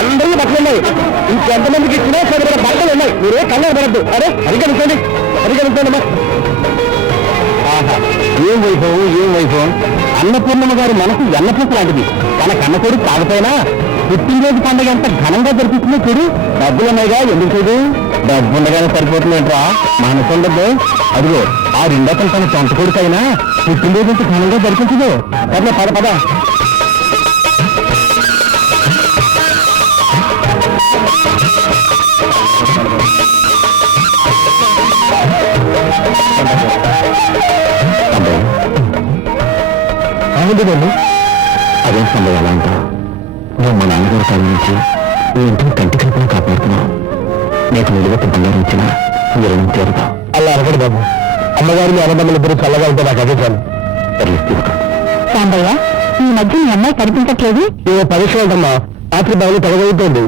అందరూ బట్టలు ఉన్నాయి, ఇంకెంతమందికి ఇచ్చినా సరిపడ బట్టలు ఉన్నాయి. మీరే కళ్ళ పడద్దు. అరే అధిగమించండి, అధిగమించండి. ఆహా, ఏం వైభవం, ఏం వైభవం! అన్నపూర్ణమ్మ గారి మనసు ఎన్నపూస లాంటిది. తన కన్న కొడుకు కాకపోయినా పుట్టినరోజు పండుగ ఎంత ఘనంగా జరిపిస్తుందో చూడు. డబ్బులున్నాయిగా, ఎందుకు చూడు. డబ్బు ఉండగానే సరిపోతుందంటరా, మనసు ఉండదు. అదిగో ఆ రెండోకం తన సొంత కొడుకు అయినా పుట్టినరోజు ఎంత ఘనంగా జరిపించదు. పద పద పద. అవునండి, అదే సంభవం. ఎలా అంటావు? నువ్వు మా నాన్నగారి కాలం నుంచి నీ ఇంటిని కంటి కల్పన కాపాడుతున్నావు. నీకు నిలువెత్త బంగారం ఇచ్చిన మీరు చేరుతావు. అలా అరగడు బాబు. అమ్మగారిని అన్నదమ్ములు ఇద్దరు చల్లగా ఉంటే నాకు అదే చాలు. తీసుకో. సాంబయ్య, ఈ మధ్య మీ అమ్మాయి కనిపించట్లేదు. ఏ పరీక్ష ఉందమ్మా, రాత్రి బాగా తెగవుతుంది.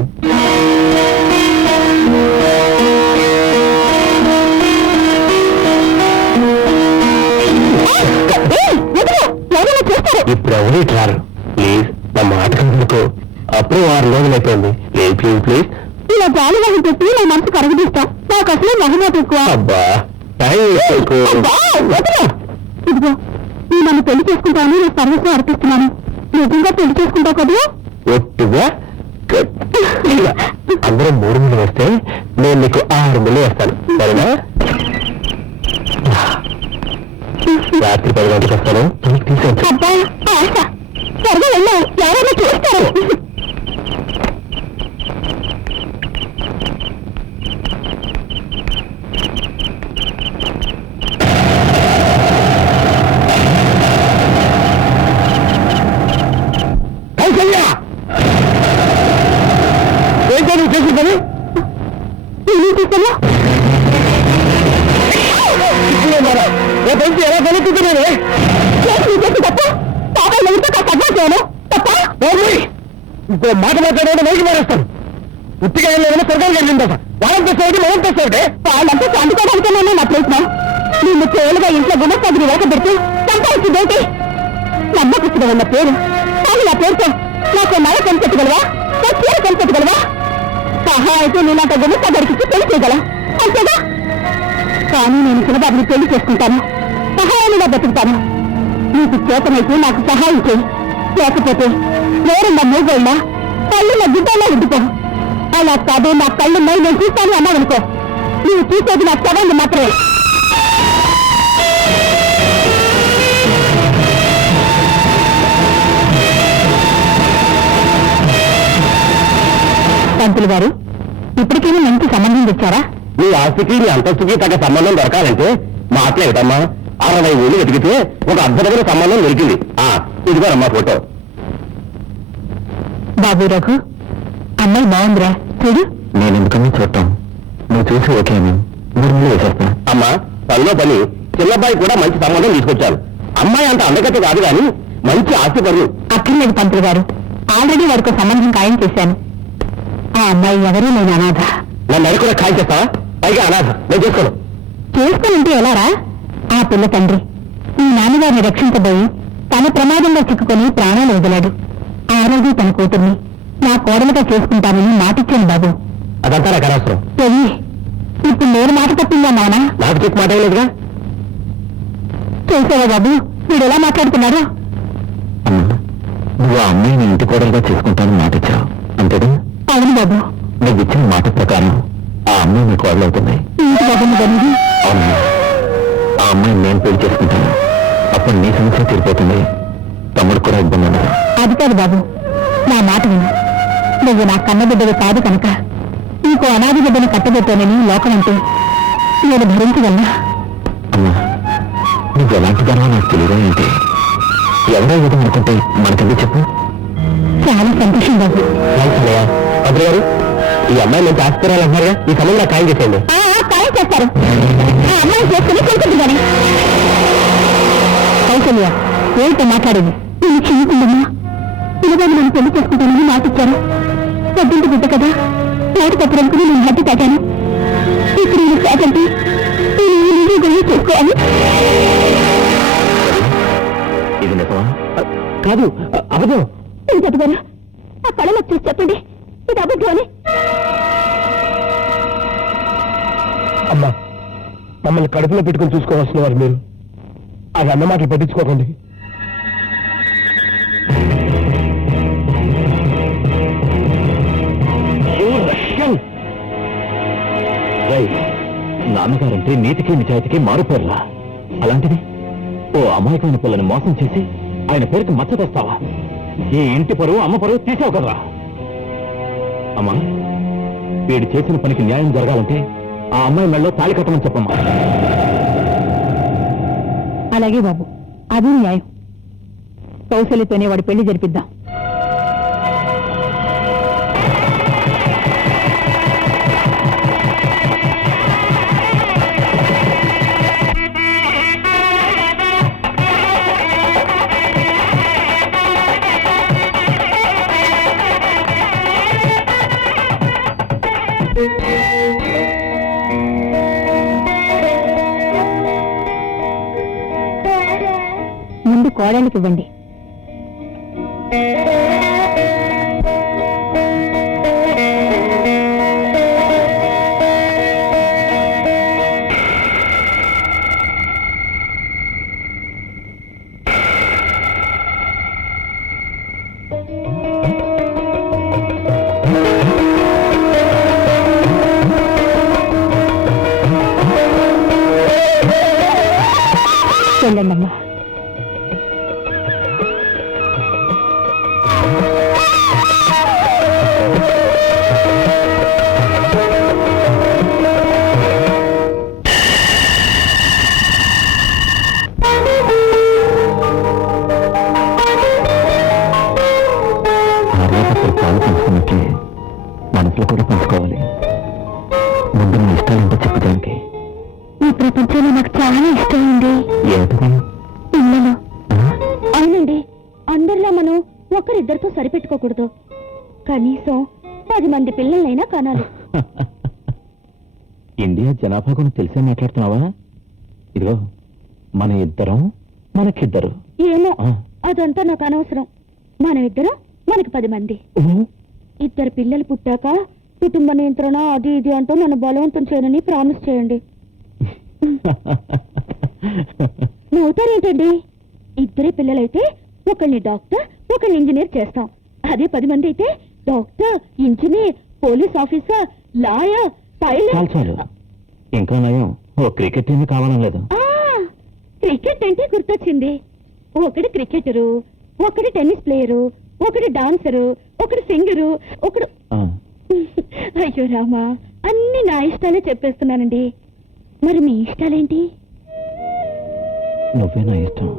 ఇప్పుడు ఎవరు ఇట్లారు? ప్లీజ్ నా మాట కనుకో. అప్పుడే 6 రోజులు అయిపోయింది. Please please please. ఇలా జాలిగా పెట్టి నా మనసు కరగదీస్తాం. నాకు అసలే మహిళ ఎక్కువ. అబ్బా, ఇదిగో, నేను నన్ను పెళ్లి చేసుకుంటాను. నేను సర్వస్వం అర్పిస్తున్నాను. నిజంగా పెళ్లి చేసుకుంటావు కదా? ఒట్టుగా అందరూ 3 ముళ్ళు వేస్తే నేను నీకు 6 ముళ్ళు వేస్తాను. సరేనా? రాత్రి 10 గంటలకు వస్తాను. తీసుకొచ్చు. అబ్బా, ఆశ. త్వరగా వెళ్ళావు, ఎవరైనా చూస్తారు. ఏంటో నువ్వు చేసి పని? ఎలా కలుగుతున్నానే? ఇప్పుడు మాట మాట్లాడే నైకి మారేస్తాను. ఉత్తిగా ఏమైనా స్వర్గానికి వెళ్ళిందా? వాళ్ళని తెస్తావుంటే మనం తెస్తావుంటే వాళ్ళంతా చందుకోవడానికైనా నా ప్రయత్నం. నిన్ను చేలుగా ఇంట్లో గుణపదిని వేక పెడితే సంపాదించిందేంటి? నమ్మకస్తుగా ఉన్న పేరు. కానీ నా పేరుతో నాకు నయ కనిపెట్టగలవా? నా చీర కనిపెట్టగలవా? సహా అయితే నేనంత గుణపదికి పెళ్లి చేయగల, అంతేగా? కానీ నేను చిన్నబాబుని పెళ్లి చేసుకుంటాను, సహాయాలుగా బతుకుతాను. నీకు చేతనైతే నాకు సహాయం చేయి. లేకపోతే నేరున్న మూగోళ్ళ కళ్ళున్న గుడ్డల్లో ఉండిపో. అలా కాదు, నా కళ్ళున్నాయి, నేను చూస్తాను అన్నావనుకో, నువ్వు చూసేది నా శవాన్ని మాత్రమే. పంతులు గారు, ఇప్పటికైనా మంచి సంబంధం తెచ్చారా? నీ ఆస్తికి నీ అంతస్తుకి తగ్గ సంబంధం దొరకాలంటే మాట్లాడటమ్మా. 60 ఏళ్ళు వెతికితే ఒక అద్భుతమైన సంబంధం దొరికింది. ఇదిగోనమ్మా ఫోటో. బాబు రఘు, అమ్మాయి బాగుందిరా, చూడు. నేను ఎందుకన్నా చూడటం, నువ్వు చూసి ఓకే అని 3 ముళ్ళు వేసేస్తా. అమ్మా, పనిలో పని చిన్నబ్బాయి కూడా మంచి సంబంధం తీసుకొచ్చాను. అమ్మాయి అంత అందగత కాదు కానీ మంచి ఆస్తి పనులు. అక్కర్లేదు పంతులు గారు, ఆల్రెడీ వాడికి సంబంధం ఖాయం చేశాను. ఆ అమ్మాయి ఎవరూ నేను అనాథ. నన్ను అడి కూడా ఖాయం చేస్తావా? పైగా అనాథ నేను చేసుకోను. చేసుకోనంటే ఎలారా? ఆ పిల్ల తండ్రి ఈ నాన్నగారిని రక్షించబోయి తన ప్రమాదంలో చిక్కుకొని ప్రాణాలు వదిలాడు. ఆ రోజు తన కూతుర్ని నా కోడలుగా చేసుకుంటానని మాటిచ్చాను బాబు. అదంతా నాకు అనవసరం. చెయ్యి, ఇప్పుడు నేను మాట తప్పిందా నాన్న? నాకు చెప్పి మాట లేదుగా. చూసావా బాబు, వీడు ఎలా మాట్లాడుతున్నాడు? నువ్వు ఆ అమ్మాయిని ఇంటి కోడలుగా చేసుకుంటానని మాటిచ్చావు, అంతేగా? అవును బాబు. నువ్వు ఇచ్చిన మాట ప్రకారం ఆ అమ్మాయి నీ కోడలు అవుతుంది. ఇంటి బాబు గనిది. అవునమ్మా, ఆ అమ్మాయిని నేను పెళ్లి చేసుకుంటాను. అప్పుడు నీ సమస్య తీరిపోతుంది, తమ్ముడు కూడా ఇబ్బంది ఉండదు. అది కాదు బాబు, నా మాట విను. నువ్వు నా కన్నబిడ్డవి కాదు కనుక నీకు అనాథ బిడ్డను కట్టబెట్టానని లోకం అంటే నేను భరించగలనా? అమ్మా, నువ్వు ఎలాంటి దానో నాకు తెలియదా ఏంటి? ఎవరో ఏదో అనుకుంటే మనకెందుకు చెప్పు. చాలా సంతోషం బాబు. అబ్బాయి గారు, ఈ అమ్మాయి మంచి ఆస్తిరాలన్నారుగా, ఈ సమయంలో ఖాయం చేసేయండి. ఖాయం చేస్తారు. ఆ అమ్మాయి చేసుకుని కొనుక్కుంది కానీ. కౌశల్య, ఏంటో మాట్లాడేది? నేను క్షమించిందమ్మా. పిల్లగాడు నేను పెళ్లి చేసుకుంటానని మాటిచ్చాను. పెద్దంటి బిడ్డ కదా, నోటి తప్పురనుకుని నేను హత్తి తాటాను. ఇప్పుడు నేను కాకంటే నేను పెళ్లి చేసుకోవాలి. ఇది నిజమా? కాదు, అబద్ధం. చెప్పగారు ఆ కళలో చూసి చెప్పండి ఇది అబద్ధం అని. అమ్మా, మమ్మల్ని కడుపులో పెట్టుకుని చూసుకోవాల్సిన వారు మీరు. అది అన్నమాటలు పట్టించుకోకండి. నాన్నగారంటే నీతికి నిజాయితీకి మారుపేర్లా. అలాంటిది ఓ అమాయకమైన పిల్లని మోసం చేసి ఆయన పేరుకి మచ్చ తెస్తావా? ఈ ఇంటి పరువు అమ్మ పరువు తీసావు కదరా. అమ్మా, వీడు చేసిన పనికి న్యాయం జరగాలంటే ఆ అమ్మాయి మెళ్ళలో తాళి కట్టమని చెప్పమ్మా. అలాగే బాబు, అది న్యాయం. కౌశల్యతోనే వాడి పెళ్లి జరిపిద్దాం. ముందు కోడళ్ళకి ఇవ్వండి. వెళ్ళండమ్మా. పాలు పంచుకున్నట్లే మనసులో కూడా పంచుకోవాలి. ముందు నీ ఇష్టాలేంటో చెప్పడానికి. ఈ ప్రపంచంలో నాకు చాలా ఇష్టం ఉంది. ఏంటది? పిల్లలు. అవునండి, అందరిలో మనం ఒకరిద్దరితో సరిపెట్టుకోకూడదు. కనీసం 10 మంది పిల్లలైనా కనాలి. ఇండియా జనాభా గురించి తెలిసే మాట్లాడుతున్నావా? ఇదిగో, మన ఇద్దరం మనకిద్దరు. ఏమో, అదంతా నాకు అనవసరం. మనం ఇద్దరం మనకి 10 మంది. 2 పిల్లలు పుట్టాక కుటుంబ నియంత్రణ అది ఇది అంటూ నన్ను బలవంతం చేయనని ప్రామిస్ చేయండి. నవ్వుతారేంటండి? 2 పిల్లలైతే ఒకళ్ళని డాక్టర్ ఒకళ్ళని ఇంజనీర్ చేస్తాం. అదే 10 మంది అయితే doctor, engineer, police officer, lawyer, pilot. ఇంకా నయం, ఓ క్రికెట్ టీమ్ కావాలని లేదు. క్రికెట్ అంటే గుర్తొచ్చింది. ఒకడు క్రికెటరు, ఒకడు టెన్నిస్ ప్లేయరు, ఒకడు డాన్సరు, ఒకడు సింగరు, ఒకడు. అయ్యో రామా, అన్ని నా ఇష్టాలే చెప్పేస్తున్నానండి. మరి మీ ఇష్టాలేంటి? నువ్వే నా ఇష్టం.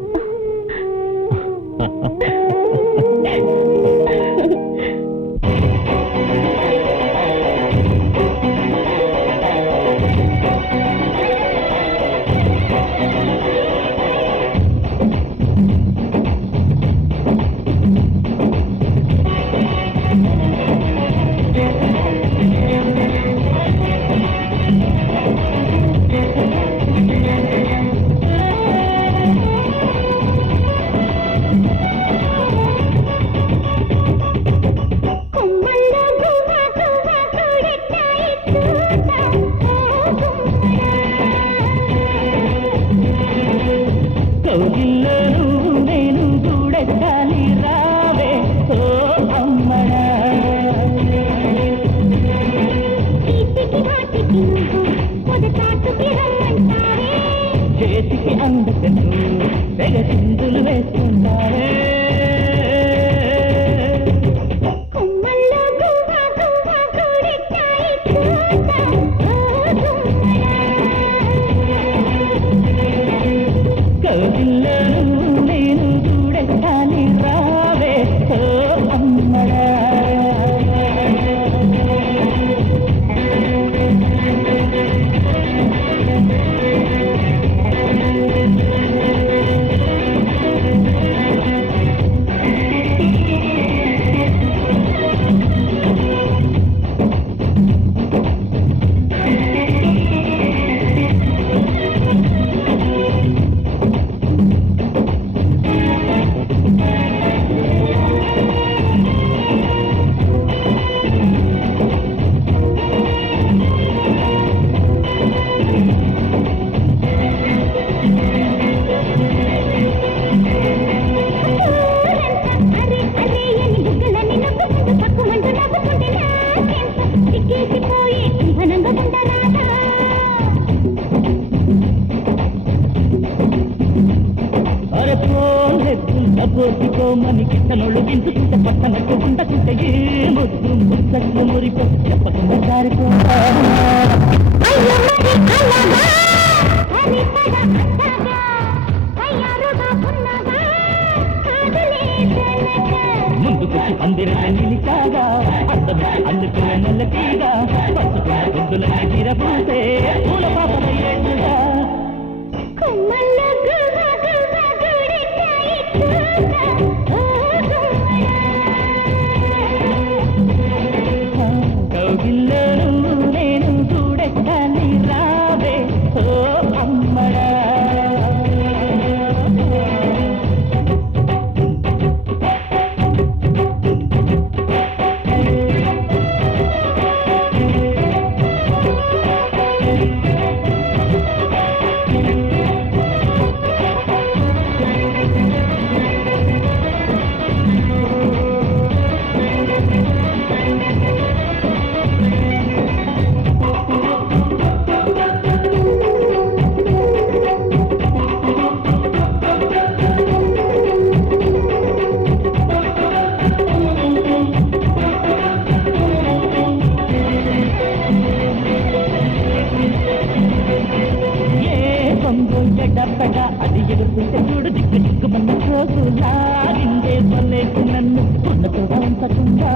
చేతికి అందకను తెగ చిందులు వేస్తున్నారే. కౌగిల్లను నేను చూడెక్కాలి రావే ఓ అమ్మడా. పోసుకోమని కిట్టనోళ్ళు దించుకుంటే పట్టనట్టు ఉండకుంటే ఏ ముద్దు ముచ్చట్లు మురిపో చెప్పకుండా జారిపో ముందుకొచ్చి పందిరని నిలిచాగా అద్దమిచ్చి అల్లుకున్న నల్లటీగా పసుకున్న గొంతులన్నీ తీరపూసే పూల పాపలయ్యేట్టుగా కౌగిల్లోను నేను చూడెక్కాలి రావే ఓ అమ్మడా ఎడపెడ అది ఎగురుతుంటే చూడు దిక్కు దిక్కుమన్న రోజు లాగిందే పలేకు నన్ను ఉన్నతో ఉంచకుండా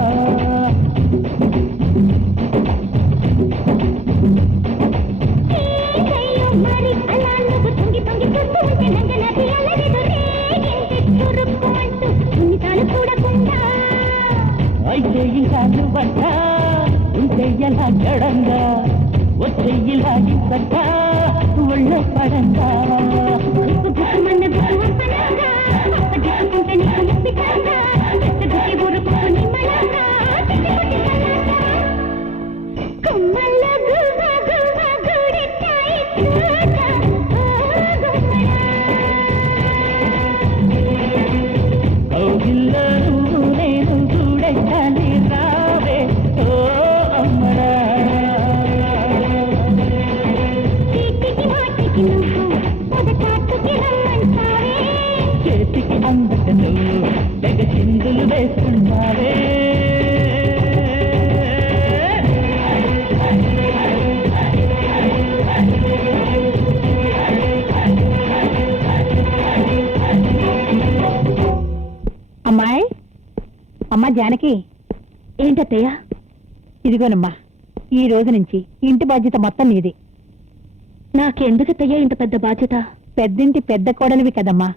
అయితే ఇలా నువ్వంట ఉంటే ఎలా జడంగా వచ్చే ఇలా ఇంతక ఒళ్ళ పడంగా కౌగిల్లోను నేను చూడెక్కాలి రావే ఓ అమ్మడా చేతికి అందట నువ్వు తెగ చిందులు వేస్తున్నావే అమ్మాయి అమ్మా జానకి ఏంటత్తయ్యా ఇదిగోనమ్మా ఈ రోజు నుంచి ఇంటి బాధ్యత మొత్తం నీది నాకెందుకత్తయ్యా ఇంత పెద్ద బాధ్యత పెద్దింటి పెద్ద కోడలివి కదమ్మా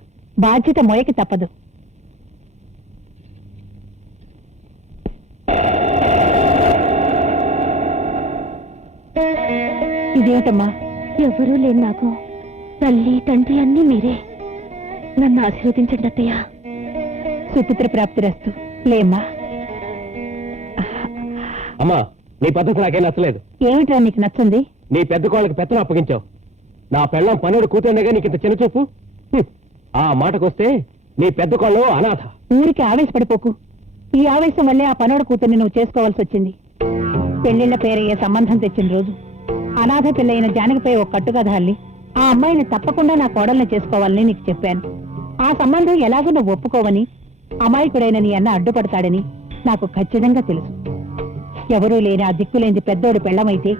బాధ్యత మోయకి తప్పదు ఇదేమిటమ్మా ఎవరూ లేని నాకు తల్లి తండ్రి అన్నీ మీరే నన్ను ఆశీర్వదించండి అత్తయ్య సుపుత్ర ప్రాప్తిరస్తు లేమ్మా అమ్మా నీ పద్ధతి నాకేం నచ్చలేదు. ఏమిట్రా నీకు నచ్చింది? నీ పెద్ద కోళ్ళకి పెత్తనం అప్పగించావు. నా పెళ్ళం పనుడు కూతుండగా నీకు ఇంత చిన్న చూపు. ఆ మాటకొస్తే నీ పెద్ద కోళ్ళు అనాథ. ఊరికి ఆవేశపడిపోకు. ఈ ఆవేశం వల్లే ఆ పనుడు కూతుర్ని నువ్వు చేసుకోవాల్సి వచ్చింది. పెళ్లిళ్ల పేరయ్యే సంబంధం తెచ్చిన రోజు అనాథ పిల్లైన జానకిపై ఒక కట్టుకథ అల్లి ఆ అమ్మాయిని తప్పకుండా నా కోడల్ని చేసుకోవాలని నీకు చెప్పాను. ఆ సంబంధం ఎలాగో నువ్వు ఒప్పుకోవని, అమాయకుడైన నీ అన్న అడ్డుపడతాడని నాకు ఖచ్చితంగా తెలుసు. ఎవరూ లేని ఆ దిక్కులేని పెద్దోడు పెళ్లమైతే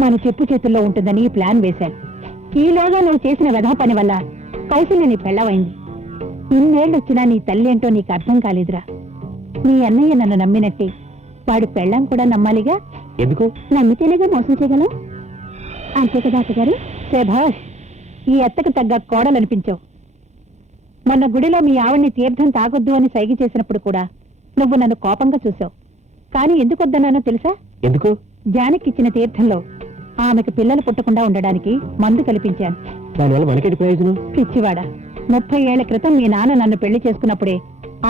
మన చెప్పు చేతుల్లో ఉంటుందని ఈ ప్లాన్ వేశాను. ఈలోగా నువ్వు చేసిన వెధవ పని వల్ల కైసిని నీ పెళ్లవైంది. ఇన్నేళ్లొచ్చినా నీ తల్లి ఏంటో నీకు అర్థం కాలేదురా. నీ అన్నయ్య నన్ను నమ్మినట్టే వాడు పెళ్ళాం కూడా నమ్మాలిగా. ఎందుకు? నమ్మితేనేగా మోసం చేయగలం. అంతే కదా అత్తగారు? శభాష్, ఈ అత్తకు తగ్గ కోడలనిపించావు. మొన్న గుడిలో మీ ఆవిడ్ని తీర్థం తాగొద్దు అని సైగ చేసినప్పుడు కూడా నువ్వు నన్ను కోపంగా చూసావు. కానీ ఎందుకు వద్దన్నానో తెలుసా? ఎందుకు? జానకిచ్చిన తీర్థంలో ఆమెకు పిల్లలు పుట్టకుండా ఉండడానికి మందు కల్పించాను. దానివల్ల మనకేంటి ప్రయోజనం? పిచ్చివాడ, 30 ఏళ్ల క్రితం మీ నాన్న నన్ను పెళ్లి చేసుకున్నప్పుడే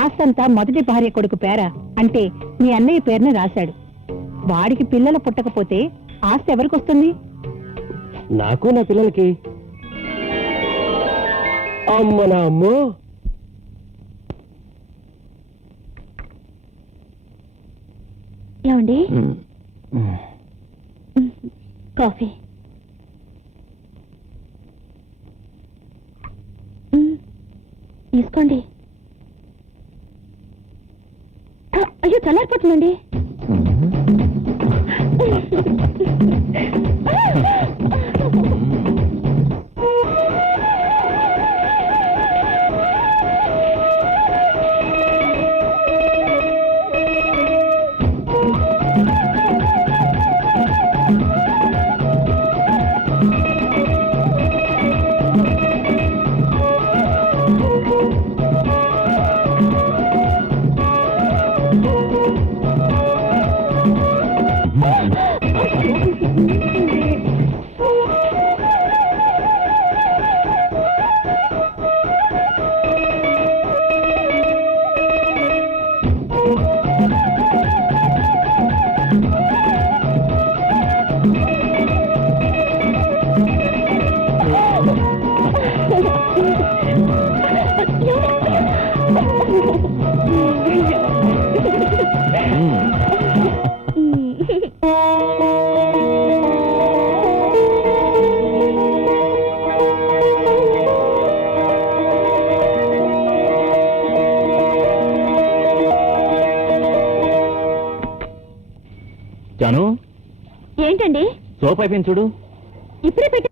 ఆస్తంతా మొదటి భార్య కొడుకు పేర, అంటే మీ అన్నయ్య పేరుని రాశాడు. వాడికి పిల్లలు పుట్టకపోతే ఆస్తి ఎవరికొస్తుంది? నాకు నా పిల్లలకి. అమ్మ నా అమ్మో. ఏమండి, కాఫీ తీసుకోండి. చల్లారిపోతుందండి. జాను, ఏంటండి సోప్ అయిపోయింది చూడు. ఇప్పుడే పెట్టి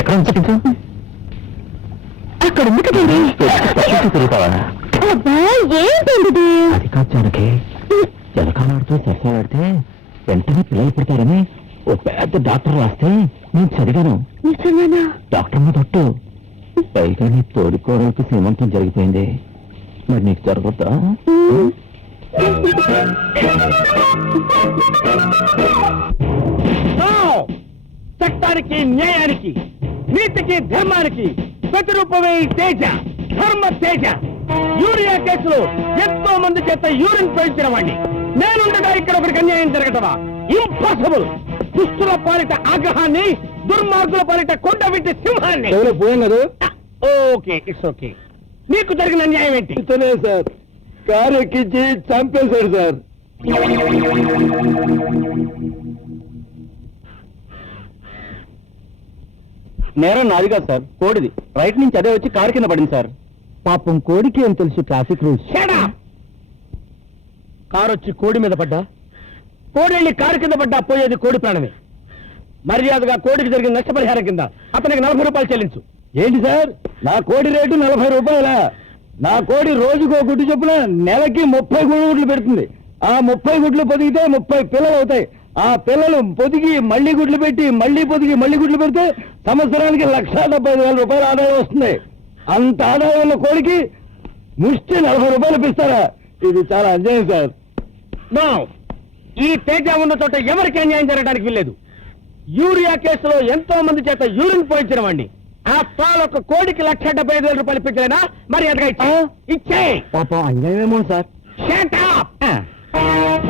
ఎక్కడ ఉంచు? అక్కడ ఉంది కదండి. తిరుగుతావా? అబ్బా ఏంటండి అది కాదు జానకి, జలకాలాడుతూ సరసాలాడితే వెంటనే పిల్లలు పుడతారని ఓ పెద్ద డాక్టర్ రాస్తే నేను చదివాను. నిజంగానా? డాక్టర్ మీద తొట్టు. పైగా నీ తోడికోడలకు శ్రీమంతం జరిగిపోయింది. మరి నీకు జరగద్దా? చట్టానికి, న్యాయానికి, నీతికి, ధర్మానికి ప్రతిరూపమే ఈ తేజ, ధర్మ తేజ. యూరియా కేసులో ఎంతో మంది చేత యూరిన్ పోయించిన వాడిని నేనుండగా ఇక్కడ ఒకరికి అన్యాయం జరగటమా? ఇంపాసిబుల్. దుష్టుల పాలిట ఆగ్రహాన్ని, దుర్మార్గుల పాలిట కొండ వింటి సింహాన్ని. పోయాం కదా. Okay, it's okay. నీకు జరిగిన అన్యాయం ఏంటి? సార్, కారు ఎక్కించి చంపేశాడు సార్. నేరం నాది కాదు సార్, కోడిది. రైట్ నుంచి అదే వచ్చి కారు కింద పడింది సార్. పాపం కోడికి ఏం తెలుసు ట్రాఫిక్ రూల్స్. కారు వచ్చి కోడి మీద పడ్డా, కోడి వెళ్ళి కారు కింద పడ్డా పోయేది కోడి ప్రాణమే. మర్యాదగా కోడికి జరిగిన నష్టపరిహారం కింద అతనికి 40 రూపాయలు చెల్లించు. ఏంటి సార్, నా కోడి రేటు 40 రూపాయలా? నా కోడి రోజుకో గుడ్డు చొప్పున నెలకి 30 గుడ్లు పెడుతుంది. ఆ 30 గుడ్లు పొదిగితే 30 పిల్లలు అవుతాయి. ఆ పిల్లలు పొదిగి మళ్ళీ గుడ్లు పెట్టి మళ్ళీ పొదిగి మళ్ళీ గుడ్లు పెడితే సంవత్సరానికి 1,70,000 రూపాయల ఆదాయం వస్తుంది. అంత ఆదాయం ఉన్న కోడికి ముష్టి 40 రూపాయలు ఇప్పిస్తారా? ఇది చాలా అన్యాయం సార్. నో, ఈ తేజ ఉన్న చోట ఎవరికి అన్యాయం జరగడానికి వీల్లేదు. యూరియా కేసులో ఎంతో మంది చేత యూరిన్ పోయించిన వాడిని ఆ పాలొక కోడికి 1,75,000 రూపాయలు ఇప్పించలేనా? మరి అదిగా ఇచ్చే. పాపం అన్యాయమేమో సార్. Shut up!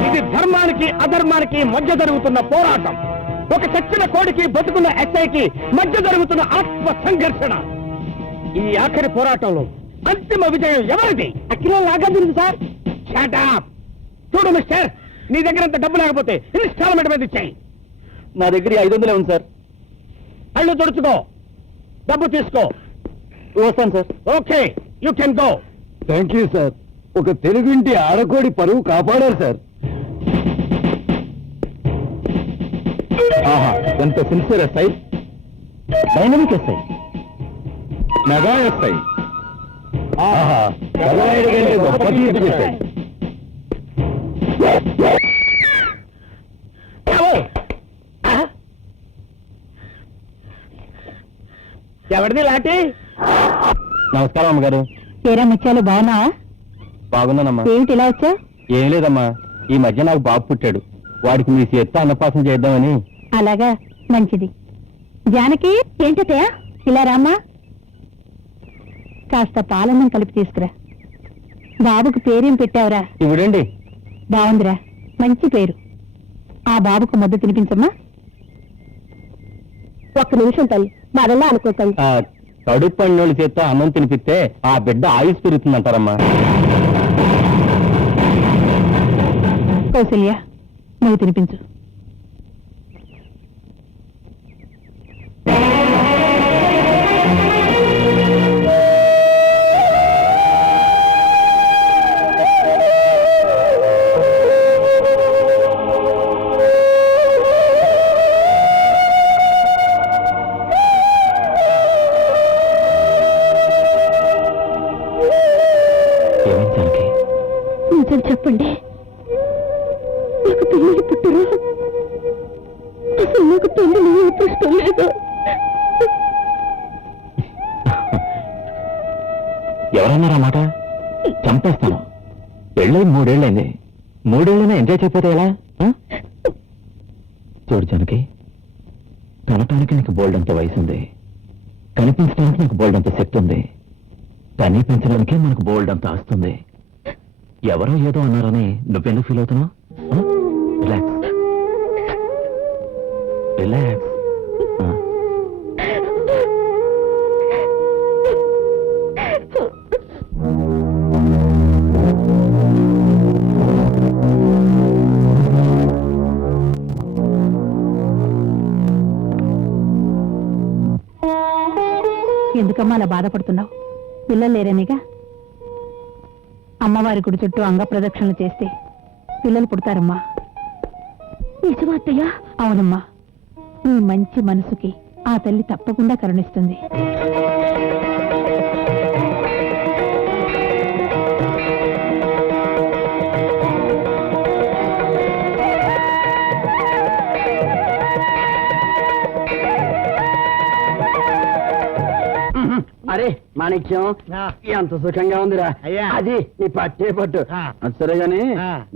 ఇది ధర్మానికి, అధర్మానికి మధ్య జరుగుతున్న పోరాటం. ఒక చచ్చిన కోడికి, బతుకున్న ఎస్ఐకి మధ్య జరుగుతున్న ఆత్మ సంఘర్షణ. ఈ ఆఖరి పోరాటంలో అంతిమ విజయం ఎవరిది? అఖిల నాగార్జున సార్. Shut up! చూడు మిస్టర్, నీ దగ్గర అంత డబ్బు లేకపోతే ఇన్స్టాల్మెంట్ మీద ఇచ్చాయి. నా దగ్గర 500 ఉంది సార్. అళ్ళు తుడుచుకో, డబ్బు తీసుకో. వస్తాను sir. Okay, you can go. Thank you sir. ఒక తెలుగింటి ఆడకోడి పరువు కాపాడారు సార్. ఆహా, ఎంత sincere SI, dynamic SI, mega SI. ఆహా, కదలాయుడు కంటే గొప్ప తీర్పు చేశాయి. ఎవరిది లాటి? నమస్కారం అమ్మగారు. తీరా ముత్యాలు బాగున్నావా? బాగున్నానమ్మా. ఏమిటి ఇలా వచ్చా? ఏం లేదమ్మా, ఈ మధ్య నాకు బాబు పుట్టాడు. వాడికి మీ చేత్తో అన్నపాసం చేద్దామని. అలాగా, మంచిది. జానకి, ఏంటతయా ఇలా రామ్మా. కాస్త పాలన్నం కలిపి తీసుకురా. బాబుకు పేరేం పెట్టావురా? ఇవిడండి. బాగుందిరా, మంచి పేరు. ఆ బాబుకు ముద్ద తినిపించమ్మా. ఒక్క నిమిషం తల్లి, మరలా అనుకోకండి. కడుపు పండుగల చేత్తో అన్నం తినిపిస్తే ఆ బిడ్డ ఆయుష్ పెరుగుతుందంటారమ్మా. కౌసల్య, నువ్వు తినిపించు. నిజం చెప్పండి, నాకు పిల్లలు పుట్టరు. అసలు నాకు పిల్లలు ఇష్టం లేదు. ఎవరన్నారా మాట? చంపేస్తాను. పెళ్ళై 3 ఏళ్ళైంది. 3 ఏళ్ళైనా ఎంజాయ్ చేయకపోతే ఎలా? చూడు జనకి, కనటానికి నీకు బోల్డంత వయసు ఉంది, కనిపించడానికి నీకు బోల్డంత శక్తి ఉంది, కనిపించడానికి మనకు బోల్డంత ఆస్తుంది. ఎవరో ఏదో అన్నారని నువ్వెందుకు ఫీల్ అవుతున్నావు? Relax relax. ఎందుకమ్మా అలా బాధపడుతున్నావు? పిల్లలు లేరనేగా. అమ్మవారి గుడి చుట్టూ అంగ ప్రదక్షిణలు చేస్తే పిల్లలు పుడతారమ్మా. నిజమా అత్తయ్య? అవునమ్మా, నీ మంచి మనసుకి ఆ తల్లి తప్పకుండా కరుణిస్తుంది. అరే మాణిక్యం, ఎంత సుఖంగా ఉందిరా. అది నీ పట్టే పట్టు. అది సరే గాని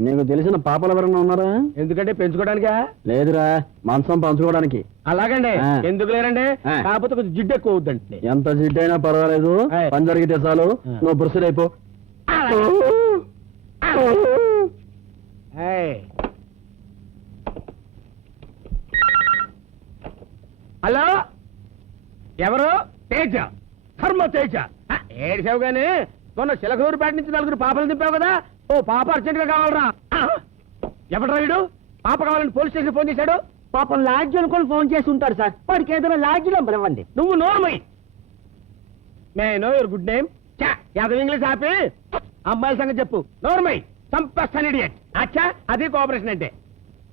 నీకు తెలిసిన పాపలు ఎవరన్నా ఉన్నారా? ఎందుకంటే పెంచుకోవడానికా? లేదురా, మాంసం పంచుకోవడానికి. అలాగండి. ఎందుకు లేరండి? కాకపోతే కొంచెం జిడ్డు ఎక్కువ అవుద్దండి. ఎంత జిడ్డైనా పర్వాలేదు, పని జరిగితే చాలు. నువ్వు బురుసులైపో. హలో, ఎవరు? తేజ, ధర్మ తేజ. ఏడిసావు గానీ మొన్న చిలకూరుపేట నుంచి 4 పాపలు దింపావు కదా. ఓ పాప అర్జెంట్ గా కావాలరా. ఎవడరా వీడు? పాప కావాలని పోలీస్ స్టేషన్ ఫోన్ చేశాడు. పాపం లాడ్జ్ అనుకొని ఫోన్ చేసి ఉంటాడు సార్. వాడికి ఏదైనా లాడ్జ్ నెంబర్ ఇవ్వండి. నువ్వు నోర్మై. May know your good name. Yadav English ఆపి అమ్మాయిల సంగతి చెప్పు. నోర్మై, చంపేస్తాను ఇడియట్. అచ్చా, అది కోఆపరేషన్ అంటే.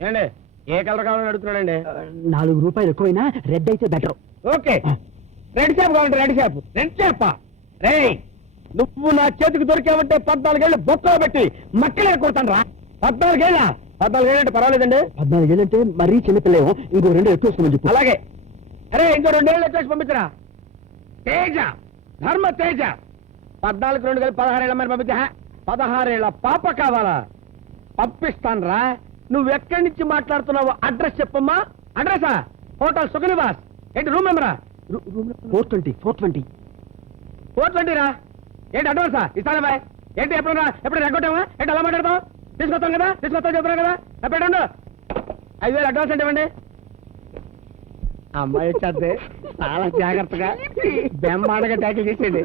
ఏండి, ఏ కలర్ కావాలని అడుగుతున్నాడండి? 4 రూపాయలు ఎక్కువైనా రెడ్ అయితే బెటర్. ఓకే, రెడ్ చేప కావాలంటే రెడ్ చేప. రెడ్ చేప. రే, నువ్వు నా చేతికి దొరికావంటే 14 ఏళ్ళు బొక్కలో పెట్టి మక్కలే కొడతాను రా. 14 ఏళ్ళ? 14 ఏళ్ళంటే పర్వాలేదండి. 14 ఏళ్ళంటే మరీ చిన్నపిల్లేమో. ఇంకో 2 ఎక్కువ వస్తుందని చెప్పు. అలాగే. అరే, ఇంకో 2 ఏళ్ళు వచ్చేసి పంపించరా. తేజ, ధర్మ తేజ. 14 2 కలిపి 16 ఏళ్ళ మరి పంపించా. 16 ఏళ్ళ పాప కావాలా? పంపిస్తాను రా. నువ్వెక్కడి నుంచి మాట్లాడుతున్నావు? అడ్రస్ చెప్పమ్మా. అడ్రసా? హోటల్ సుఖనివాస్. ఏంటి రూమ్ నెంబరా? 420 రా. ఏంటి అడ్వాన్సా? ఇస్తానే బాయ్. ఏంటి ఎప్పుడు రెగ్గొట్టావా? ఏంటి అలా మాట్లాడతావు? తీసుకొస్తాం కదా, తీసుకొస్తాం చెప్తాను కదా. ఎప్పుడండు 5,000 అడ్వాన్స్ అంటే ఇవ్వండి. అమ్మాయి వచ్చేస్తే చాలా జాగ్రత్తగా బెంబాడగా ట్యాకిల్ చేసేయండి.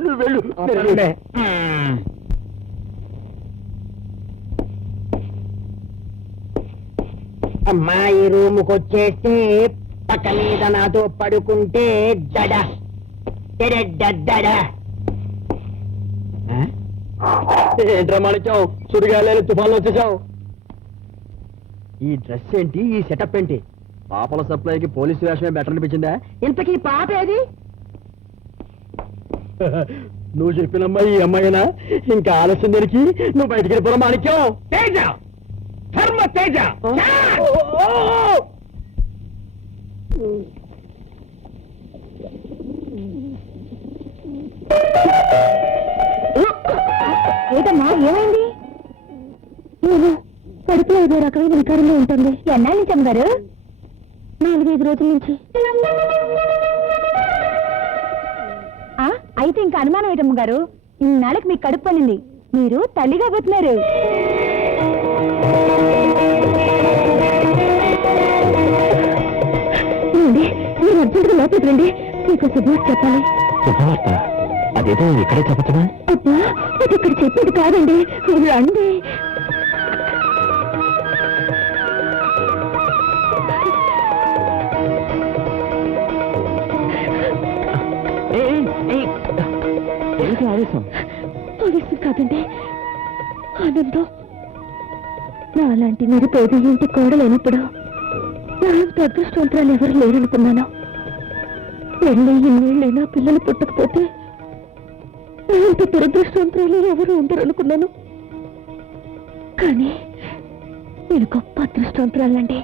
అమ్మాయి రూముకి వచ్చేస్తే పక్క మీద నాతో పడుకుంటే దడ దడ. ఏంట్రా మాణిక్యం, సుడిగాలి తుఫాన్లు వచ్చేసావు. ఈ డ్రెస్ ఏంటి, ఈ సెటప్ ఏంటి? పాపల సప్లైకి పోలీసు వేషమే బెటర్ అనిపించిందా? ఇంతకీ పాప ఏది? నువ్వు చెప్పినమ్మా ఈ అమ్మాయినా? ఇంకా ఆలస్యం దేనికి? నువ్వు బయటికి వెళ్ళిపోరా మాణిక్యం. తేజ, ధర్మ తేజ. ఏదమ్మా, ఏమైంది? కడుపులో ఏదో రకమైన వికారంలో ఉంటుంది. ఎన్నాళ్ళ నుంచి అమ్మగారు? 4-5 రోజుల నుంచి. అయితే ఇంకా అనుమానం ఏంటమ్మ గారు? ఇన్నాళ్ళకి మీకు కడుపు పనింది, మీరు తల్లిగా పోతున్నారు. మీరు అర్జెంట్గా లోపలికి రండి, మీకు శుభవార్త చెప్పాలి. శుభవార్త? అదేదో ఇక్కడే చెప్పచ్చుగా? అబ్బా, అది ఇక్కడ చెప్పేది కాదండి, రండి. ఏంటి ఆవేశం? ఆవేశం కాదండి, ఆనందం. నాలాంటి నిరుపేద ఇంటి కోడలేనప్పుడు నాలంత అదృష్టవంతురాలు ఎవరు లేరనుకున్నాను. పెళ్ళి ఇన్నేళ్ళైనా పిల్లలు పుట్టకపోతే నాలంత దురదృష్టవంతురాలు ఎవరు ఉండరు అనుకున్నాను. కానీ నేను గొప్ప అదృష్టవంతురాలండి.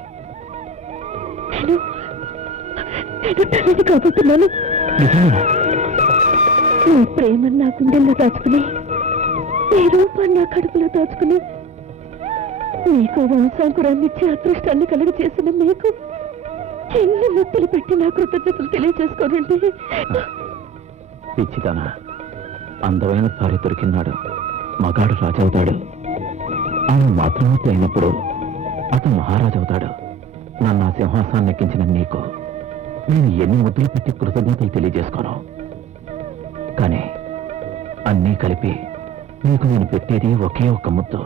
నేను తల్లిని కాబోతున్నాను. నీ ప్రేమను నా గుండెల్లో దాచుకుని, నీ రూపాన్ని నా కడుపులో దాచుకుని, నీకు వంశాంకురాన్నిచ్చి అదృష్టాన్ని కలుగ చేసిన మీకు ఎన్ని ముద్దలు పెట్టి నా కృతజ్ఞతలు తెలియజేసుకోనండి. పిచ్చిదానా, అందమైన భార్య దొరికినాడు మగాడు రాజవుతాడు. ఆయన మాతృమూర్తి అయినప్పుడు అతను మహారాజు అవుతాడు. నన్ను ఆ సింహాసనాన్ని ఎక్కించిన నీకు నేను ఎన్ని ముద్దులు పెట్టి కృతజ్ఞతలు తెలియజేసుకోను. కానీ అన్నీ కలిపి నీకు నేను పెట్టేది ఒకే ఒక్క ముద్దు.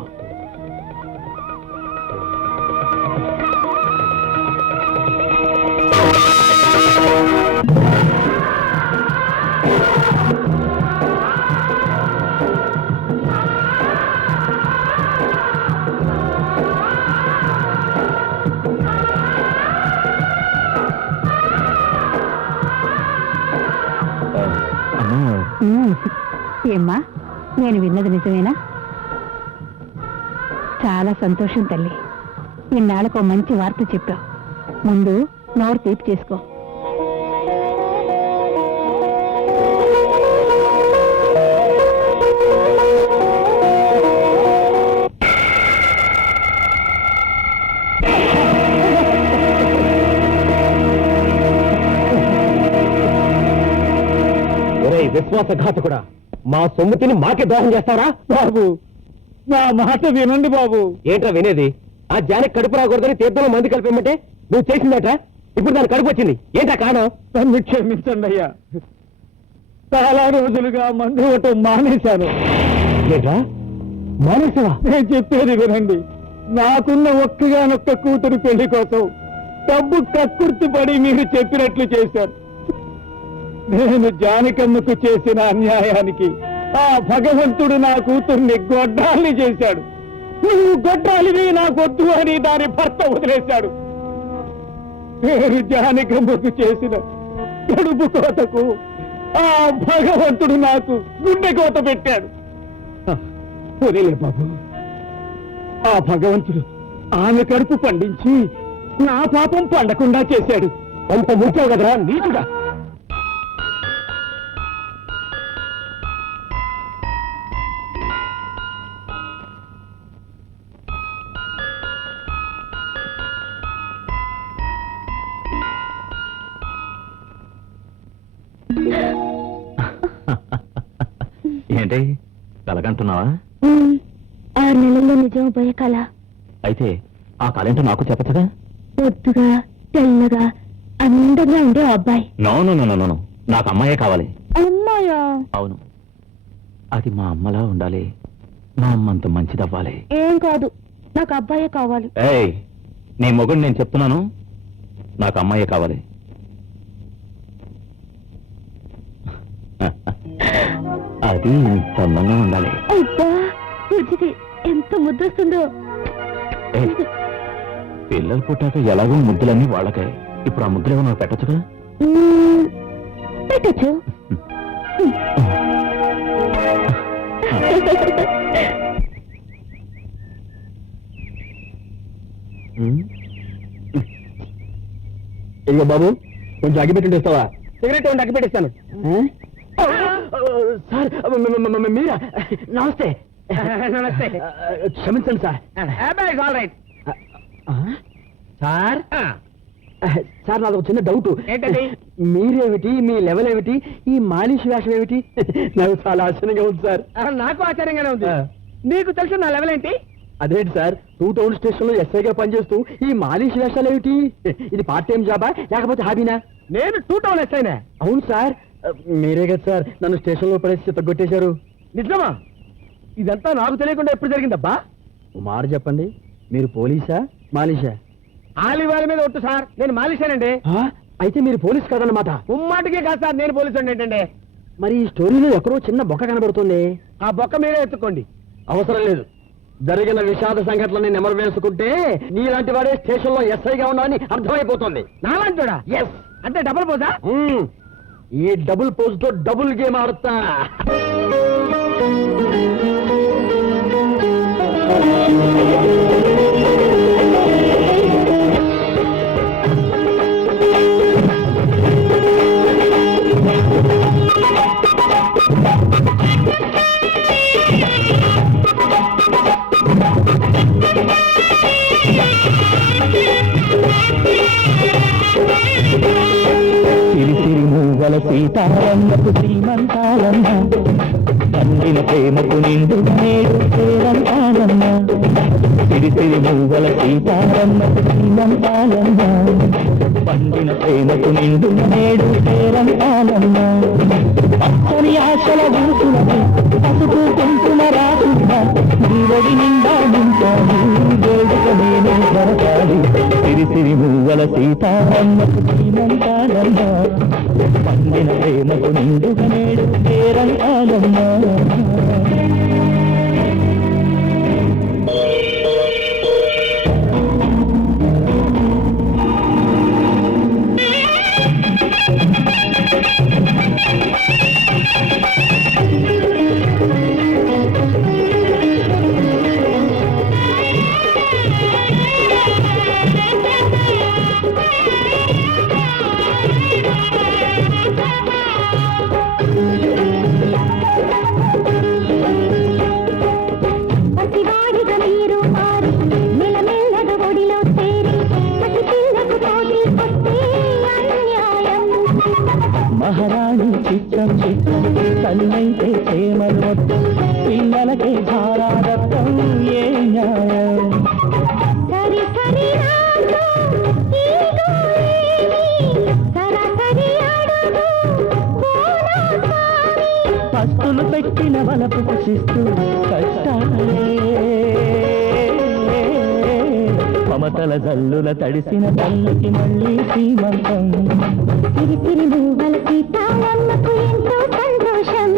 ఏమ్మా, నేను విన్నది నిజమేనా? చాలా సంతోషం తల్లి. ఇన్నాళ్ళకు మంచి వార్త చెప్పావు. ముందు నోరు తీపి చేసుకో. విశ్వాసఘాతకుడా, మా సొమ్ముతిని మాకే దోహం చేస్తారా? బాబు, నా మాట వినండి బాబు. ఏంట్రా వినేది? ఆ జానికి కడుపు రాకూడదని తీర్థంలో మంది కలిపేమంటే నువ్వు చేసిందట. ఇప్పుడు దాని కడుపు వచ్చింది. ఏంటా కారణం? నన్ను క్షమించండి అయ్యా. చాలా రోజులుగా మందు ఇవ్వటం మానేశాను. ఏంట్రా మానేసావా? నేను చెప్పేది వినండి. నాకున్న ఒక్కగానొక్క కూతురు పెళ్లి కోసం డబ్బు కక్కుర్తి పడి మీరు చెప్పినట్లు చేశారు. నేను జానకమ్మకు చేసిన అన్యాయానికి ఆ భగవంతుడు నా కూతుర్ని గొడ్డాల్ని చేశాడు. నువ్వు గొడ్డాలివి నాకొద్దు అని దాని భర్త వదిలేశాడు. నేను జానకమ్మకు చేసిన కడుపు కోతకు ఆ భగవంతుడు నాకు గుండె కోత పెట్టాడు. వదిలే బాబు, ఆ భగవంతుడు ఆమె కడుపు పండించి నా పాపం పండకుండా చేశాడు. అంత ముఖ్యం కదరా నీచుడా. ఏంటి కలగంటున్నావా? 6 నెలల్లో నిజం పోయే కళ. అయితే ఆ కళేంటో నాకు చెప్పచ్చుగా? పొద్దుగా తెల్లగా అందంగా ఉండే అబ్బాయి. నో నో నో నో, నాకు అమ్మాయే కావాలి. అమ్మాయా? అవును, అది మా అమ్మలా ఉండాలి. మా అమ్మంత మంచిదవ్వాలి. ఏం కాదు, నాకు అబ్బాయే కావాలి. ఏయ్, నీ మొగుడు నేను చెప్తున్నాను, నాకు అమ్మాయే కావాలి. అది ఇంత అందంగా ఉండాలి. అబ్బా, రుచిది ఎంత ముద్దొస్తుందో. ఏయ్, పిల్లలు పుట్టాక ఎలాగో ముద్దులన్నీ వాళ్ళకాయి. ఇప్పుడు ఆ ముద్దులు ఏమన్నా పెట్టచ్చుగా? పెట్టచ్చు. ఇదిగో బాబు, కొంచెం అగ్గిపెట్టిస్తావా? సిగరెట్ ఉండి అగ్గిపెట్టిస్తాను. సార్, మీరా? నమస్తే. నమస్తే. క్షమించండి sir. All right sir, sir నాది ఒక చిన్న డౌట్. ఏంటది? మీరేమిటి, మీ లెవెల్ ఏమిటి, ఈ మాలిష్ వేషం ఏమిటి? నాకు చాలా ఆశ్చర్యంగా ఉంది సార్. నాకు ఆశ్చర్యంగానే ఉంది. నీకు తెలిసిన నా లెవెల్ ఏంటి? అదేంటి సార్, 2 టౌన్ స్టేషన్ లో ఎస్ఐగా పనిచేస్తూ ఈ మాలిష్ వేషాలు ఏమిటి? ఇది పార్ట్ టైం జాబా లేకపోతే హాబీనా? నేను 2 టౌన్ ఎస్ఐనే. అవును సార్, మీరే కదా సార్ నన్ను స్టేషన్ లో పడేసి తగ్గొట్టేశారు. నిజమా? ఇదంతా నాకు తెలియకుండా ఎప్పుడు జరిగిందబ్బా? ఓ మాట చెప్పండి, మీరు పోలీసా మాలిషా? ఆలివారి మీద ఒట్టు సార్, నేను మాలిషానండి. అయితే మీరు పోలీస్ కాదన్నమాట. ఉమ్మాటికే కాదు సార్, నేను పోలీసు ఏంటంటే. మరి ఈ స్టోరీలో ఎక్కడో చిన్న బొక్క కనబడుతుంది. ఆ బొక్క మీరే ఎత్తుకోండి. అవసరం లేదు. జరిగిన విషాద సంఘటనని నెమరు వేసుకుంటే నీలాంటి వాడే స్టేషన్ లో ఎస్ఐగా ఉన్నాడని అర్థమైపోతుంది. నాలాంటోడా? ఎస్. అంటే డబుల్ పోజా? ఈ డబుల్ పోజ్ తో డబుల్ గేమ్ ఆడుతా. సిరిసిరి మూగల సీతారమ్మకు శ్రీమంతాలమ్మ పండిన ప్రేమకు నిండు నేడు పేరంతాలమ్మ సిరిసిరి మూగల సీతారమ్మకు శ్రీమంతాలమ్మ పండిన ప్రేమకు నిండు నేడు పేరంతాలమ్మ పచ్చని ఆశల ఊసులకి పసుపు కుంకుమ రాకుండా నీవడి నిండా నింపాలి వేడుక నేనే జరగాలి సిరిసిరి మూగల సీతారమ్మకు శ్రీమంతాలమ్మ పండిన ప్రేమకు నిండుగా నేడు పేరంతాలమ్మ పసివాడిగా మీరు మారి మెల్లమెల్లగా ఒడిలో చేరి పసి పిల్లకు పోటీ వస్తే అన్యాయం. మహారాణి చిత్రం చిత్రం తల్లైతే చేమలు మొత్తం పిల్లలకే భారాదత్తం ఏ న్యాయం సరి సరి రాజు ఈగో ఏమి సరాసరి అడుగు బోలో స్వామి. పస్తులు పెట్టిన వలపు పుషిస్తూ కష్టాలే మమతల జల్లుల తడిసిన తల్లికి మళ్ళీ సీమంతం సిరిసిరి మూవల సీతారమ్మకు ఎంతో సంతోషం.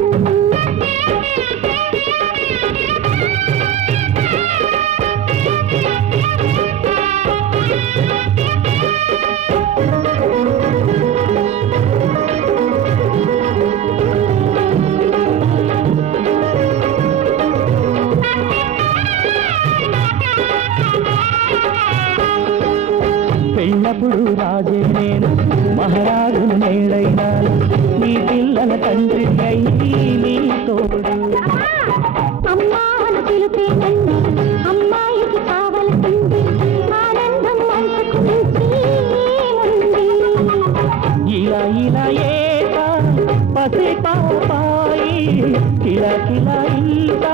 పెళ్ళప్పుడు రాజే నేను మహారాజును నేడైనాను నీ పిల్లల తండ్రి అయ్యి నీ తోడు అమ్మాను పిలుపేనండి అమ్మాయికి కావలసింది ఆనందం అంతకు మించి ఏముంది. ఇలా ఇలా ఏట పసి పాపాయి కిలా కిలా ఈత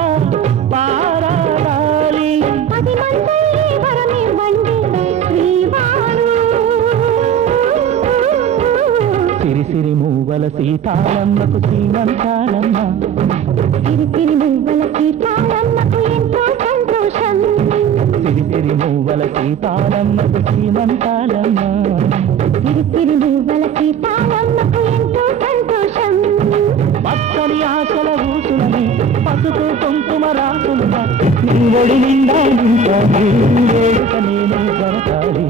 పారాడాలి 10 మంది వరమివ్వండి శ్రీవారు. సిరిసిరి మూవల సీతారమ్మకు సీమంతాలమ్మ సిరిసిరి మువ్వల సీతారమ్మకు ఎంతో సంతోషం. సిరిసిరి మూవల సీతారమ్మకు సీమంతాలమ్మ సిరిసిరి మువ్వల సీతారమ్మకు ఎంతో సంతోషం. పచ్చని ఆశల ఊసులని పసుపు కుంకుమ రాసులుగా నీ ఒడి నిండా నింపాలి వేడుక నేనే జరగాలి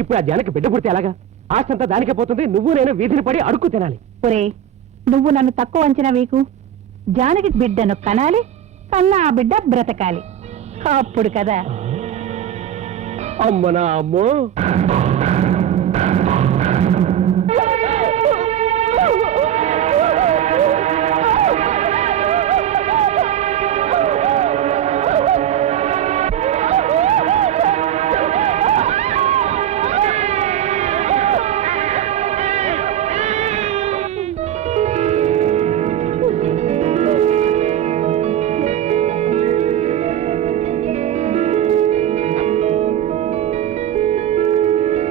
ఇప్పుడు ఆ జానకి బిడ్డ పుడితే ఎలాగా? ఆశంతా దానికే పోతుంది. నువ్వు నేను వీధిని పడి అడుక్కు తినాలి. ఒరే నువ్వు నన్ను తక్కువ అంచనా వేకు. జానకి బిడ్డను కనాలి, కన్నా ఆ బిడ్డ బ్రతకాలి. అప్పుడు కదా అమ్మనా అమ్మో.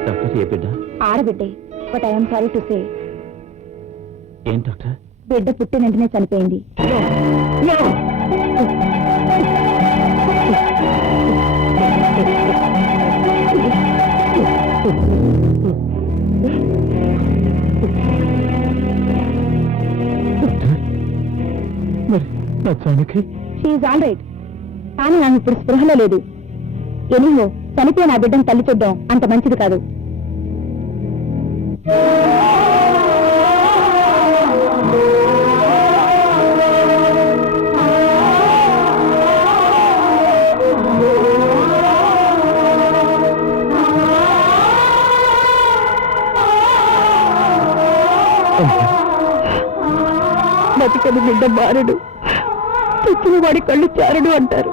డాక్టర్ ఏ బిడ్డ? ఆడబిడ్డే. But I'm sorry to say ఏం డాక్టర్? బిడ్డ పుట్టిన వెంటనే చనిపోయింది. Doctor Janaki she's all right, కానీ నాకు ఇప్పుడు స్పృహలో లేదు. ఎనిహో చనిపోయిన నా బిడ్డను తల్లి చూడ్డం అంత మంచిది కాదు. బతికని బిడ్డ బారుడు, తెచ్చిన వాడి కళ్ళు చారుడు అంటారు.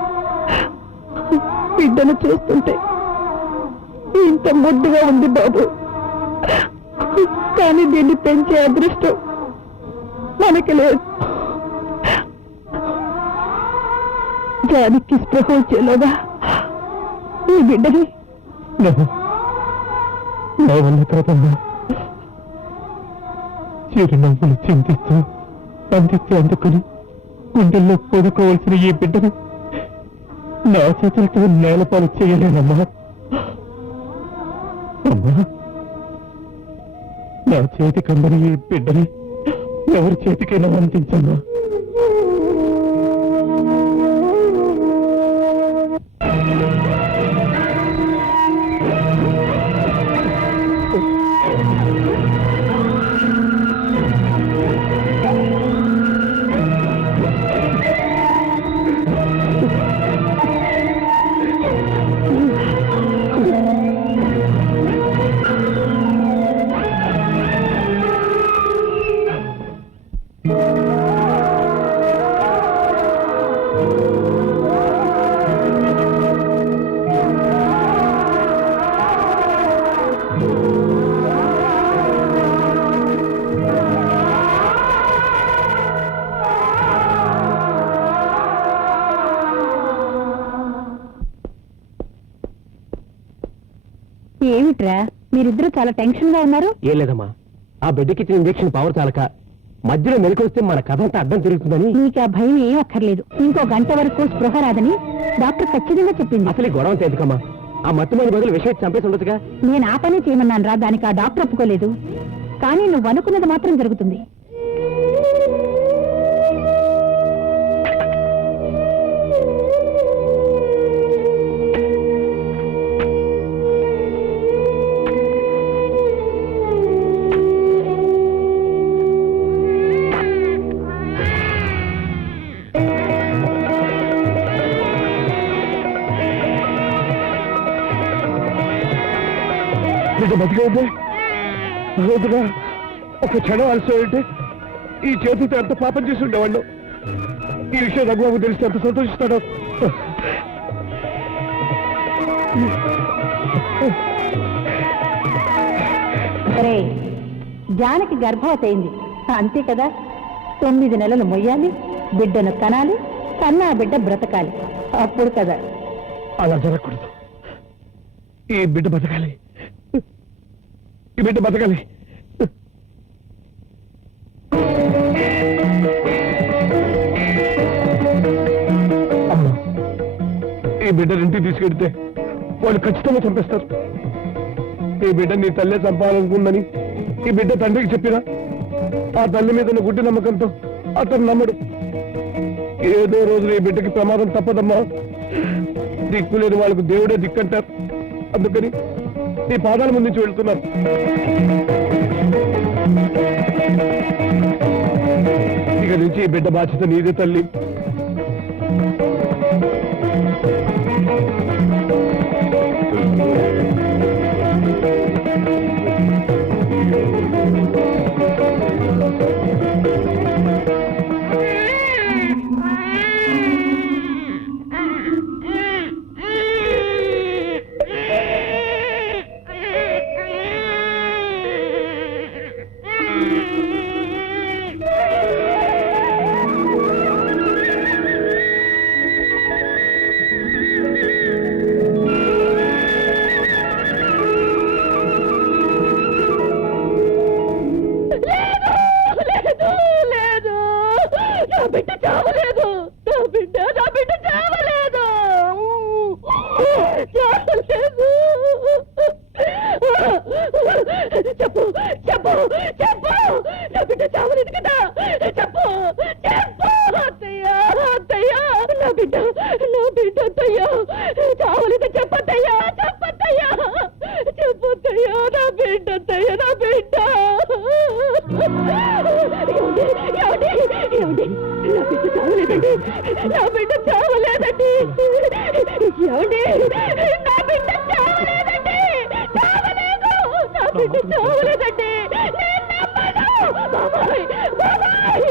బిడ్డను చూస్తుంటే ఇంత ముద్దుగా ఉంది బాబు, కానీ దీన్ని పెంచే అదృష్టం మనకి లేదు. జానికి స్పృహ వచ్చేలోగా ఈ బిడ్డని చిరునవ్వులు చింతిస్తూ అందిస్తే అందుకుని గుండెల్లో పొదుకోవలసిన ఈ బిడ్డను నా చేతులతో నేలపాలు చేయలేనమ్మా. అమ్మా, నా చేతికి అందని ఈ బిడ్డని ఎవరి చేతికైనా అందించమ్మా. ఏమిట్రా మీరిద్దరూ చాలా టెన్షన్ గా ఉన్నారు? ఏం లేదమ్మా, ఆ బిడ్డకి ఇచ్చిన ఇంజెక్షన్ పవర్ చాలక మధ్యలో మెలికొస్తే మన కథ అంతా అడ్డం తిరుగుతుందని. నీకు ఆ భయం ఏం అక్కర్లేదు. ఇంకో గంట వరకు స్పృహ రాదని డాక్టర్ ఖచ్చితంగా చెప్పింది. అసలు ఈ గొడవ ఎందుకమ్మా? ఆ మత్తుమైన బదులు విషయం చంపేసి ఉండదుగా. నేను ఆ పని చేయమన్నాను రా, దానికి ఆ డాక్టర్ ఒప్పుకోలేదు. కానీ నువ్వు అనుకున్నది మాత్రం జరుగుతుంది. బిడ్డ బతిగా ఉందే రోజుగా ఒక క్షణం అలసిపోయింటే ఈ చేతితో ఎంత పాపం చేసి ఉండేవాళ్ళు. ఈ విషయం రఘుబాబు తెలిస్తే ఎంత సంతోషిస్తాడో. సరే, జానకి గర్భవతి అయింది అంతే కదా. 9 నెలలు మొయ్యాలి, బిడ్డను కనాలి, కన్నా బిడ్డ బ్రతకాలి. అప్పుడు కదా. అలా జరగకూడదు. ఈ బిడ్డ బతకాలి, ఈ బిడ్డ బతకాలి. అమ్మా, ఈ బిడ్డను ఇంటికి తీసుకెడితే వాళ్ళు ఖచ్చితంగా చంపేస్తారు. ఈ బిడ్డ నీ తల్లే చంపాలనుకుందని ఈ బిడ్డ తండ్రికి చెప్పినా ఆ తల్లి మీద ఉన్న గుడ్డి నమ్మకంతో అతను నమ్మడు. ఏదో రోజు ఈ బిడ్డకి ప్రమాదం తప్పదమ్మా. దిక్కులేని వాళ్ళకు దేవుడే దిక్కంటారు. అందుకని నీ పాదాల ముందు నుంచి వెళ్తున్నాను. ఇక నుంచి ఈ బిడ్డ బాధ్యత నీదే తల్లి. చెప్పు చెప్పు చెప్పు, నా బిడ్డ చావలేదు కదా. చెప్పు చెప్పు అత్తయ్య. ఏమండి నా బిడ్డ చావలేదండి నా బిడ్డ చావలేదండి ఏమండి నా బిడ్డ చావలేదండి చావలేదు నా బిడ్డ చావలేదండి బాబాయ్ బాబాయ్ బాబాయ్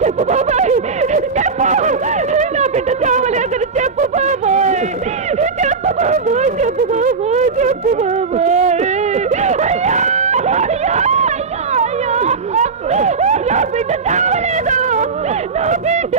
చెప్పు బాబాయ్ చెప్పు నా బిడ్డ చావలేదని చెప్పు బాబాయ్ చెప్పు బాబాయ్ చెప్పు బాబాయ్ చెప్పు బాబాయ్ నా బిడ్డ చావలేదు నా బిడ్డ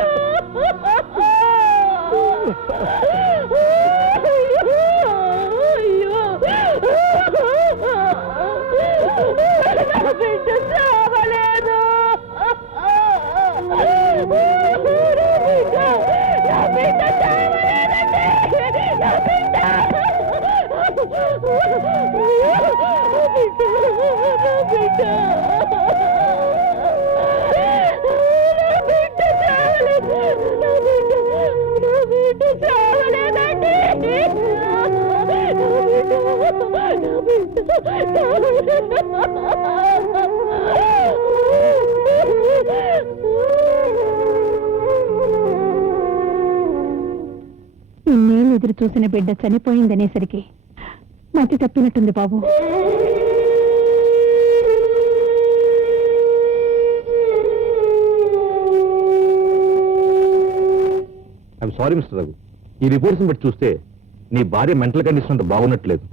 నా బిడ్డ చావలేదు నా బిడ్డ చావలేదండి నా బిడ్డ ఇన్నేళ్ళు ఎదురు చూసిన బిడ్డ చనిపోయిందనేసరికి మతి తప్పినట్టుంది బాబు. ఐఎమ్ సారీ మిస్టర్ రఘు, ఈ రిపోర్ట్స్ బట్టి చూస్తే నీ భార్య మెంటల్ కండిషన్ అంత బాగున్నట్లేదు.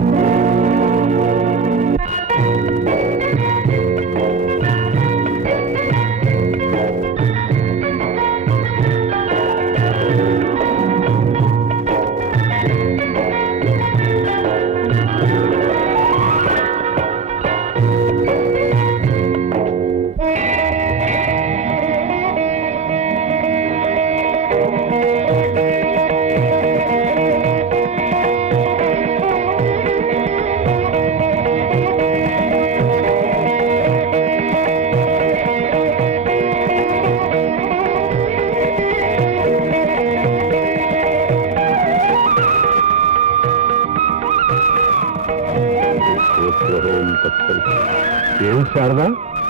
ఏం శారదా,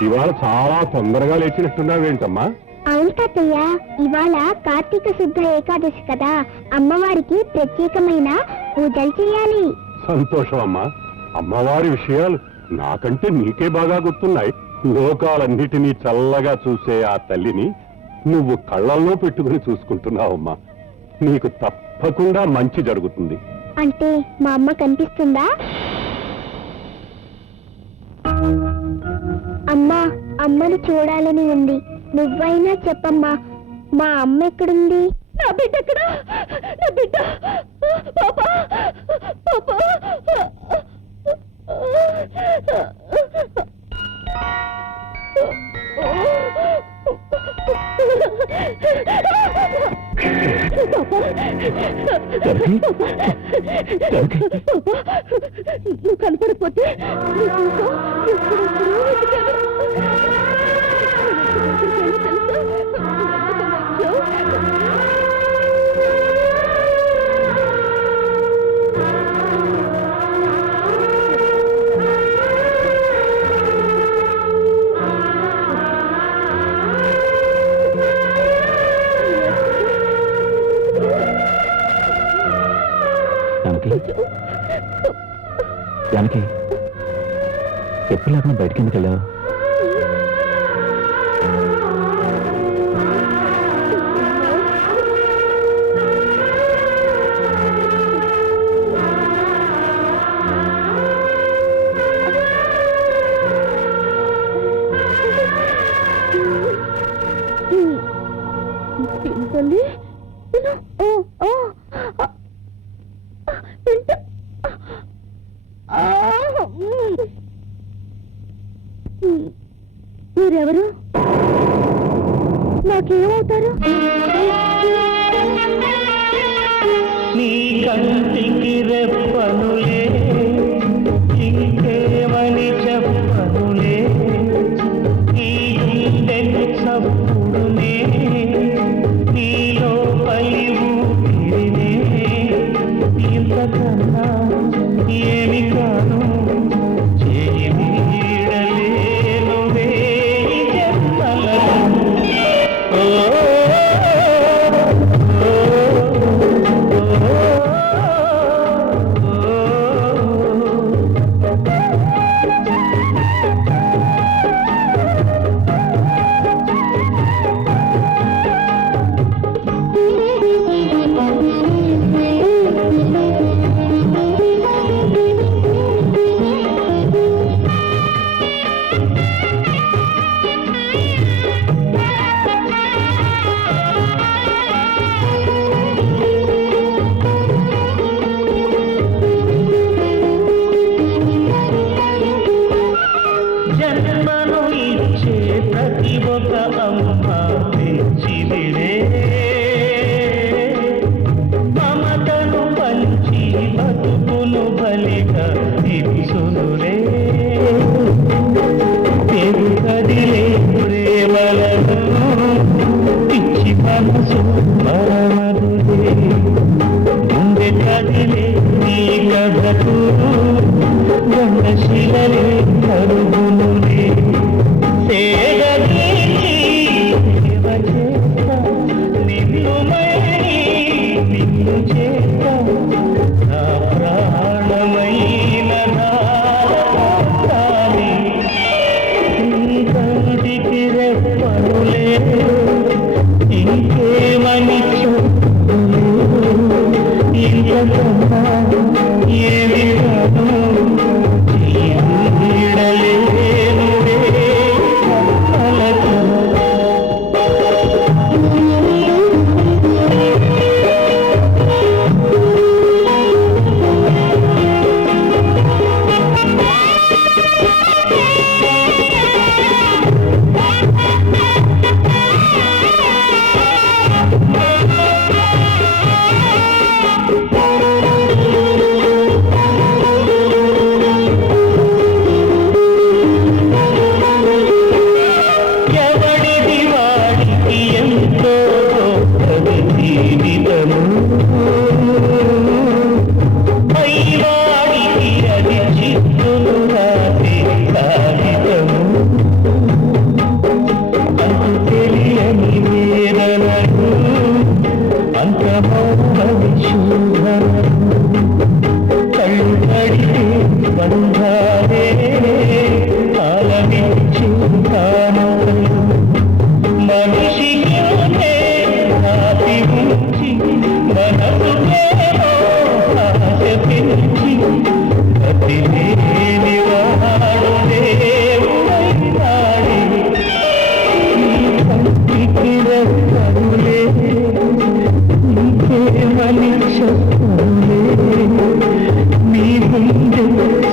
ఇవాళ చాలా తొందరగా లేచినట్టున్నావేంటమ్మా? అవును తాతయ్య, ఇవాళ కార్తీక శుద్ధ ఏకాదశి కదా, అమ్మవారికి ప్రత్యేకమైన పూజలు చేయాలి. సంతోషం అమ్మా. అమ్మవారి విషయాలు నాకంటే నీకే బాగా గుర్తున్నాయి. లోకాలన్నిటినీ చల్లగా చూసే ఆ తల్లిని నువ్వు కళ్ళల్లో పెట్టుకుని చూసుకుంటున్నావమ్మా. నీకు తప్పకుండా మంచి జరుగుతుంది. అంటే మా అమ్మ కనిపిస్తుందా? అమ్మా, అమ్మను చూడాలని ఉంది, నువ్వైనా చెప్పమ్మా, మా అమ్మ ఎక్కడుంది? నా బిడ్డ ఎక్కడ? నా బిడ్డ పాపా పాపా నువ్వు కనపడిపోతే జానకి, ఎప్పుడు లేకుండా బయటికి ఎందుకు వెళ్ళావు? మీరెవరు? నాకేమవుతారు? నీ కంటికి రెప్పనులే, ఇంకేమని చెప్పనులే, ఈ గుండెకు చప్పుడునే, నీలో పలి ఊపిరినే, ఇంతకన్నా ఏమి కాను, చేయి వీడలే. జన్మను ఇచ్చే ప్రతి ఒక అమ్మ పెంచిదిరే మమతను పంచి బతుకును బలిగా ఇచ్చునురే పెరుగదిలే ప్రేమలను పిచ్చి మనసు మరమదులే గుండె కదిలే నీ కథకు గండశిలలే కరుగునులే సేగదీచి సేవ చేస్తా నిన్నుమై నిన్ను చేస్తా నా ప్రాణమైన నాని నీ కంటికి రెప్పనులే ఇంకేమని చెప్పులే ఇంతకన్నా ఏమి కాదు ఈడలేనులే కలతో ఎవడిది వాడికి ఎంతో గొప్పది జీవితము పైవాడికి అది చిత్తులు రాసే కాగితము అంత తెలియని వేదనలు అంత మౌనమి శోధనలు కళ్ళు కడితే బంధాలే పాలమించి కానలు మనిషికి రాతి ఉంచి మనసుకేమో ఆశ పెంచి గతి లేని వాడు దేవుడైనాడే ఈ కంటికి రెప్పనులే ఇంకేమని చెప్పనులే నీ గుండె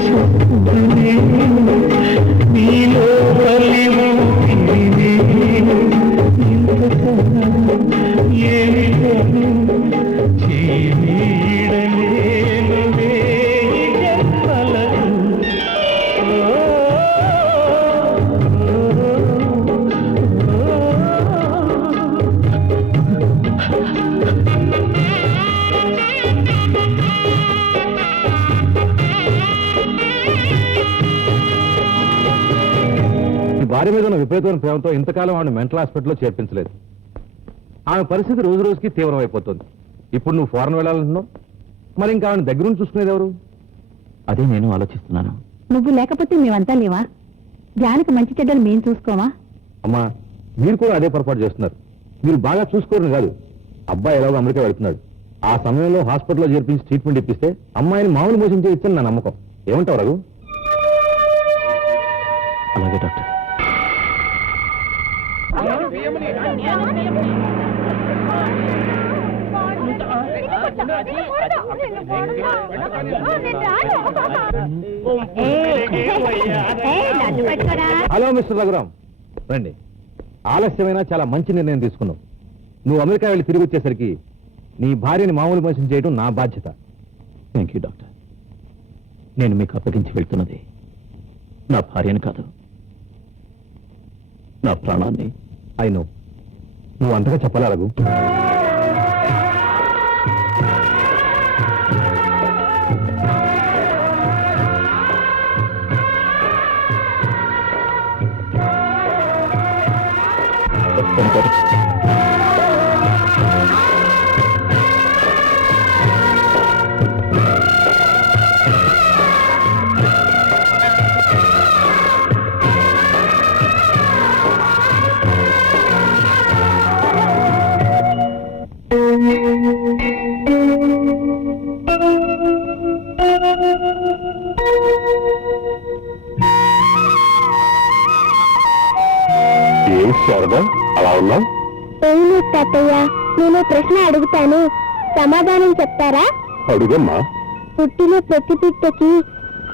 చెప్పులే నీలో కలివు ఇంతకన్నా ఏమి చేయలేనులే ఈ జన్మలకు నీ భార్య మీద ఉన్న విపరీతమైన ప్రేమతో ఇంతకాలం ఆమెను మెంటల్ హాస్పిటల్లో చేర్పించలేదు. ఆమె పరిస్థితి రోజు రోజుకి తీవ్రమైపోతుంది. ఇప్పుడు నువ్వు ఫారెన్ వెళ్ళాలంటున్నావు, మరి ఇంకా ఆమెను దగ్గర నుంచి చూసుకునేది ఎవరు? అదే నేను ఆలోచిస్తున్నాను. నువ్వు లేకపోతే మేమంతా లేవా? జానకి మంచి చెడ్డలు మేము చూసుకోమా? అమ్మా, మీరు కూడా అదే పొరపాటు చేస్తున్నారు. మీరు బాగా చూసుకోరని కాదు, అబ్బాయి ఎలాగో అమెరికా వెళ్తున్నాడు. ఆ సమయంలో హాస్పిటల్లో చేర్పించి ట్రీట్మెంట్ ఇప్పిస్తే అమ్మాయిని మామూలు మోసం చేయొచ్చని నా నమ్మకం. ఏమంటావు రఘు? అలాగే డాక్టర్. హలో మిస్టర్ రఘురామ్, రండి. ఆలస్యమైనా చాలా మంచి నిర్ణయం తీసుకున్నావు. నువ్వు అమెరికా వెళ్ళి తిరిగి వచ్చేసరికి నీ భార్యని మామూలు మోసం చేయడం నా బాధ్యత. Thank you doctor. నేను మీకు అప్పగించి వెళ్తున్నది నా భార్యని కాదు, నా ప్రాణాన్ని. అయినో నువ్వు అంతగా చెప్పాలా రఘు? ఏం శారదా అలా ఉన్నావు? ఏం లేదు తాతయ్య, నేను ప్రశ్న అడుగుతాను, సమాధానం చెప్తారా? అడుగమ్మా. పుట్టిన ప్రతి బిడ్డకి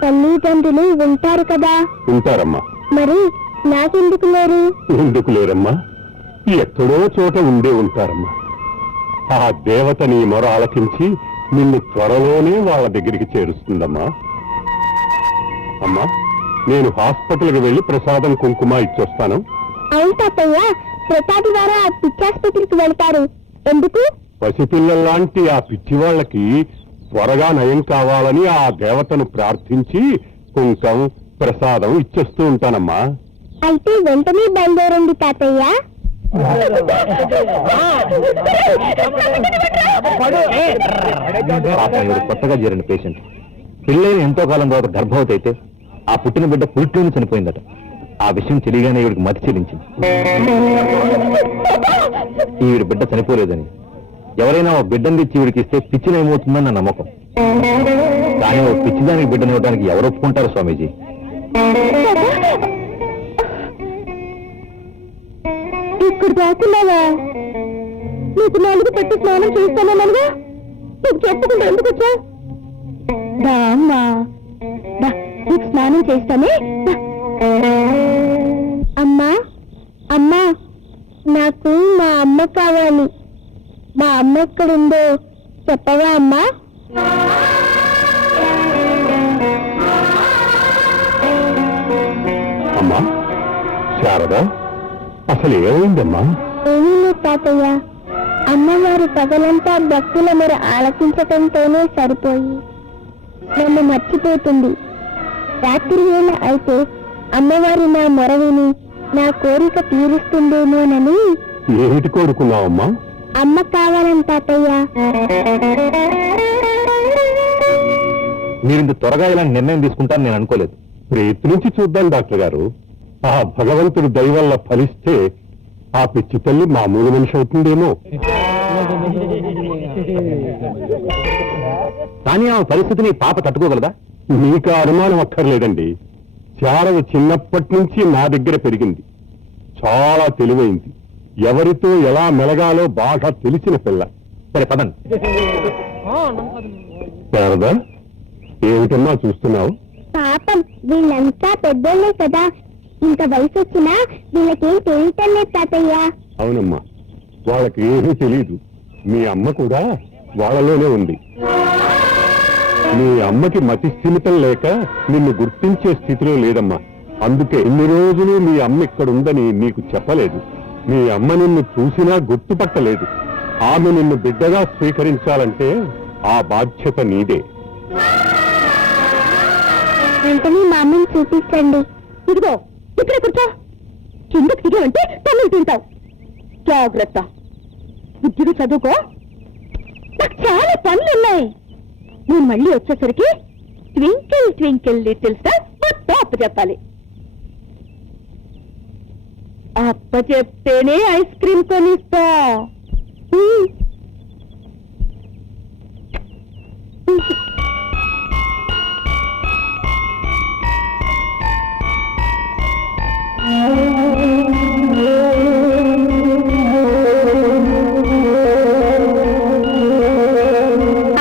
తల్లిదండ్రులు ఉంటారు కదా, ఉంటారమ్మా. మరి నాకెందుకు లేరు? ఎందుకు లేరమ్మా, ఎక్కడో చోట ఉండే ఉంటారమ్మా. ఆ దేవత నీ మొర ఆలకించి నిన్ను త్వరలోనే వాళ్ళ దగ్గరికి చేరుస్తుందమ్మా. అమ్మా, నేను హాస్పిటల్కి వెళ్ళి ప్రసాదం కుంకుమ ఇచ్చొస్తాను. అవును తాతయ్య, ప్రసాద్ గారు ఆ పిచ్చాసుపత్రికి వెళ్తారు. ఎందుకు? పసిపిల్లల్లాంటి ఆ పిచ్చి వాళ్ళకి త్వరగా నయం కావాలని ఆ దేవతను ప్రార్థించి కుంకం ప్రసాదం ఇచ్చేస్తూ ఉంటానమ్మా. అయితే వెంటనే బయలుదేరండి తాతయ్య. కొత్తగా చేరిన పేషెంట్ పిల్లలు ఎంతో కాలం తర్వాత గర్భవతి అయితే ఆ పుట్టిన బిడ్డ పురిట్లోనే చనిపోయిందట. ఆ విషయం తెలియగానే ఈవిడికి మతి చెల్లించింది. ఈవిడ బిడ్డ చనిపోలేదని, ఎవరైనా ఓ బిడ్డను తెచ్చి ఈవిడికి ఇస్తే పిచ్చినేమవుతుందని నా నమ్మకం. కానీ ఓ పిచ్చిదానికి బిడ్డను ఇవ్వడానికి ఎవరు ఒప్పుకుంటారు స్వామీజీ? ఇక్కడ దాకున్నావా? నీకు 4 పెట్టి స్నానం చేస్తానన్నానుగా, నీకు చెప్పకుండా ఎందుకు వచ్చా? అమ్మా, నీకు స్నానం చేస్తానే. అమ్మా అమ్మా, నాకు మా అమ్మ కావాలి. మా అమ్మ ఎక్కడుందో చెప్పవా అమ్మా? అమ్మా శారదా, అసలు ఏమైందమ్మా? ఏమీ లేదు తాతయ్య, అమ్మవారు పగలంతా భక్తుల మొర ఆలకించటంతోనే సరిపోయి నన్ను మర్చిపోతుంది. రాత్రి వేళ అయితే అమ్మవారు నా మొర విని నా కోరిక తీరుస్తుందేమోనని. ఏమిటి కోరుకున్నావమ్మా? అమ్మ కావాలని తాతయ్య. మీరు ఇంత త్వరగా ఇలాంటి నిర్ణయం తీసుకుంటారని నేను అనుకోలేదు. ప్రయత్నించి చూద్దాం డాక్టర్ గారు. ఆ భగవంతుడి దయ వల్ల ఫలిస్తే ఆ పిచ్చి తల్లి మామూలు మనిషి అవుతుందేమో. కానీ ఆ పరిస్థితిని పాప తట్టుకోగలదా? మీకు అనుమానం అక్కర్లేదండి. శారద చిన్నప్పటి నుంచి నా దగ్గర పెరిగింది. చాలా తెలివైంది. ఎవరితో ఎలా మెలగాలో బాగా తెలిసిన పిల్ల. సరే పదండి. శారద, ఏమిటమ్మా చూస్తున్నావు? పాపం, వీళ్ళంతా పెద్దోళ్ళే కదా, ఇంత వయసు వచ్చినా వీళ్ళకేం తెలియటం లేదు తాతయ్య. అవునమ్మా, వాళ్ళకి ఏమీ తెలియదు. మీ అమ్మ కూడా వాళ్ళలోనే ఉంది. మీ అమ్మకి మతి స్థిమితం లేక నిన్ను గుర్తించే స్థితిలో లేదమ్మా. అందుకే ఇన్ని రోజులు మీ అమ్మ ఇక్కడుందని నీకు చెప్పలేదు. మీ అమ్మ నిన్ను చూసినా గుర్తుపట్టలేదు. ఆమె నిన్ను బిడ్డగా స్వీకరించాలంటే ఆ బాధ్యత నీదే. వెంటనే మా అమ్మని చూపించండి. ఇదిగో ఇక్కడ కూర్చో. కిందకు దిగావంటే తల్లి తింటావు. జాగ్రత్త, బుద్ధిగా చదువుకో. నాకు చాలా పనులున్నాయి. నేను మళ్ళీ వచ్చేసరికి ట్వింకిల్ ట్వింకిల్ లిటిల్ స్టార్ మొత్తం అప్పచెప్పాలి. అప్పచెప్తేనే ఐస్ క్రీమ్ కొనిస్తా.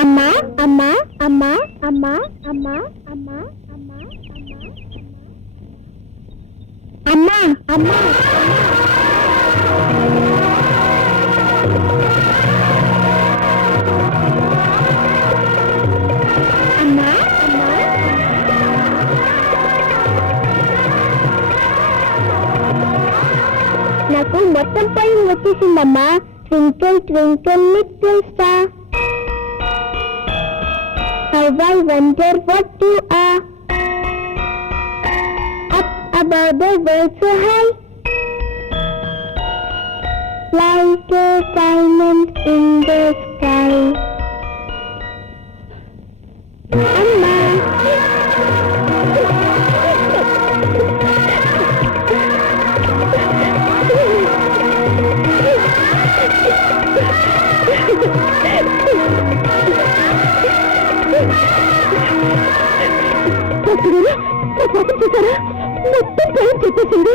అమ్మా అమ్మా అమ్మా అమ్మా అమ్మా అమ్మా అమ్మా అమ్మా అమ్మా అమ్మా నాకు మొత్తం పై వచ్చేసిందమ్మా. Twinkle twinkle little star, how I wonder what you are, up above the world so high, like a diamond in the sky. Amma. చూసారా, మొత్తం ప్రయోగం చెప్పేసింది.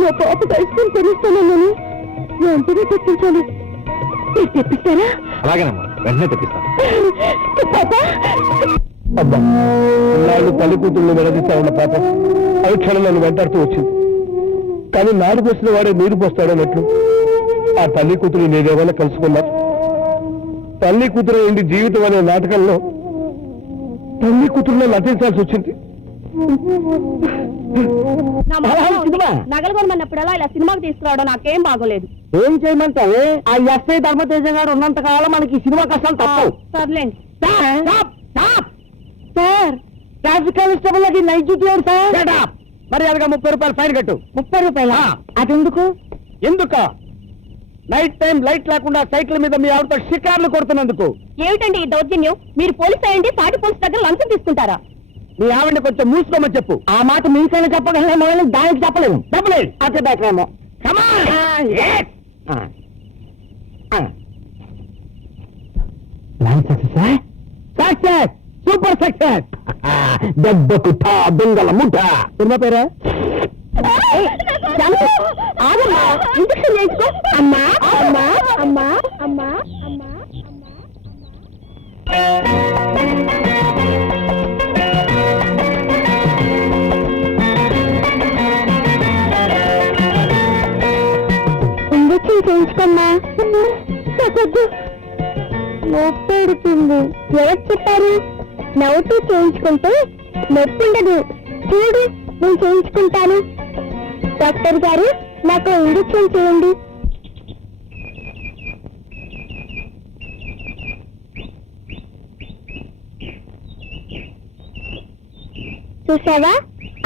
నా పాప ఐస్క్రీమ్ తెలుస్తానని వెంటనే తెప్పించాలి. మీరు తెప్పిస్తారా? అలాగేనమ్మా, వెంటనే తెప్పిస్తాను. అబ్బా, ఇన్నాళ్ళు తల్లి కూతుళ్ళు వెలదీస్తా ఉన్న పాప పరీక్షలు నన్ను వెంటాడుతూ వచ్చింది. కానీ నాడు పోసిన వాడే నీరు పోస్తాడన్నట్లు ఆ తల్లి కూతురు నేనేమైనా కలుసుకున్నా. తల్లి కూతురు ఏంటి జీవితం అనే నాటకంలో తల్లి కూతురులో నటించాల్సి వచ్చింది. నగలు కొనమన్నప్పుడల్లా ఇలా సినిమాకి తీసుకురావడం నాకేం బాగోలేదు. ఏం చేయమంటావే? ఆ ఎస్ఐ ధర్మతేజ గారు ఉన్నంత కాలం మనకి సినిమా కష్టాలు తప్పవు. సర్లేండి. సార్ ట్రాఫిక్ కానిస్టేబుల్ అది నైట్ డ్యూటీ సార్. మరి అదిగా 30 రూపాయలు ఫైన్ కట్టు. 30 రూపాయల? అదెందుకు? ఎందుక నైట్ టైం లైట్ లేకుండా సైకిల్ మీద మీ ఆవిడతో షికార్లు కొడుతున్నందుకు. ఏమిటండి ఈ దౌర్జన్యం? మీరు పోలీస్ అయ్యండి సాటి పోలీస్ దగ్గర లంచం తీసుకుంటారా? మీ ఆవిడని కొంచెం మూసుకోమని చెప్పు. ఆ మాట మీకైనా చెప్పగలమో దానికి చెప్పలేము. డబ్బులేదు అదే బేకరేమో. Success, super success. దెబ్బకు దొంగల ముఠ. సినిమా పేరా? ఇంజక్షన్ చేయించుకో. అమ్మా అమ్మా అమ్మా అమ్మా అమ్మా. ఇంజక్షన్ చేయించుకోమ్మా. నాకొద్దు, నొప్పి ఎడుతుంది. ఎవరు చెప్పారు? నవ్వుతూ చేయించుకుంటే నొప్పి ఉండదు. చూడు, నేను చేయించుకుంటాను. డాక్టర్ గారు, నాకు ఇంజక్షన్ చేయండి. చూసావా,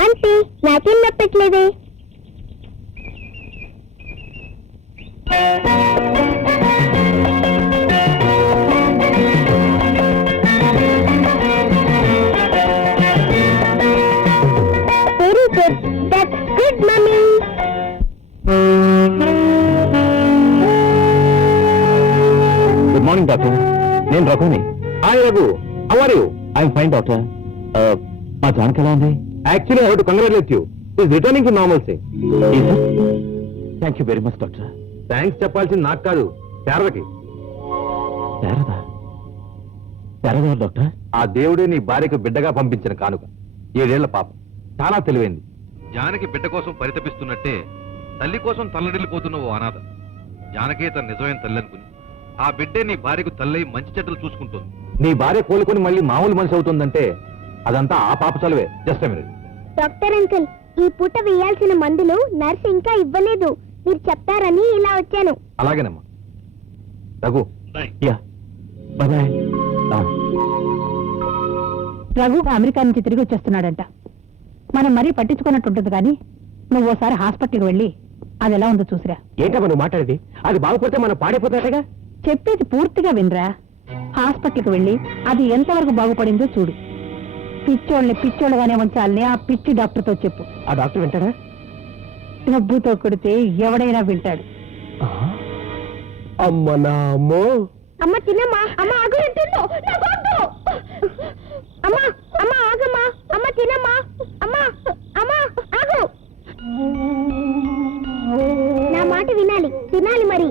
అంటే నాకేం నొప్పట్లేదే. Very good, that's good mummy. Good morning doctor. నేను రఘుని. Hi Raghu, how are you? I'm fine doctor. మా జానకి ఎలా ఉంది? Actually I have to congratulate you. Is returning to normalcy. Thank you very much doctor. Thanks చెప్పాల్సింది నాకు కాదు, శారదకి. Sharada? Sharada doctor? ఆ దేవుడే నీ భార్యకు బిడ్డగా పంపించిన కానుక. 7 ఏళ్ల పాప, చాలా తెలివైంది. జానకి బిడ్డ కోసం పరితపిస్తున్నట్టే తల్లి కోసం తల్లడిల్లిపోతున్న ఓ అనాథ. జానకే తన నిజమైన తల్లి అనుకుని ఆ బిడ్డే నీ భార్యకు తల్లై మంచి చెడ్డలు చూసుకుంటోంది. నీ భార్య కోలుకొని మళ్ళీ మామూలు మనిషి అవుతుందంటే అదంతా ఆ పాప చలువే. Just a minute. Doctor uncle, ఈ పూట వేయాల్సిన మందులు నర్స్ ఇంకా ఇవ్వలేదు. మీరు చెప్తారని ఇలా వచ్చాను. అలాగేనమ్మా. Raghu, yeah bye. Raghu America నుంచి తిరిగి వచ్చేస్తున్నాడంట. మనం మరీ పట్టించుకున్నట్టుంటుంది కానీ నువ్వు ఓసారి హాస్పిటల్కి వెళ్ళి అది ఎలా ఉందో చూసిరా. ఏంటమ్మా నువ్వు మాట్లాడేది? అది బాగుపోతే మనం పాడైపోతాడగా. చెప్పేది పూర్తిగా వినరా. హాస్పిటల్కి వెళ్ళి అది ఎంతవరకు బాగుపడిందో చూడు. పిచ్చోళ్ళని పిచ్చోళ్ళగానే ఉంచాలని ఆ పిచ్చి డాక్టర్తో చెప్పు. ఆ డాక్టర్ వింటాడా? డబ్బుతో కొడితే ఎవడైనా వింటాడు. అమ్మ నా అమ్మో. అమ్మ తినమ్మా. అమ్మ ఆగు, తిన్ను. అమ్మా అమ్మ ఆగమ్మా. అమ్మ తినమ్మా. అమ్మా అమ్మా ఆగు. నా మాట వినాలి, తినాలి. మరి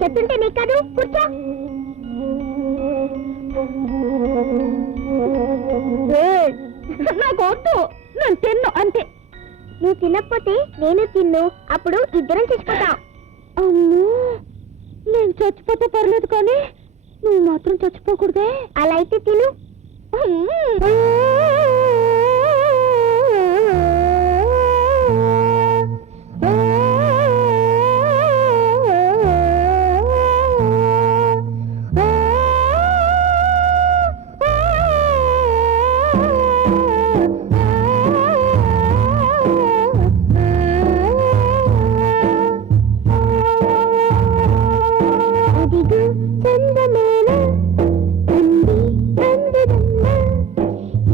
చెప్తుంటే నీకు కాదు. కూర్చో. నాకు వద్దు, నేను తిన్ను అంతే. నువ్వు తినకపోతే నేను తిన్ను, అప్పుడు ఇద్దరం చచ్చిపోతాం. అమ్మో, నేను చచ్చిపోతే పర్లేదు కానీ నువ్వు మాత్రం చచ్చిపోకూడదే. అలా అయితే తిను.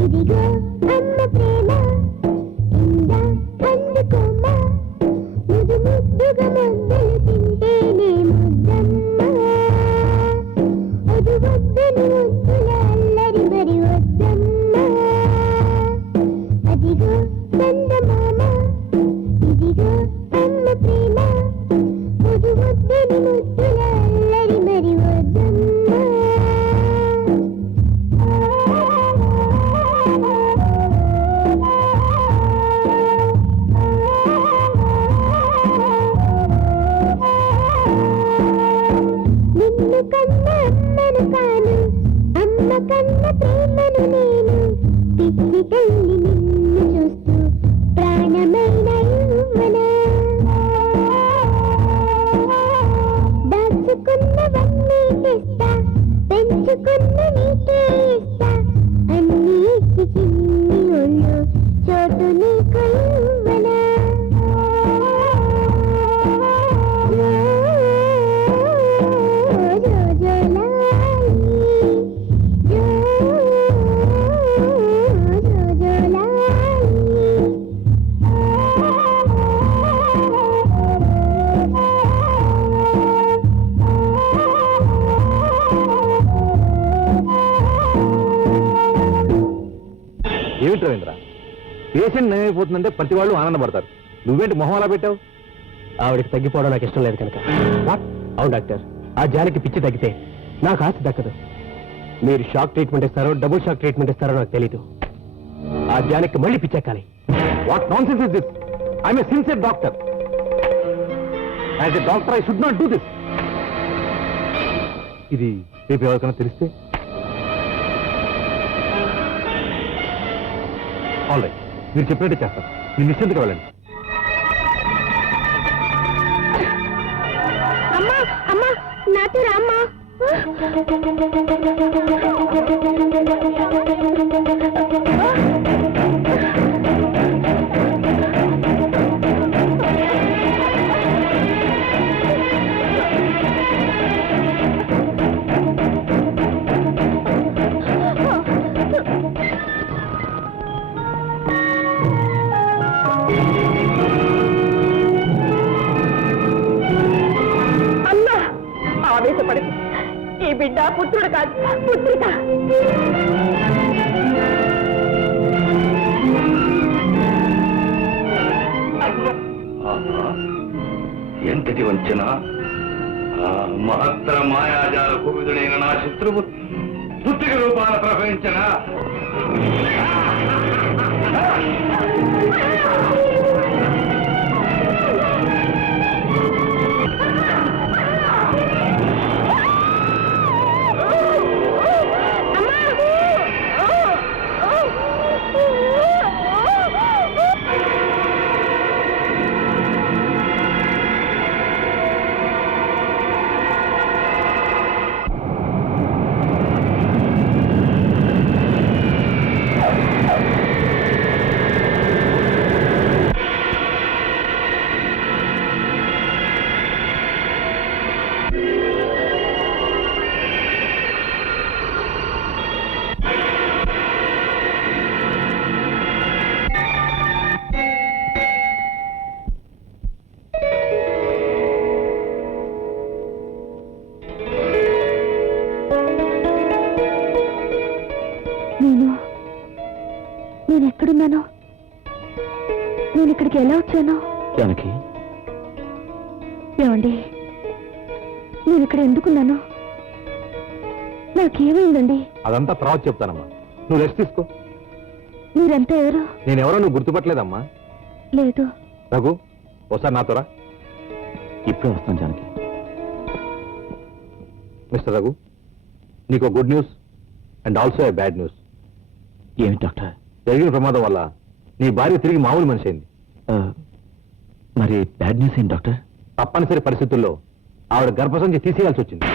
ఇదిగో పేషెంట్ నయమైపోతుందంటే ప్రతి వాళ్ళు ఆనందపడతారు. నువ్వేంటి మొహం అలా పెట్టావు? ఆవిడకి తగ్గిపోవడం నాకు ఇష్టం లేదు కనుక. అవును డాక్టర్, ఆ జానికి పిచ్చి తగ్గితే నాకు ఆస్తి దక్కదు. మీరు షాక్ ట్రీట్మెంట్ ఇస్తారో డబుల్ షాక్ ట్రీట్మెంట్ ఇస్తారో నాకు తెలీదు. ఆ జానికి మళ్ళీ పిచ్చెక్కాలి. What nonsense is this? I'm a sincere doctor. As a doctor I should not do this. ఇది రేపు ఎవరికైనా తెలిస్తే? ఆల్ రైట్, మీరు చెప్పినట్టే చేస్తాను. మీరు నిశ్చింతగా వెళ్ళండి. అమ్మా అమ్మా నాతో రామ్మా. ఆవేశపడదు. ఈ బిడ్డ పుత్రుడు కాదు, పుత్రిక. ఎంతటి వంచన! మహత్తర మాయాజాల కువిదుడైన నా శత్రువు పుత్రిక రూపాన ప్రవహించిన నేను ఎక్కడున్నాను? నేను ఇక్కడికి ఎలా వచ్చాను? జానకి, ఏమండి, నేను ఇక్కడ ఎందుకున్నాను? నాకేమైందండి? అదంతా తర్వాత చెప్తానమ్మా. నువ్వు రెస్ట్ తీసుకో. మీరంతా ఎవరు? నేనెవరో నువ్వు గుర్తుపట్టలేదమ్మా. లేదు. రఘు, ఒకసారి నాతో రా. ఇప్పుడే వస్తాను జానకి. మిస్టర్ రఘు, నీకు good news and also a bad news. ఏమి డాక్టర్? జరిగిన ప్రమాదం వల్ల నీ భార్య తిరిగి మామూలు మనిషి అయింది. మరి బ్యాడ్ న్యూస్ ఏంటి డాక్టర్? తప్పనిసరి పరిస్థితుల్లో ఆవిడ గర్భసంచి తీసేయాల్సి వచ్చింది.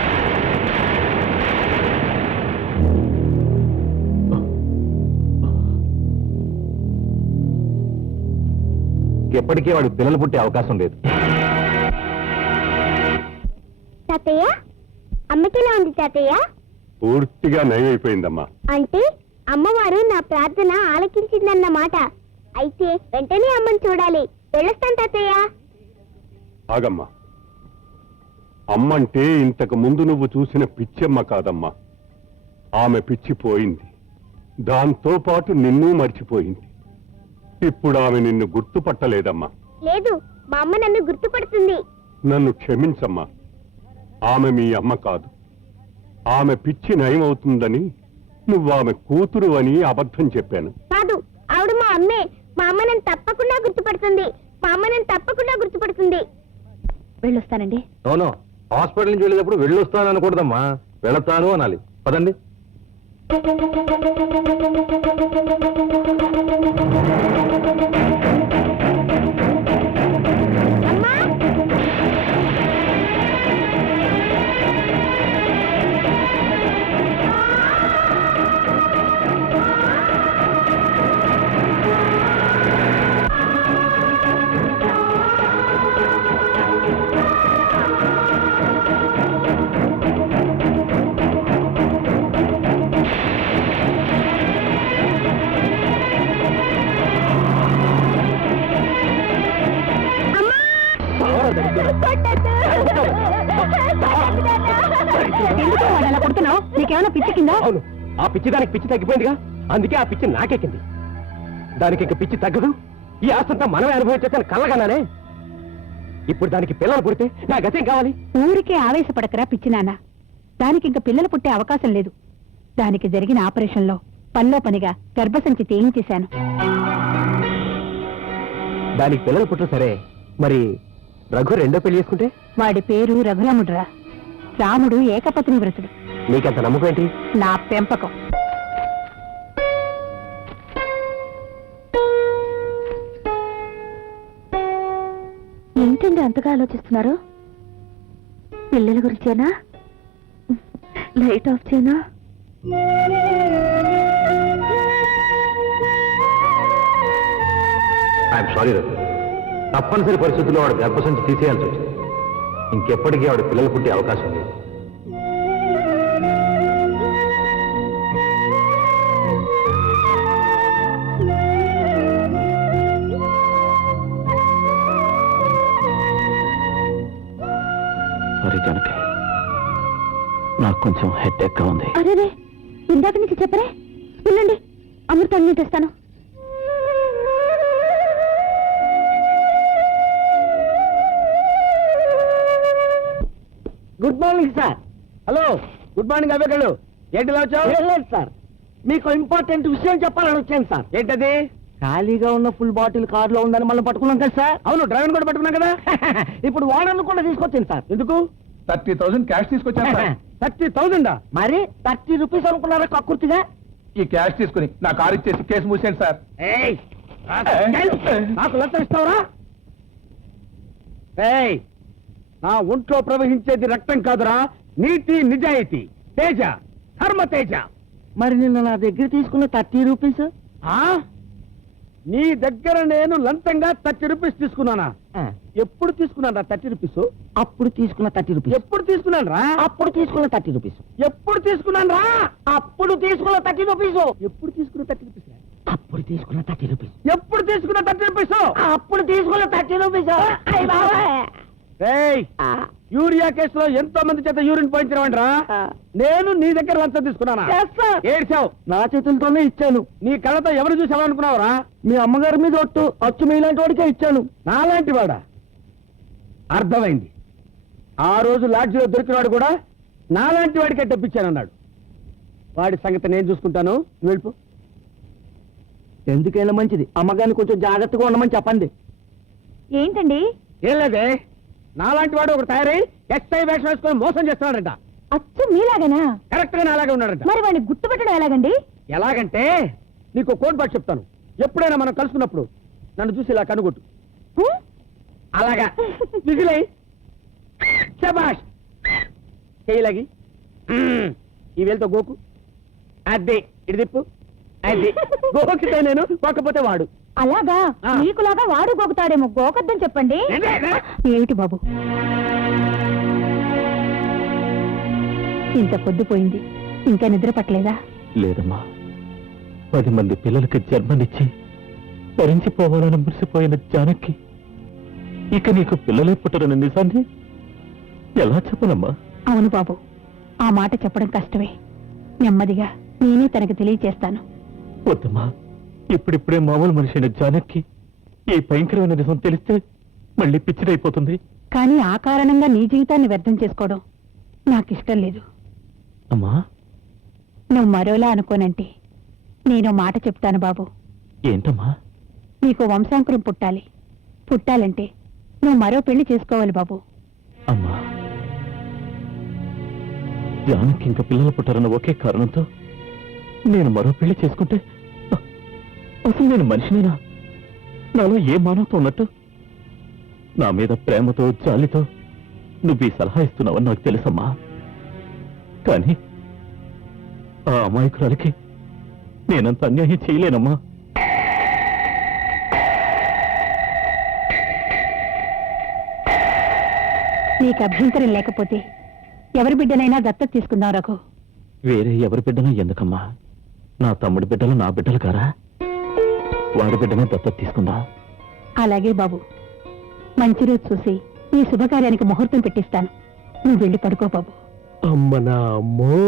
ఎప్పటికీ వాడికి పిల్లలు పుట్టే అవకాశం లేదు. తాతయ్య, అమ్మకిలా ఉంది తాతయ్య? పూర్తిగా నయమైపోయిందమ్మా. అంటే అమ్మవారు నా ప్రార్థన ఆలకించిందన్నమాట. అయితే వెంటనే అమ్మని చూడాలి. వెళ్ళొస్తాను తాతయ్య. ఆగమ్మా, అమ్మంటే ఇంతకు ముందు నువ్వు చూసిన పిచ్చమ్మ కాదమ్మా. ఆమె పిచ్చిపోయింది, దాంతో పాటు నిన్ను మర్చిపోయింది. ఇప్పుడు ఆమె నిన్ను గుర్తుపట్టలేదమ్మా. లేదు, మా అమ్మ నన్ను గుర్తుపడుతుంది. నన్ను క్షమించమ్మా. ఆమె మీ అమ్మ కాదు. ఆమె పిచ్చి నయమవుతుందని నువ్వు ఆమె కూతురు అని అబద్ధం చెప్పాను. కాదు, ఆవిడ మా అమ్మే. మా అమ్మ నన్ను తప్పకుండా గుర్తుపడుతుంది. మా అమ్మ నన్ను తప్పకుండా గుర్తుపడుతుంది. వెళ్ళొస్తానండి. అవును, హాస్పిటల్ నుంచి వెళ్ళేటప్పుడు వెళ్ళొస్తాను అనకూడదమ్మా, వెళతాను అనాలి. పదండి. అమ్మా, నీకేమైనా పిచ్చి కింద? అవును, ఆ పిచ్చి దానికి పిచ్చి తగ్గిపోయిందిగా, అందుకే ఆ పిచ్చి నాకెక్కింది. దానికి ఇంక పిచ్చి తగ్గదు. ఈ ఆస్తంతా మనమే అనుభవించని కళ్ళగన్నానే. ఇప్పుడు దానికి పిల్లలు పుడితే నా గతేం కావాలి? ఊరికే ఆవేశపడకరా పిచ్చి నాన్న. దానికి ఇంక పిల్లలు పుట్టే అవకాశం లేదు. దానికి జరిగిన ఆపరేషన్లో పనిలో పనిగా గర్భసంచి తేయించేశాను. దానికి పిల్లలు పుట్టరు సరే, మరి రఘు రెండో పెళ్లి చేసుకుంటే? వాడి పేరు రఘురాముడురా. రాముడు ఏకపత్ని వ్రతుడు. నీకంత నమ్మకం ఏంటి? నా పెంపకం. ఏంటండి అంతగా ఆలోచిస్తున్నారు? పిల్లల గురించేనా? లైట్ ఆఫ్ చేయనా? ఐఎమ్ సారీ రఘు, తప్పనిసరి పరిస్థితుల్లో వాడు గర్భసంచి తీసేయాల్సి వచ్చింది. ఇంకెప్పటికీ వాడు పిల్లలు పుట్టే అవకాశం లేదు. సారీ జానకి, నాకు కొంచెం హెడ్ ఎక్గా ఉంది. అరే ఇందాక నుంచి చెప్పరే. ఉండండి, అమృతాన్ని తెస్తాను. Good morning sir. Hello, good morning అవేకళ్ళు. ఏంటి ఇలా వచ్చావు? లేదు సార్, మీకు ఇంపార్టెంట్ విషయం చెప్పాలని వచ్చాను సార్. ఏంటది? ఖాళీగా ఉన్న ఫుల్ బాటిల్ కారులో ఉందని మనం పట్టుకున్నాం కదా సార్. అవును, డ్రైవర్ కూడా పట్టుకున్నాం కదా. ఇప్పుడు వాడర్ను కూడా తీసుకొచ్చాను సార్. ఎందుకు? 30,000 క్యాష్ తీసుకొచ్చాను సార్. 30,000 మరి 30 రూపీస్ అనుకున్నారా కక్కుర్తిగా? ఈ క్యాష్ తీసుకుని నా కారు ఇచ్చేసి కేసు మూసేయండి సార్. ఏయ్, నాకు లంచం ఇస్తావురా? ఏయ్, నా ఒంట్లో ప్రవహించేది రక్తం కాదురా, నీతి నిజాయితీ, తేజ, ధర్మ తేజ. మరి నిన్న నా దగ్గర తీసుకున్న 30 రూపీస్? నీ దగ్గర నేను లంచంగా 30 రూపీస్ తీసుకున్నానా? ఎప్పుడు తీసుకున్నాను 30 రూపీస్? అప్పుడు తీసుకున్న 30 రూపీస్. ఎప్పుడు తీసుకున్నాను రా? అప్పుడు తీసుకున్న 30 రూపీస్. ఎప్పుడు తీసుకున్నాను రా? అప్పుడు తీసుకున్న 30 రూపీస్. ఎప్పుడు తీసుకున్న 30 రూపీస్? అప్పుడు తీసుకున్న 30 రూపీస్. ఎప్పుడు తీసుకున్న 30 రూపీస్? అప్పుడు తీసుకున్న 30 రూపీస్. యూరియా కేసులో ఎంతో మంది చేత యూరిన్ పోయించరా? నేను నీ దగ్గర లంచం తీసుకున్నానా? ఏడ్చావు. నా చేతులతోనే ఇచ్చాను. నీ కళ్ళతో ఎవరు చూసావనుకున్నావురా? మీ అమ్మగారి మీద ఒట్టు, అచ్చు మీలాంటి వాడికే ఇచ్చాను. నాలాంటి వాడా? అర్థమైంది. ఆ రోజు లాడ్జిలో దొరికినవాడు కూడా నాలాంటి వాడికే డబ్బిచ్చానన్నాడు. వాడి సంగతి నేను చూసుకుంటాను, నువ్వు వెళ్ళిపో. ఎందుకైనా మంచిది, అమ్మగారిని కొంచెం జాగ్రత్తగా ఉండమని చెప్పండి. ఏంటండి? ఏం లేదే, నాలాంటి వాడు ఒక తయారై ఎస్ఐ వేషం వేసుకొని మోసం చేస్తున్నాడంట. అచ్చు మీలాగనా? కరెక్ట్ గా అలాగే ఉన్నాడంట. మరి వాడిని గుర్తుపెట్టడం ఎలాగండి? ఎలాగంటే నీకు కోడ్ బాట్ చెప్తాను. ఎప్పుడైనా మనం కలుసుకున్నప్పుడు నన్ను చూసి ఇలా కనుగొట్టు. అలాగా విజిలై శబాష్ చేయలాగి ఈ వేలతో గోకు. అదే ఇటు తిప్పు. అది గోకితే నేను, గోకపోతే వాడు. అలాగా? నీకులాగా వాడు గోకుతాడేమో, గోకద్దని చెప్పండి. ఏమిటి బాబు, ఇంత పొద్దుపోయింది, ఇంకా నిద్ర పట్టలేదా? లేదమ్మా, 10 మంది పిల్లలకి జన్మనిచ్చి భరించిపోవాలని మురిసిపోయిన జానకి ఇక నీకు పిల్లలే పుట్టరని నిజాన్ని ఎలా చెప్పనమ్మా? అవును బాబు, ఆ మాట చెప్పడం కష్టమే. నెమ్మదిగా నేనే తనకు తెలియచేస్తాను. వద్దమ్మా, ఇప్పుడిప్పుడే మామూలు మనిషి అయిన జానకి ఈ భయంకరమైన నిజం తెలిస్తే మళ్ళీ పిచ్చిడైపోతుంది. కానీ ఆ కారణంగా నీ జీవితాన్ని వ్యర్థం చేసుకోవడం నాకిష్టం లేదు. అమ్మా, నువ్వు మరోలా అనుకోనంటే నేను మాట చెప్తాను బాబు. ఏంటమ్మా? నీకు వంశాంకురం పుట్టాలి. పుట్టాలంటే నువ్వు మరో పెళ్లి చేసుకోవాలి బాబు. అమ్మా, జానకి ఇంకా పిల్లలు పుట్టారన్న ఒకే కారణంతో నేను మరో పెళ్లి చేసుకుంటే అసలు నేను మనిషినేనా? నాలో ఏ మానవతో ఉన్నట్టు? నా మీద ప్రేమతో, జాలితో నువ్వు ఈ సలహా ఇస్తున్నావని నాకు తెలుసమ్మా. కానీ ఆ అమాయకురాలికి నేనంత అన్యాయం చేయలేనమ్మా. నీకు అభ్యంతరం లేకపోతే ఎవరి బిడ్డనైనా దత్తత తీసుకుందాం రఘు. వేరే ఎవరి బిడ్డనో ఎందుకమ్మా? నా తమ్ముడి బిడ్డలు నా బిడ్డలు కారా? వాడి బిడ్డనే దత్తత తీసుకుందా? అలాగే బాబు, మంచి రోజు చూసి ఈ శుభకార్యానికి ముహూర్తం పెట్టిస్తాను. నువ్వు వెళ్ళి పడుకో బాబు. అమ్మనా అమ్మో,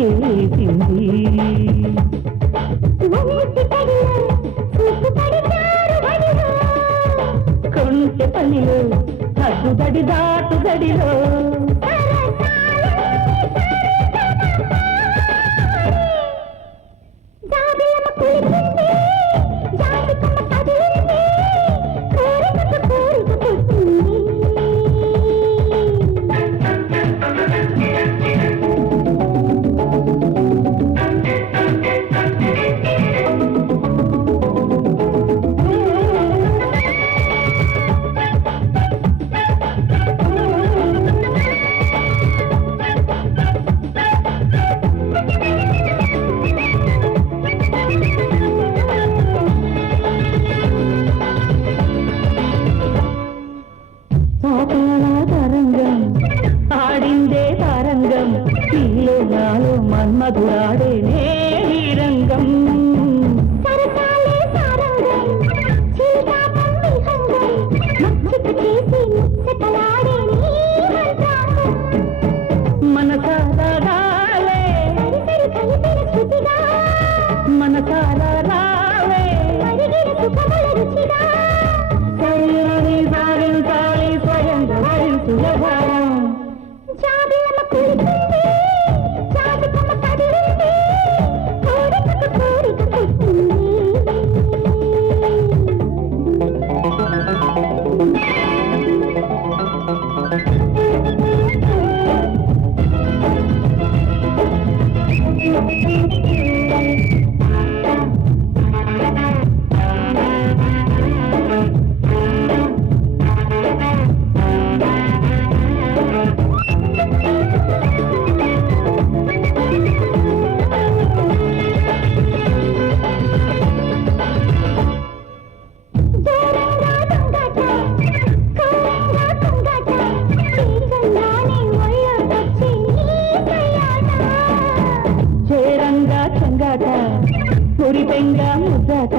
చేసింది. కొంటె పనిలో హద్దుదడి దాటుదడిలో ఆడిందే తరంగం నీలో నాలో మన్మధురాడే నీ రంగం. మనసారాలే మనసారాలే సరి సాగించాలి స్వయం వ్యవహారం. మురిపెంగా ముద్దట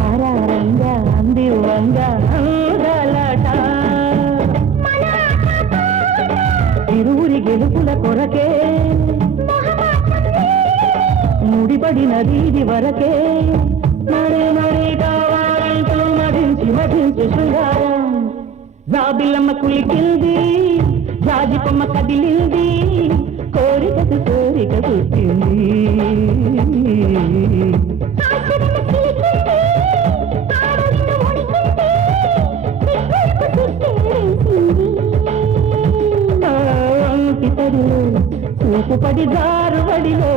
ఆరారంగా అందివంగా అందలట ఇరువురి గెలుపుల కొరకే ముడిపడిన దీది వరకే మరే మరే కావాలంటూ మధించి మధించి శృంగారం. జాబిలమ్మ కులికింది జాజి కొమ్మ కదిలింది కోరికకు కోరిక పుట్టింది. చూపుపడి దారుబడిలో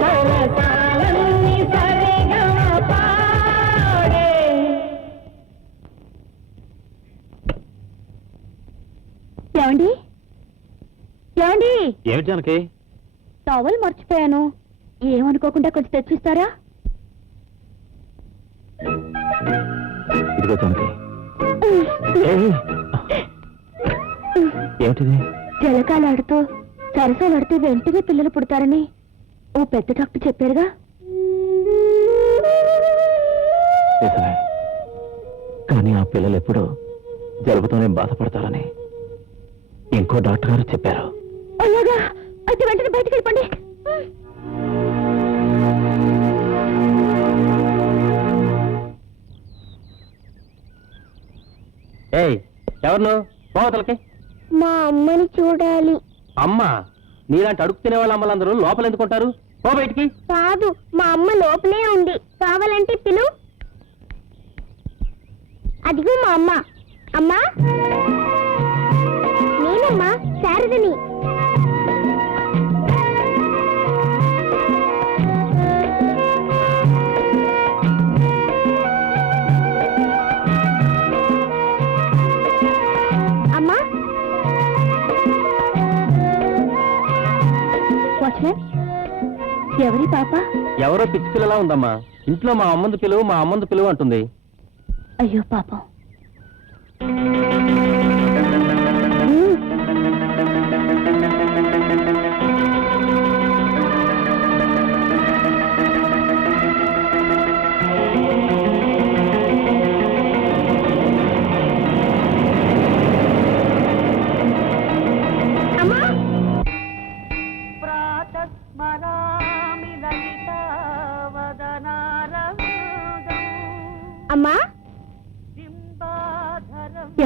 సరసాలన్నీ సరిగా పాడే. ఏమండి ఏమండి ఏమిటి జానకి? టవల్ మర్చిపోయాను, ఏమనుకోకుండా కొంచెం తెచ్చిస్తారా? ఇదిగో జానకి. ఏమిటిది? జలకాలాడుతూ సరసాలాడితే వెంటనే పిల్లలు పుడతారని ఓ పెద్ద డాక్టర్ చెప్పారుగా. నిజమే, కానీ ఆ పిల్లలు ఎప్పుడు జలుబుతోనే బాధపడతారని ఇంకో డాక్టర్ గారు చెప్పారు. అలాగా? అయితే వెంటనే బయటికి వెళ్ళిపోండి. ఎవరు పోతలకి? మా అమ్మని చూడాలి. అమ్మ? నీలాంటి అడుగు తినే వాళ్ళ అమ్మలందరూ లోపల ఎందుకుంటారు? పో బయటికి. కాదు, మా అమ్మ లోపలే ఉంది, కావాలంటే పిలు. అదిగో మా అమ్మ. అమ్మా, నేనమ్మా శారదని. అమ్మా, ఎవరి పాప? ఎవరో పిచ్చి పిల్లలా ఉందమ్మా. ఇంట్లో మా అమ్మందు పిలువు అంటుంది. అయ్యో పాపం.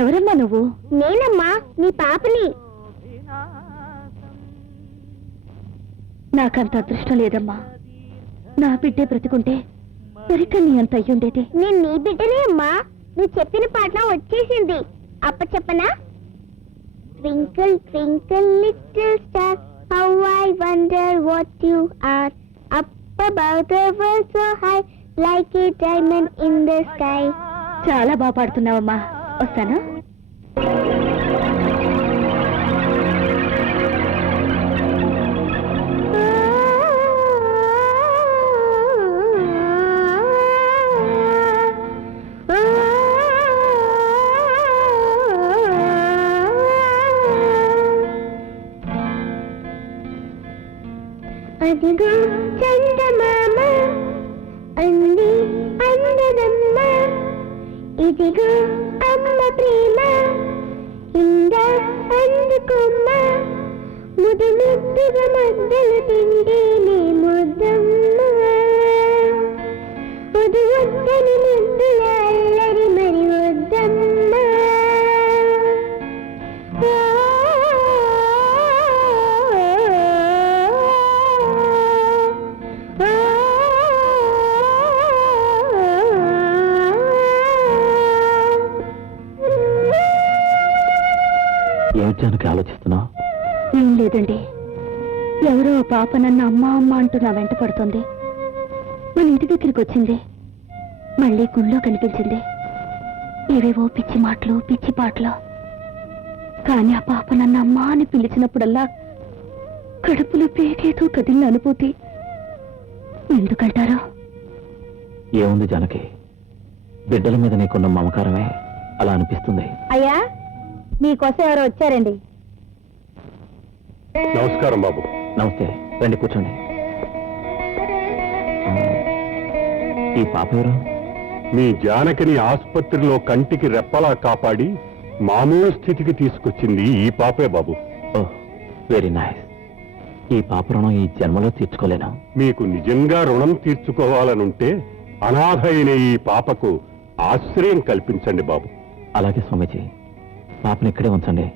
ఎవరమ్మా నువ్వు? నేనమ్మా, నీ పాపని. నాకంత అదృష్టం లేదమ్మా. నా బిడ్డే బ్రతుకుంటే సరిగ్గా నీ అంత అయ్యుండేది. నేను నీ బిడ్డనే అమ్మా. నువ్వు చెప్పిన పాట వచ్చేసింది. అప్ప చెప్పనా? Twinkle twinkle little star, how I wonder what you are, up above the world so high, like a diamond in the sky. చాలా బాగా పాడుతున్నావమ్మా. వస్తానా? అదిగో చందమామ అంది అందదమ్మ, ఇదిగో అమ్మ ప్రేమ ఇందా అందుకోమ్మ, ముదు ముద్దుగా మద్దలు తింటేనే ముద్దమ్మ, ముదు వద్దని ముద్దుల అల్లరి మరి వద్దమ్మ. ఏమిటానికి ఆలోచిస్తున్నావు? ఏం లేదండి, ఎవరో పాప నన్ను అమ్మ అమ్మ అంటూ నా వెంట పడుతుంది. మన ఇంటి దగ్గరికి వచ్చింది, మళ్ళీ గుళ్ళో కనిపించింది. ఏవేవో పిచ్చి మాటలు పిచ్చి పాటలు. కానీ ఆ పాప నన్ను అమ్మ అని పిలిచినప్పుడల్లా కడుపులో పేకేదో కదిలిన అనుభూతి. ఎందుకంటారో? ఏముంది జానకి, బిడ్డల మీద నీకున్న మమకారమే అలా అనిపిస్తుంది. అయ్యా, మీకోసం ఎవరో వచ్చారండి. నమస్కారం బాబు. నమస్తే, రండి కూర్చోండి. ఈ పాప ఎవరు? మీ జానకిని ఆసుపత్రిలో కంటికి రెప్పలా కాపాడి మామూలు స్థితికి తీసుకొచ్చింది ఈ పాపే బాబు. ఓహ్, వెరీ నైస్. ఈ పాప రుణం ఈ జన్మలో తీర్చుకోలేను. మీకు నిజంగా రుణం తీర్చుకోవాలనుంటే అనాథ అయిన ఈ పాపకు ఆశ్రయం కల్పించండి బాబు. అలాగే స్వామీజీ, పాపను ఇక్కడే ఉంచండి.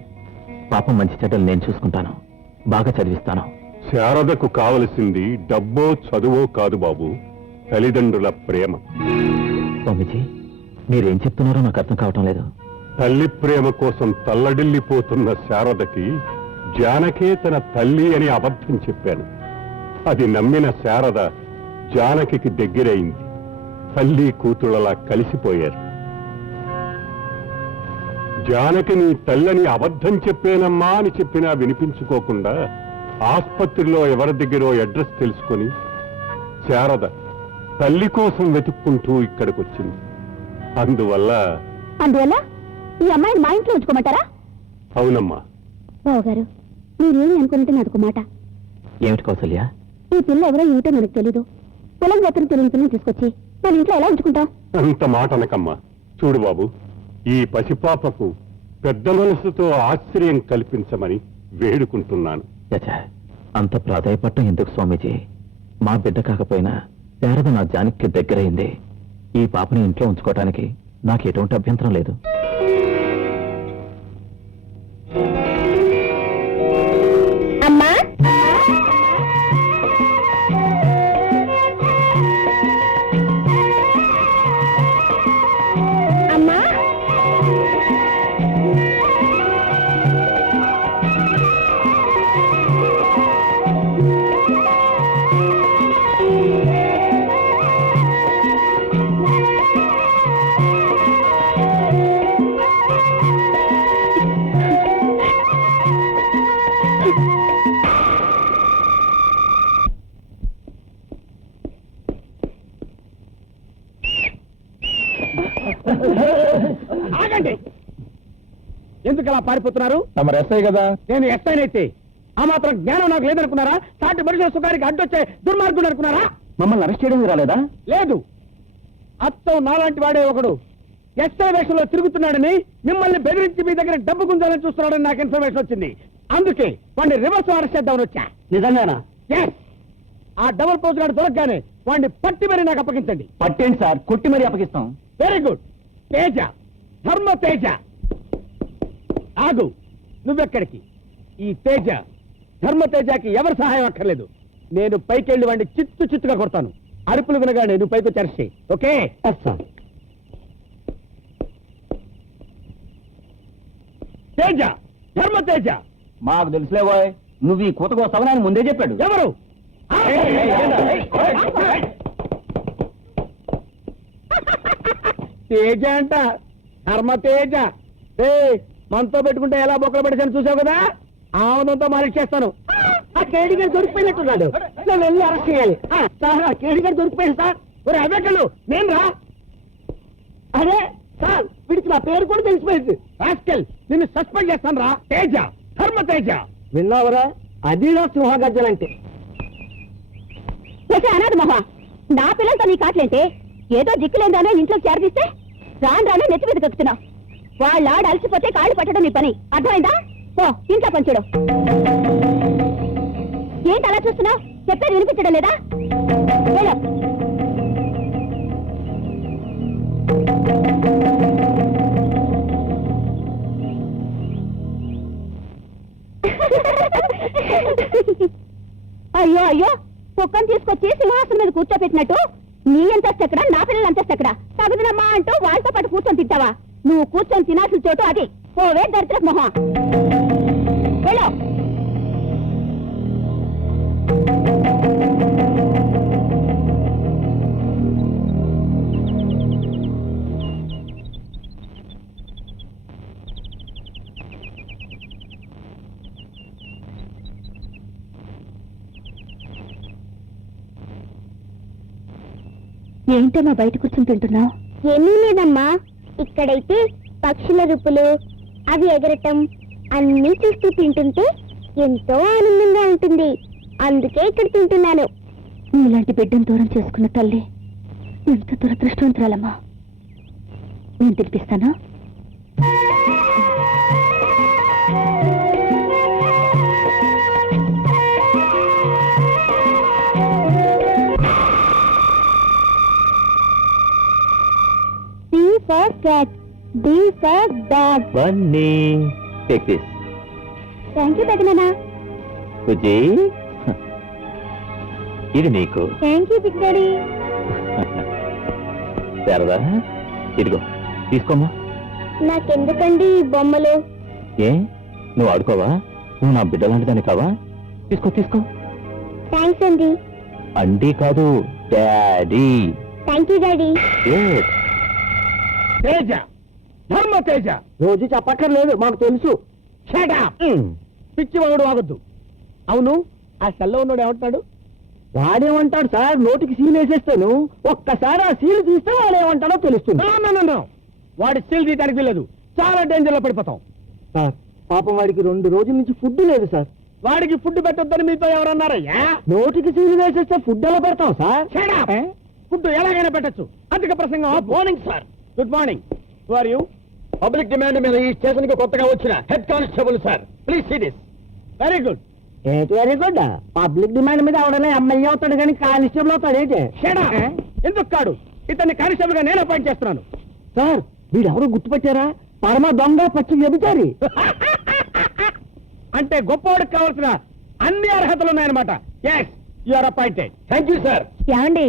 పాప మంచి చెడ్డలు నేను చూసుకుంటాను, బాగా చదివిస్తాను. శారదకు కావలసింది డబ్బో చదువో కాదు బాబు, తల్లిదండ్రుల ప్రేమ. స్వామీజీ, మీరేం చెప్తున్నారో నాకు అర్థం కావటం లేదు. తల్లి ప్రేమ కోసం తల్లడిల్లిపోతున్న శారదకి జానకే తన తల్లి అని అబద్ధం చెప్పాను. అది నమ్మిన శారద జానకి దగ్గరైంది. తల్లి కూతుళ్ళలా కలిసిపోయారు. జానకి నీ తల్లని అబద్ధం చెప్పానమ్మా అని చెప్పినా వినిపించుకోకుండా ఆసుపత్రిలో ఎవరి దగ్గరో అడ్రస్ తెలుసుకొని శారద తల్లి కోసం వెతుక్కుంటూ ఇక్కడికొచ్చింది. అందువల్ల ఈ అమ్మాయిని మా ఇంట్లో ఉంచుకోమంటారా? అవునమ్మా. బావగారు, మీరేమి అనుకున్నట్టు నాదొక మాట. ఏమిటి కౌసల్య? ఈ పిల్ల ఎవరో ఏమిటో మనకు తెలీదు. పొలం గతులు తిరిగిన పిల్లని తీసుకొచ్చి మన ఇంట్లో ఎలా ఉంచుకుంటాం? అంత మాట అనకమ్మా. చూడు బాబు, ఈ పసిపాపకు పెద్ద మనసుతో ఆశ్రయం కల్పించమని వేడుకుంటున్నాను. చచ్చా, అంత ప్రాధాయపట్టం ఎందుకు స్వామీజీ? మా బిడ్డ కాకపోయినా శారద నా జానకి దగ్గరైంది. ఈ పాపని ఇంట్లో ఉంచుకోవటానికి నాకు ఎటువంటి అభ్యంతరం లేదు. అమ్మా, అమ్మా, ఆగండి! ఎందుకు అలా పారిపోతున్నారు? తమరు ఎస్ఐ కదా? నేను ఎస్ఐనైతే ఆ మాత్రం జ్ఞానం నాకు లేదనుకున్నారా? సాటి మనుషుల సుఖానికి అడ్డొచ్చే దుర్మార్గుడు అనుకున్నారా? మమ్మల్ని అరెస్ట్ చేయడం రాలేదా? లేదు. అత్తం నాలాంటి వాడే ఒకడు ఎస్ఐ వేషంలో తిరుగుతున్నాడని, మిమ్మల్ని బెదిరించి మీ దగ్గర డబ్బు గుంజాలని చూస్తున్నాడని నాకు ఇన్ఫర్మేషన్ వచ్చింది. అందుకే వాడిని రివర్స్ అరెస్ట్ చేద్దామని వచ్చా. నిజంగానా? ఎస్. ఆ డబుల్ పోస్ట్ గార్డు దొరకగానే వాడిని పట్టి మరి నాకు అప్పగించండి. పట్టేంటి సార్, కొట్టి మరీ అప్పగిస్తాం. Very good. తేజ, ధర్మతేజ ఆగు, నువ్వెక్కడికి? ఈ తేజ ధర్మతేజకి ఎవరి సహాయం అక్కర్లేదు. నేను పైకెళ్ళి వాడిని చిత్తుగా కొడతాను. అరుపులు వినగానే నువ్వు పైకి వచ్చి ఓకే? తేజ, ధర్మతేజ. మాకు తెలుసులేవోయ్, నువ్వు ఈ కూతకు వస్తావని ముందే చెప్పాడు. ఎవరు? తేజ అంట, ధర్మతేజ. మనతో పెట్టుకుంటే ఎలా బొక్కలు పెట్టాను చూసావు కదా, ఆనందంతో మాలిష్ చేస్తాను. ఆ కేడిగారు దొరికిపోయినట్టున్నాడు, నేను వెళ్ళి అరెస్ట్ చేయాలి. సార్, ఆ కేడిగారు దొరికిపోయాను సార్. ఒరే అవేకళ్ళు, నేను రా. అరే సార్, వీడికి నా పేరు కూడా తెలిసిపోయింది. రాస్కెల్, నిన్ను సస్పెండ్ చేస్తాను రా. తేజ, ధర్మతేజ. విన్నావరా? అది నా సింహగర్జనంటే. అనాథ మొహ, నా పిల్లలతో నీ కాట్లేంటే? ఏదో దిక్కులేదానో ఇంట్లో చేరదీస్తే రాను నెత్తి మీద కక్కుతున్నావు. వాళ్ళ ఆడ అలసిపోతే కాళ్ళు పట్టడం నీ పని, అర్థమైందా? ఓ ఇంట్లో పంచుడు. ఏంటి అలా చూస్తున్నావు? చెప్పేది వినిపించడం లేదా? వెళ్ళు. అయ్యో అయ్యో, కుక్కను తీసుకొచ్చి సింహాసనం మీద కూర్చోపెట్టినట్టు నీ అంతస్తు ఎక్కడ, నా పిల్లలు అంతస్తు ఎక్కడ? తగుదనమ్మా అంటూ వాళ్ళతో పాటు కూర్చొని తింటావా? నువ్వు కూర్చొని తినాల్సిన చోటు అది. పోవే దరిద్ర మొహం, వెళ్ళు. ఏంటమ్మా బయట కూర్చొని తింటున్నావు? ఏమీ లేదమ్మా, ఇక్కడైతే పక్షుల రుపులు అవి ఎగరటం అన్నీ చూస్తూ తింటుంటే ఎంతో ఆనందంగా ఉంటుంది. అందుకే ఇక్కడ తింటున్నాను. నీలాంటి బిడ్డను దూరం చేసుకున్న తల్లి ఎంత దురదృష్టవంతురాలమ్మా. నేను తినిపిస్తాను. for cat, D for dog. Bunny, take this. Thank you, Bednana. Suji, ఇది నీకు. Thank you, Big Daddy. Sharada, ఇదిగో తీసుకోమ్మా. నాకెందుకండి ఈ బొమ్మలు? ఏ, నువ్వు ఆడుకోవా? నువ్వు నా బిడ్డ లాంటిదాన్ని కావా? తీసుకో తీసుకో. థ్యాంక్స్ అండి. అండి కాదు, daddy. Thank you daddy. Teja, Dharmateja. రోజు చెప్పక్కర్లేదు, మాకు తెలుసు. పిచ్చి వాడు ఆగొద్దు. అవును, ఆ సెల్లో ఉన్నాడు ఏమంటాడు? వాడేమంటాడు సార్, నోటికి సీల్ వేసేస్తాను. ఒక్కసారి ఆ సీల్ తీస్తే వాడేమంటాడో తెలుస్తుంది. వాడి సీల్ తీయడానికి వీలేదు, చాలా డేంజర్ లో పడిపోతాం. సార్, పాపం వాడికి 2 రోజుల నుంచి ఫుడ్ లేదు సార్. వాడికి ఫుడ్ పెట్టొద్దని మీతో ఎవరన్నారయ్యా? నోటికి సీల్ వేసేస్తే ఫుడ్ ఎలా పెడతాం సార్? ఫుడ్ ఎలాగైనా పెట్టచ్చు. అందుకే ప్రసంగం. Morning sir. Good morning. Are you? Public demand మీద ఈ స్టేషన్ కి కొత్తగా వచ్చిన head constable sir. Please see this. Very good. ఏంటి వెరీ గుడ్? పబ్లిక్ డిమాండ్ మీద అవడలే ఎమ్మెల్యే అవుతాడు కానీ కానిస్టేబుల్ అవుతాడు ఏంటి? ఎందుకు కాడు? ఇతన్ని కానిస్టేబుల్ గా నేను అపాయింట్ చేస్తున్నాను. సార్, వీడెవరు గుర్తుపెట్టారా? పరమ దొంగ, పచ్చి వ్యభిచారి. అంటే గొప్పవాడికి కావాల్సిన అన్ని అర్హతలు ఉన్నాయన్నమాట. Yes, you are appointed. Thank you sir. ఏమండి,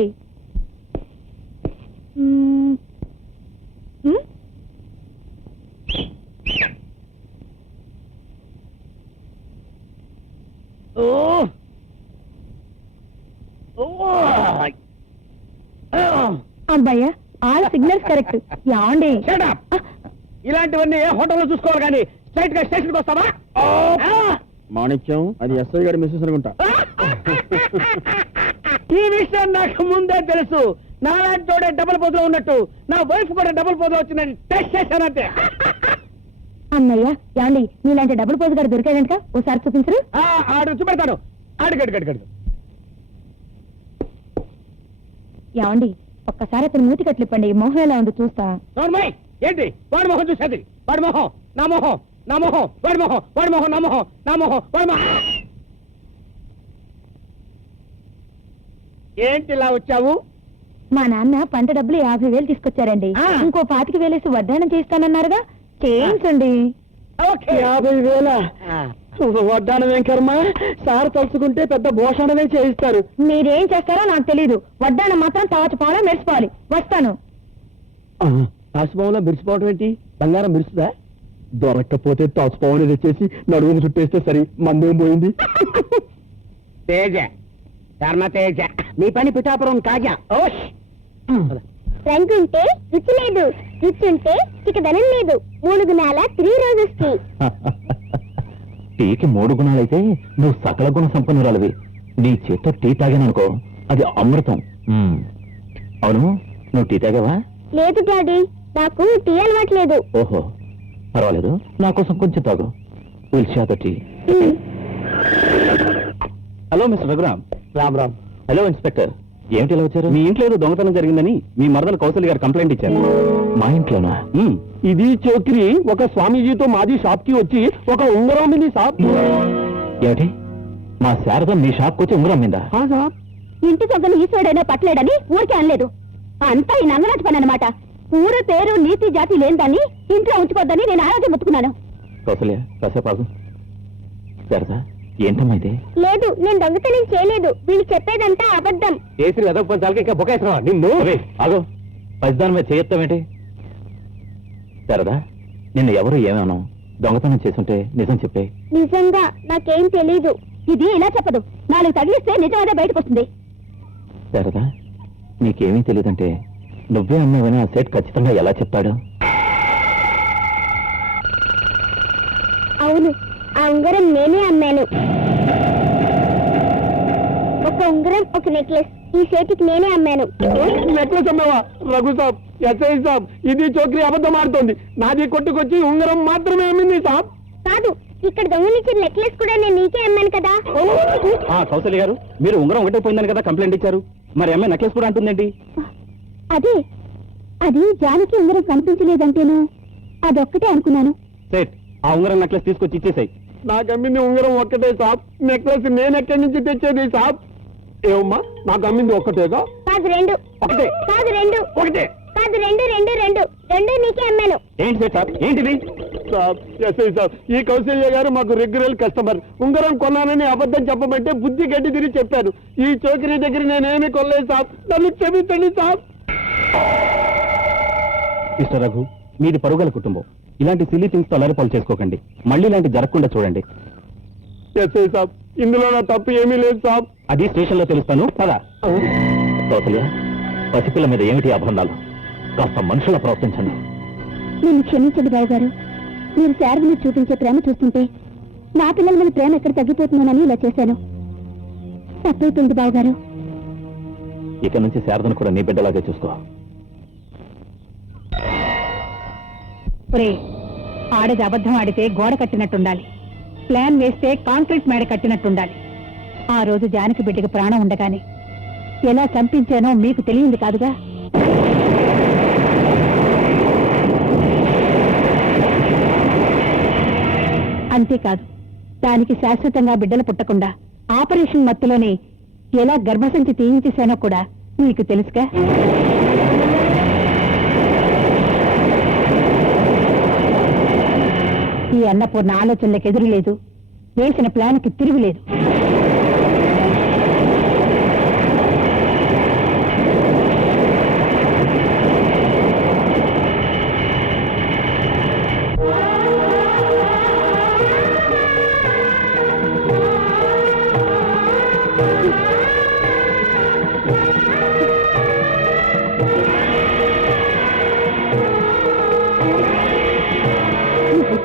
అబ్బాయ్యా, ఆల్ సిగ్నల్స్ కరెక్ట్. ఏమండి, ఇలాంటివన్నీ ఏ హోటల్లో చూసుకోవాలి కానీ స్ట్రైట్ గా స్టేషన్ కి వస్తావా? మాణిక్యం, అది ఎస్ఐ గారి మిస్సెస్ అనుకుంటా. ఈ విషయం నాకు ముందే తెలుసు. నాలాంటి డబుల్ పోజులో ఉన్నట్టు నా వైఫ్ కూడా డబుల్ పోజులో వచ్చిందని టెస్ట్ చేశానంటే. అమ్మయ్యా, ఏమండి, నీలాంటి డబుల్ పోజు గారు దొరికాడంట, ఓసారి చూపించరు? ఆడు చూపెడతాను. అడుగడుగడుగడు. ఏమండి, ఒక్కసారి అతను మూతి కట్లిప్పండి, మొహం ఎలా ఉంది చూస్తా. నోర్మై, ఏంటి వాడి మొహం చూసేది? వాడి మొహం నా మొహం, నా మొహం వాడి మొహం, వాడి మొహం నా మొహం, నా మొహం వాడి మొహం. ఏంటి ఇలా వచ్చావు? మా నాన్న పంట డబ్బులు 50,000 తీసుకొచ్చారండి. ఇంకో 25,000 వడ్డాణం చేస్తానన్నారుగా, చేయించండి. 50,000 వడ్డాణం ఏం కర్మ, సార్ తలుచుకుంటే పెద్ద భూషణమే చేయిస్తారు. మీరేం చేస్తారో నాకు తెలీదు. వడ్డాణం మాత్రం తాచుపోవాలా, మెరిసిపోవాలి. వస్తాను. ఆశభావంలో మెరిసిపోవడం ఏంటి? బంగారం మెరుస్తుందా? దొరక్కపోతే తాచుపోవని తెచ్చేసి నడువును చుట్టేస్తే సరి, మందేం పోయింది. తేజ ధర్మ తేజ, నీ పని పిఠాపురం కాజా. రంగుంటే రుచి లేదు, రుచి ఉంటే చిక్కదనం లేదు. 3 గుణాల 3 రోజెస్ టీ. టీకి 3 గుణాలైతే నువ్వు సకల గుణ సంపన్నురాలివి. నీ చేత్తో టీ తాగాననుకో, అది అమృతం. అవును, నువ్వు టీ తాగావా? లేదు డాడీ, నాకు టీ అలవాట్లేదు. ఓహో, పర్వాలేదు, నా కోసం కొంచెం తాగు. Tea. Hello mister Raghuram. Ram Ram. Hello inspector, ఏమిటి ఇలా వచ్చారు? మీ ఇంట్లో ఏదో దొంగతనం జరిగిందని మీ మరదలు కౌశల్య గారు కంప్లైంట్ ఇచ్చారు. మా ఇంట్లోనా? ఇది చోక్రి ఒక స్వామీజీతో మాది షాప్ కి వచ్చి ఒక ఉంగరం మీద షాప్. ఏమిటి, మా శారద మీ షాప్ కి వచ్చి ఉంగరం మీద? ఇంటి దొంగను ఈశ్వరుడైనా పట్టలేడని ఊరికే అనలేదు. అంతా ఈ నంగరాజు పని అనమాట. ఊరు పేరు నీతి జాతి లేని ఇంట్లో ఉంచుకోద్దని నేను ఆరోగ్యం ముట్టుకున్నాను. కౌశల్య, కాసేపు ఆగు. శారద, ఏంటమ్మా ఇది? లేదు, నేను దొంగతనం చేయలేదు. వీళ్ళు చెప్పేదంతా అబద్ధం. చేసి వెదకపోతే ఇంకా బొకేసరా నిన్ను. ఆగో, పసిదాని మీద చేయొత్తామేంటి? శారదా, నిన్ను ఎవరు ఏమేమో దొంగతనం చేసుంటే నిజం చెప్పే. నిజంగా నాకేం తెలీదు. ఇది ఇలా చెప్పదు. 4 తగిలిస్తే నిజం అదే బయటకు వస్తుంది. శారదా, నీకేమీ తెలియదంటే నువ్వే అన్నావని ఆ సేట్ ఖచ్చితంగా ఎలా చెప్తాడు? అవును, ఆ ఉంగరం నేనే అమ్మాను. ఒక ఉంగరం, ఒక నెక్లెస్ ఈ సేటికి నేనే అమ్మాను. నెక్లెస్ అమ్మావా? రఘు సాబ్, ఎస్ఐ సాబ్, ఇది చోక్రి అబద్ధం ఆడుతోంది. నాది కొట్టుకొచ్చి ఉంగరం మాత్రమే అమ్మింది సాబ్. కాదు, ఇక్కడ దొంగలిచ్చిన నెక్లెస్ కూడా నేను నీకే అమ్మాను కదా. కౌశల్య గారు, మీరు ఉంగరం ఒకటే పోయిందని కదా కంప్లైంట్ ఇచ్చారు. మరి అమ్మాయి నెక్లెస్ కూడా అంటుందేంటి? అది జానకి ఉంగరం కనిపించలేదంటేను అదొక్కటే అనుకున్నాను. సేట్, ఆ ఉంగరం నెక్లెస్ తీసుకొచ్చి ఇచ్చేసాయి. నాకు అమ్మింది ఉంగరం ఒక్కటే సాబ్. నెక్లెస్ నేను ఎక్కడి నుంచి తెచ్చేది సాబ్? ఏమమ్మా, నాకు అమ్మింది ఒక్కటేగా? కాదు 2. ఒకటే. కాదు 2. ఒకటే. కాదు 2 రెండు నీకే అమ్మాను. ఏంటి సేట్ సాబ్, ఏంటిది? సాబ్, ఎస్ఐ సాబ్, ఈ కౌశల్య గారు మాకు రెగ్యులర్ కస్టమర్. ఉంగరం కొన్నానని అబద్ధం చెప్పమంటే బుద్ధి గడ్డి తిరిగి చెప్పాను. ఈ చోకరి దగ్గర నేనేమి కొనలేదు సాబ్, నన్ను క్షమించండి సాబ్. మిస్టర్ రఘు, మీది పరుగల కుటుంబం. ఇలాంటి సిల్లీ థింగ్స్ తో అలరిపాలు చేసుకోకండి. మళ్ళీ ఇలాంటి జరగకుండా చూడండి. ఎస్ఐ సాబ్, ఇందులో నా తప్పు ఏమీ లేదు సాబ్. అది స్టేషన్ లో తెలుస్తాను పదా. కౌశల్య, పసిపిల్ల మీద ఏమిటి అబంధాలు? కాస్త మనుషుల ప్రవర్తించండి. నన్ను క్షమించండి బాబు గారు. మీరు శారద మీద చూపించే ప్రేమ చూస్తుంటే నా పిల్లల మీద ప్రేమ ఎక్కడ తగ్గిపోతున్నానని ఇలా చేశాను. తప్పైపోయింది బాబు గారు. ఇక నుంచి శారదను కూడా నీ బిడ్డలాగే చూసుకో. ఆడది అబద్ధం ఆడితే గోడ కట్టినట్టుండాలి. ప్లాన్ వేస్తే కాంక్రీట్ మేడ కట్టినట్టుండాలి. ఆ రోజు జానకి బిడ్డకి ప్రాణం ఉండగానే ఎలా చంపించానో మీకు తెలియంది కాదుగా. అంతేకాదు, దానికి శాశ్వతంగా బిడ్డలు పుట్టకుండా ఆపరేషన్ మత్తులోనే ఎలా గర్భసంచి తీయించేశానో కూడా మీకు తెలుసుగా. ఈ అన్నపూర్ణ ఆలోచనలకు ఎదురు లేదు, వేసిన ప్లాన్కి తిరుగులేదు.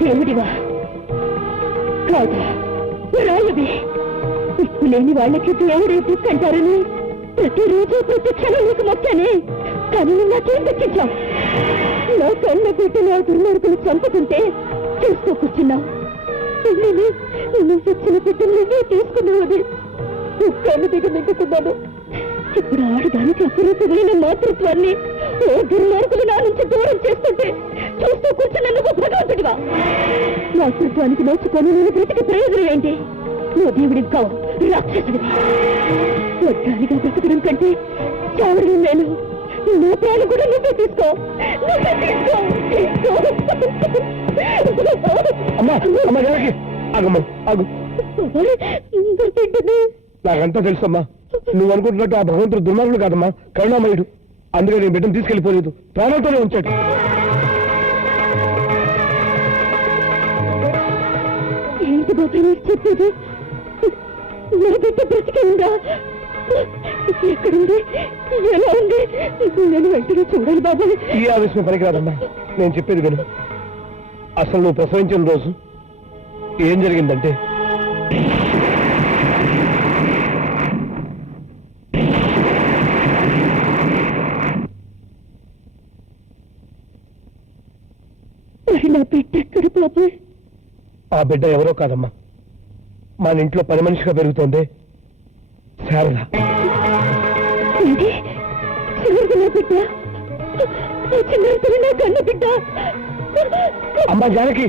దేవుడివా కాదు, రాయుడి. దిక్కు లేని వాళ్ళకి దేవుడే దిక్కంటారని ప్రతిరోజు ప్రత్యక్షణం నీకు మొక్కానే. కానీ నువ్వు నాకేం దక్కించావు? నా కన్న బిడ్డను దుర్మార్గులు చంపుతుంటే చూస్తూ కూర్చున్నావు. నువ్వు వచ్చిన బిడ్డలు నువ్వే తీసుకున్నావు. కన్ను దిగ దిక్కున్నాను. ఇప్పుడు ఆడదానికి అసలు మాతృత్వాన్ని ఓ దుర్మార్గులు నా నుంచి దూరం చేస్తుంటే చూస్తూ కూర్చున్న నువ్వు భగవంతుడివా? మాతృత్వానికి నోచుకొని నేను బ్రతికి ప్రయోజనం ఏంటి? నువ్వు దేవుడివి కావు, రాక్షసుడివి. వడ్డానిగా బ్రతకడం కంటే చావడం నేను నా ప్రాణం కూడా నువ్వే తీసుకో. అమ్మా అమ్మ జానకి ఆగమ్మ ఆగు. నాకంతా తెలుసమ్మా. నువ్వు అనుకుంటున్నట్టు ఆ భగవంతుడు దుర్మార్గుడు కాదమ్మా, కరుణామయుడు. అందుకే నేను బిడ్డను తీసుకెళ్లిపోలేదు, ప్రాణాలతోనే ఉంచాడు. ఏంటి బాబాయ్ నీకు చెప్పేది? నా బిడ్డ బ్రతికే ఉందా? ఎక్కడుంది? ఎలా ఉంది? నేను వెంటనే చూడాలి బాబాయ్. ఈ ఆవేశం పనికిరాదమ్మా, నేను చెప్పేది విను. అసలు నువ్వు ప్రసవించిన రోజు ఏం జరిగిందంటే, నా బిడ్డ ఎక్కడ బాబాయ్? ఆ బిడ్డ ఎవరో కాదమ్మా, మన ఇంట్లో పని మనిషిగా పెరుగుతోంది శారద. ఏంటి? చివరికి నా బిడ్డ? చిన్న నా కన్న బిడ్డ? అమ్మా జానకి,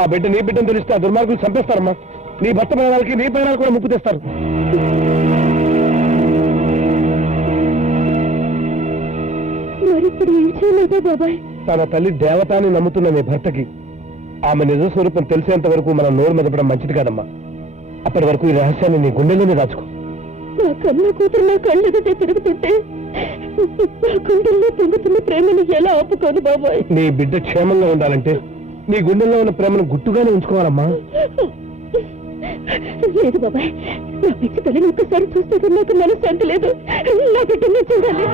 ఆ బిడ్డ నీ బిడ్డను తెలిస్తే ఆ దుర్మార్గులు చంపేస్తారమ్మా. నీ భర్త ప్రాణాలకి నీ ప్రాణాలు కూడా ముప్పు తెస్తారు. మరిప్పుడు ఏం చేయలేదా బాబాయ్? తన తల్లి దేవత అని నమ్ముతున్న నీ భర్తకి ఆమె నిజ స్వరూపం తెలిసేంత వరకు మనం నోరు మెదపడం మంచిది కాదమ్మా. అప్పటి వరకు ఈ రహస్యాన్ని నీ గుండెల్లోనే దాచుకో. నా కన్న కూతురు నా కళ్ళెదుటే తిరుగుతుంటే నా గుండెల్లో పొందుతున్న ప్రేమను ఎలా ఆపుకోను బాబాయ్? నీ బిడ్డ క్షేమంగా ఉండాలంటే నీ గుండెల్లో ఉన్న ప్రేమను గుట్టుగానే ఉంచుకోవాలమ్మా. లేదు బాబాయ్, నా పిచ్చి తల్లిని ఒక్కసారి చూస్తే నాకు మనశ్శాంతి లేదు. నా బిడ్డనే చూడాలి.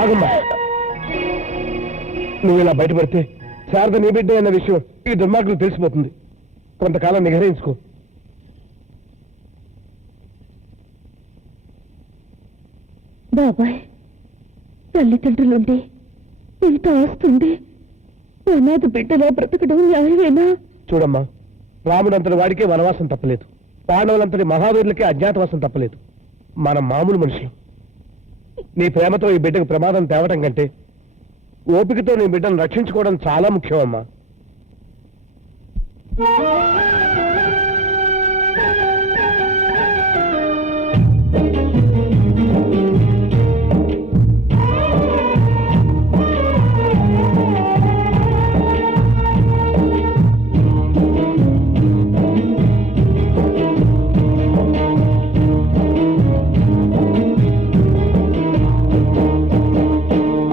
ఆగమ్మా, నువ్వు ఇలా బయటపడితే శారద నీ బిడ్డ అన్న విషయం ఈ దుర్మార్గులు తెలిసిపోతుంది. కొంతకాలం నిగ్రహించుకో. బాబాయ్, తల్లిదండ్రులుండి ఇంత ఆస్తుంది అనాథ బిడ్డలా బ్రతకడం న్యాయమేనా? చూడమ్మా, రాముడంతటి వాడికే వనవాసం తప్పలేదు, పాండవులంతటి మహావీరులకే అజ్ఞాతవాసం తప్పలేదు. మనం మామూలు మనుషులు. నీ ప్రేమతో ఈ బిడ్డకు ప్రమాదం తేవటం కంటే ఓపికతో నీ బిడ్డను రక్షించుకోవడం చాలా ముఖ్యం అమ్మా.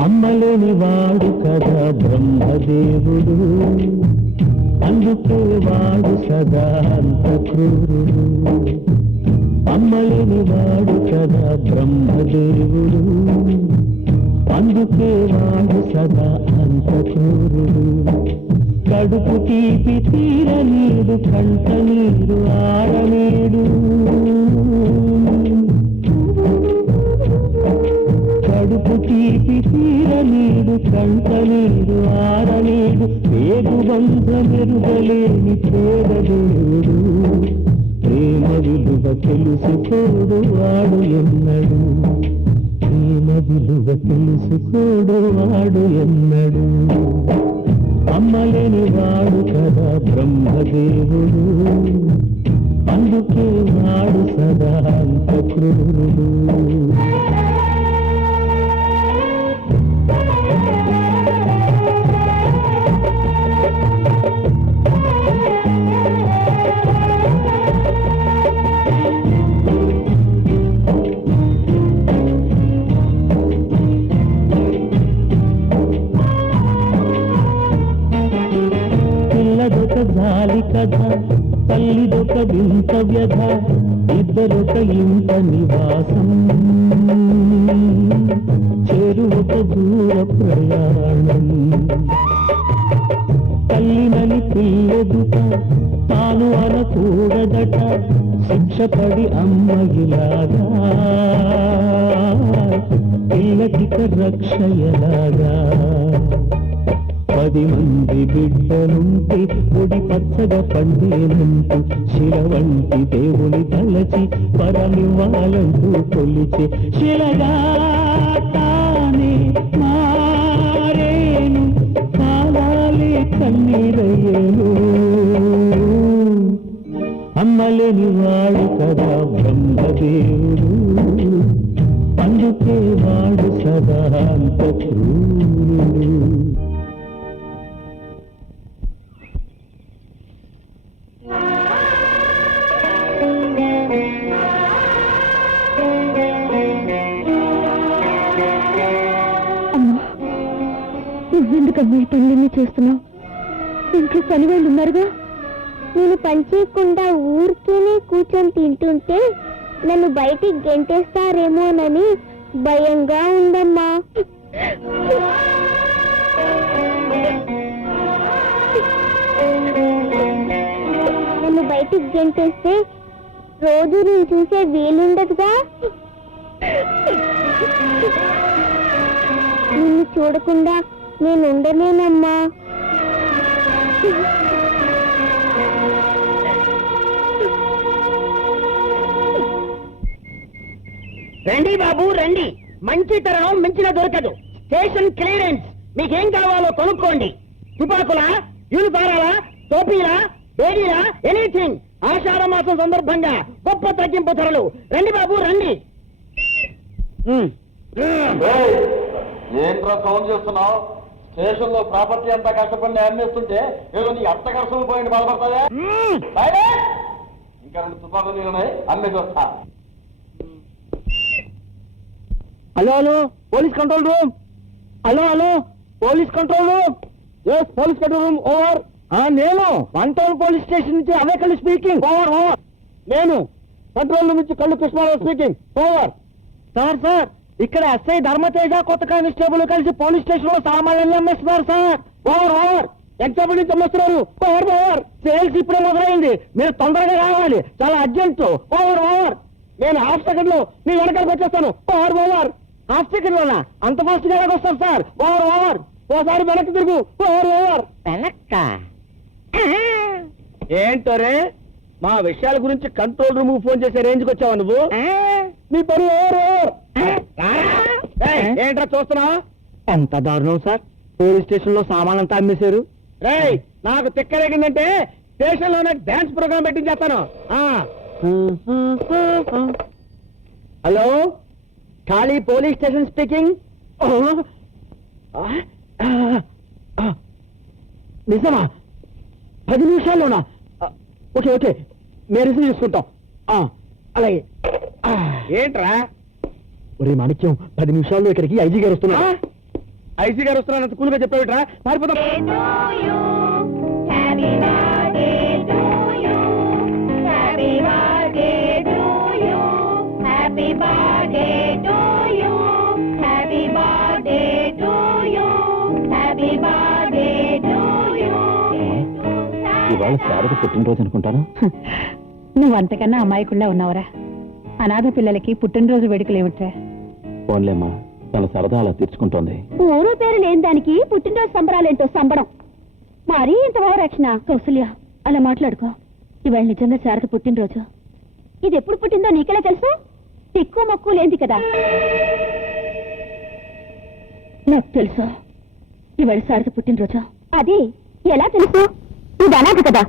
అమ్మలేని వాడు కదా బ్రహ్మదేవుడు, అందుకే వాడు సదా అంత క్రూరుడు. అమ్మలేని వాడు కదా బ్రహ్మదేవుడు, అందుకే వాడు సదా అంత క్రూరుడు. కడుపు తీపి తీరనీడు, కంట నీరు ఆడనీడు. కడుపు తీపి తీరనీడు, కంట నీరు ఆడనీడు. పేగు బంధ మెరుగలేని పేదదేవుడు, ప్రేమ విలువ తెలుసుకోడు వాడు ఎన్నడు. ప్రేమ విలువ తెలుసుకోడు వాడు ఎన్నడు. అమ్మలేని వాడు కదా బ్రహ్మదేవుడు, అందుకే వాడు సదా అంత క్రూరుడు. పిల్లదొక జాలి కథ వింత వ్యధ ఇద్దరొక ఇంట నివాసం చేరువక దూర ప్రయాణం తల్లినని పిల్లెదుట తాను అనకూడదట శిక్షపడి అమ్మ ఇలాగా పిల్లకిక రక్ష ఎలాగా 10 మంది బిడ్డలుంటే ముడి పచ్చగా పండేనంటూ శిల వంటి దేవుని తలచి పరమివ్వాలంటూ కొలిచే శిలగా తానే మారేను కాలాలే కన్నీరయ్యేను అమ్మలేని వాడు కదా బ్రహ్మదేవుడు అందుకే వాడు సదా అంత క్రూరుడు నువ్వెందుకమ్మా ఈ పనులన్నీ చేస్తున్నావు? ఇంట్లో పని వాళ్ళు ఉన్నారుగా. నేను పని చేయకుండా ఊరికేనే కూర్చొని తింటుంటే నన్ను బయటికి గెంటేస్తారేమోనని భయంగా ఉందమ్మా. నన్ను బయటికి గెంటేస్తే రోజు నేను చూసే వీలుండదుగా. నిన్ను చూడకుండా నేను ఉండలేనమ్మా. రండి బాబు రండి, మంచి తరం మించిన దొరకదు. స్టేషన్ క్లియరెన్స్, మీకేం కావాలో కొనుక్కోండి. తుపాకులా, యూనిఫారాలా, టోపీలా, బేడీలా, ఎనీథింగ్. ఆషాఢ మాసం సందర్భంగా గొప్ప తగ్గింపు ధరలు. రండి బాబు రండి. ఏంట్రా ఫోన్ చేస్తున్నావు? స్టేషన్ లో ప్రాపర్టీ అంతా కష్టపడి అమ్మేస్తుంటే ఏదో నీ అత్త ఖర్చులు పోయింది బాధపడతాయా? ఇంకా 2 తుపాకులు ఉన్నాయి, అమ్మేసి వస్తా. Hello hello, police control room. Hello police control room. Yes, police control room. Over. నేను 1 టౌన్ పోలీస్ స్టేషన్ నుంచి అవేకల్లి స్పీకింగ్. ఓవర్. నేను కంట్రోల్ రూమ్ నుంచి కళ్ళు కృష్ణారావు స్పీకింగ్. ఓవర్. సార్ ఇక్కడ ఎస్ఐ ధర్మతేజ, కొత్త కానిస్టేబుల్ కలిసి పోలీస్ స్టేషన్ లో సామాన్యాన్ని అమ్మేస్తున్నారు సార్. ఓవర్. ఎంతసేపటి నుంచి అమ్మేస్తున్నారు? ఓవర్. సేల్స్ ఇప్పుడే మొదలైంది, మీరు తొందరగా రావాలి, చాలా అర్జెంట్. ఓవర్. నేను హాఫ్ సెకండ్ లో మీ వెనకాలకు వచ్చేస్తాను. ఓవర్. హాఫ్ సెకండ్ లోనా? అంత ఫాస్ట్ గా వస్తాను సార్. ఓవర్. ఓసారి వెనక్కి తిరుగు. ఓవర్. వెనక్క ఏంటోరే, మా విషయాల గురించి కంట్రోల్ రూమ్ ఫోన్ చేసే రేంజ్కి వచ్చావా నువ్వు? నీ పని ఓవర్. ఏంట్రా చూస్తున్నా? ఎంత దారుణం సార్, పోలీస్ స్టేషన్ లో సామానంతా అమ్మేశారు. రేయ్, నాకు తిక్కరేగిందంటే స్టేషన్ లోనే డాన్స్ ప్రోగ్రామ్ పెట్టించేస్తాను. హలో, ఖాళీ పోలీస్ స్టేషన్ స్పీకింగ్. నిజమా? 10 నిమిషాల్లోనా? ఓకే, మేము రిసీవ్ చేసుకుంటాం. అలాగే. ఏంట్రా? ఒరే మాణిక్యం, 10 నిమిషాల్లో ఇక్కడికి ఐజీ గారు వస్తున్నా. ఐజీ గారు వస్తున్నారంత కూలుగా చెప్పావిట్రా? పారిపోతాం. ఇవాళ శారద పుట్టినరోజు అనుకుంటాను. నువ్వంతకన్నా అమాయకుండా ఉన్నావురా. అనాథ పిల్లలకి పుట్టినరోజు వేడుకలు ఏమిట్రా? ఫోన్లేమ్మా, తన సరదా అలా తీర్చుకుంటోంది. ఊరు పేరు లేని దానికి పుట్టినరోజు సంబరాలేంటో సంబరం. మరీ ఇంత రక్షణ. కౌసల్య, అలా మాట్లాడుకో. ఇవాళ నిజంగా శారద పుట్టినరోజు. ఇది ఎప్పుడు పుట్టిందో నీకెలా తెలుసు? తిక్కు మొక్కు లేంది కదా. నాకు తెలుసు, ఇవాళ శారద పుట్టినరోజు. అది ఎలా తెలుసు? ఇది అనాథ కదా.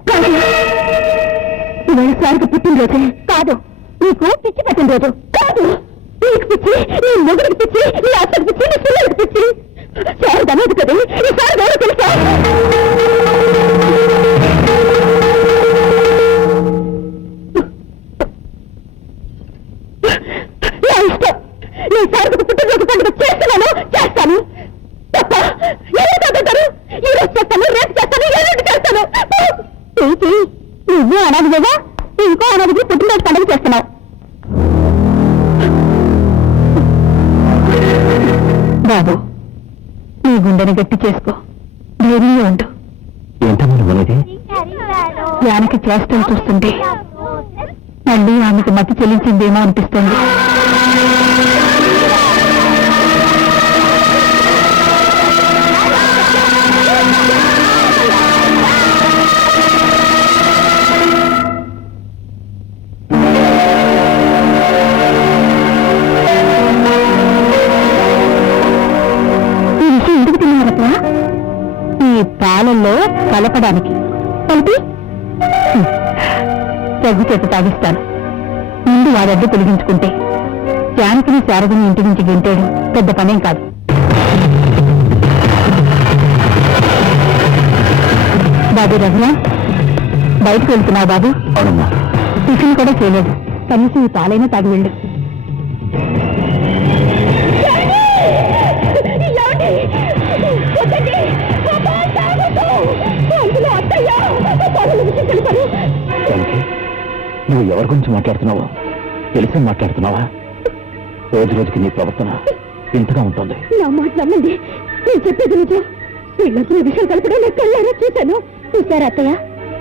ఇవాళ శారద పుట్టినరోజు కాదు, నీకు పిచ్చి పుట్టినరోజు కాదు. నీకు పిచ్చి, నీ మొగుడికి పిచ్చి, నీ అత్తకి పిచ్చి, నీ పిల్లలకి పిచ్చి. శారద అనాథ కదా, ఈ శారద ఎవరో తెలుసా? నా ఇష్టం, నీ శారదకు పుట్టినరోజు పండుగ చేస్తాను. తప్ప ఎవరు కాదంటారు? ఈరోజు చేస్తాను, రేపు చేస్తాను, ఎల్లుండి చేస్తాను. నువ్వు అనాథ కదా, ఇంకో గుండెని గట్టి చేసుకో, ధైర్యంగా ఉండు. ఏంటమ్మా నువ్వు అనేది? జానకి చేష్టలు చూస్తుంటే మళ్ళీ ఆమెకు మతి చెల్లించిందేమో అనిపిస్తుంది. ఈ విషయం ఎందుకు తిన్నారత్వా? ఈ పాలల్లో కలపడానికి. కలిపి తగ్గు చేత తాగిస్తాను. ముందు వారడ్డు తొలగించుకుంటే జానకిని శారదని ఇంటి నుంచి గెంటేయడం పెద్ద పనేం కాదు. బాబు రఘునా, బయటకు వెళ్తున్నావు బాబు? అవునమ్మా. టిఫిన్ కూడా చేయలేదు, కనీసం ఈ పాలైనా తాగి వెళ్ళు. జానకి, నువ్వు ఎవరి గురించి మాట్లాడుతున్నావో తెలిసే మాట్లాడుతున్నావా? రోజు రోజుకి నీ ప్రవర్తన ఇంతగా ఉంటుంది. నా మాట నమ్మండి, నేను చెప్పేది నిజం. వీళ్ళకు విషయం కలపడం నేను కళ్ళారా చూశాను. చూసారా అత్తయ్య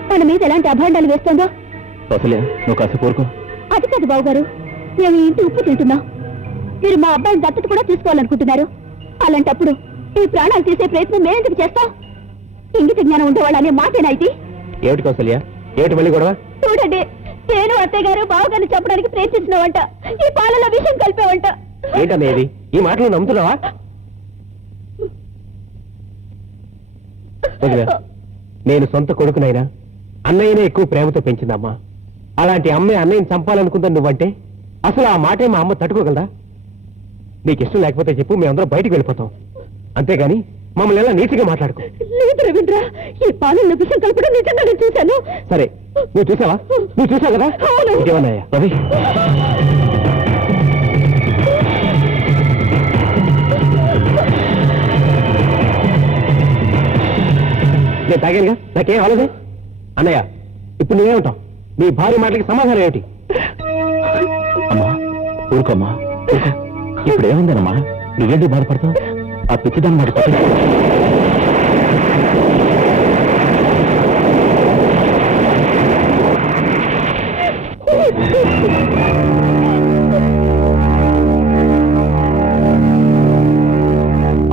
మన మీద ఎలాంటి అభాండాలు వేస్తుందో? అసలే నువ్వు కాసేపు కోరుకో. అది కాదు బాబు గారు, మేము ఈ ఇంటి ఉప్పు తింటున్నాం. మీరు మా అబ్బాయిని దత్తత కూడా తీసుకోవాలనుకుంటున్నారు. అలాంటప్పుడు ఈ ప్రాణాలు తీసే ప్రయత్నం మేమెందుకు చేస్తాం? ఇంగిత జ్ఞానం ఉండేవాళ్ళు అనే మాటేనా ఇది? ఏమిటి కౌసల్య, ఏమిటి మళ్ళీ గొడవ? చూడండి, నేను అత్తయ్య గారు బావగారిని చెప్పడానికి ప్రయత్నించినావంట, ఈ పాలలో విషయం కలిపేవంట. ఏంటనేది? ఈ మాటలు నమ్ముతున్నావా? నేను సొంత కొడుకునైనా అన్నయ్యనే ఎక్కువ ప్రేమతో పెంచిందమ్మా. అలాంటి అమ్మాయి అన్నయ్యని చంపాలనుకుందని నువ్వంటే అసలు ఆ మాటే మా అమ్మ తట్టుకోగలదా? నీకు ఇష్టం లేకపోతే చెప్పు, మేమందరం బయటికి వెళ్ళిపోతాం. అంతేగాని మమ్మల్ని ఎలా నీతిగా మాట్లాడుకో. లేదు రవీంద్ర, ఈ పాలన విషయం కలపడం నిజంగా నేను చూశాను. సరే, నువ్వు చూసావా? నువ్వు చూసావు కదా? ఇదేమన్నాయా రవి? నేను తాగానుగా, నాకేం అవ్వలేదు. అన్నయ్య, ఇప్పుడు నువ్వేమంటావు? నీ భార్య మాటలకి సమాధానం ఏమిటి? అమ్మా ఊరుకోమ్మా, ఊరుకో. ఇప్పుడు ఏముందనమ్మా, నువ్వేంటి బాధపడతావు? ఆ పిచ్చిదాన్ని మాట పట్టించు.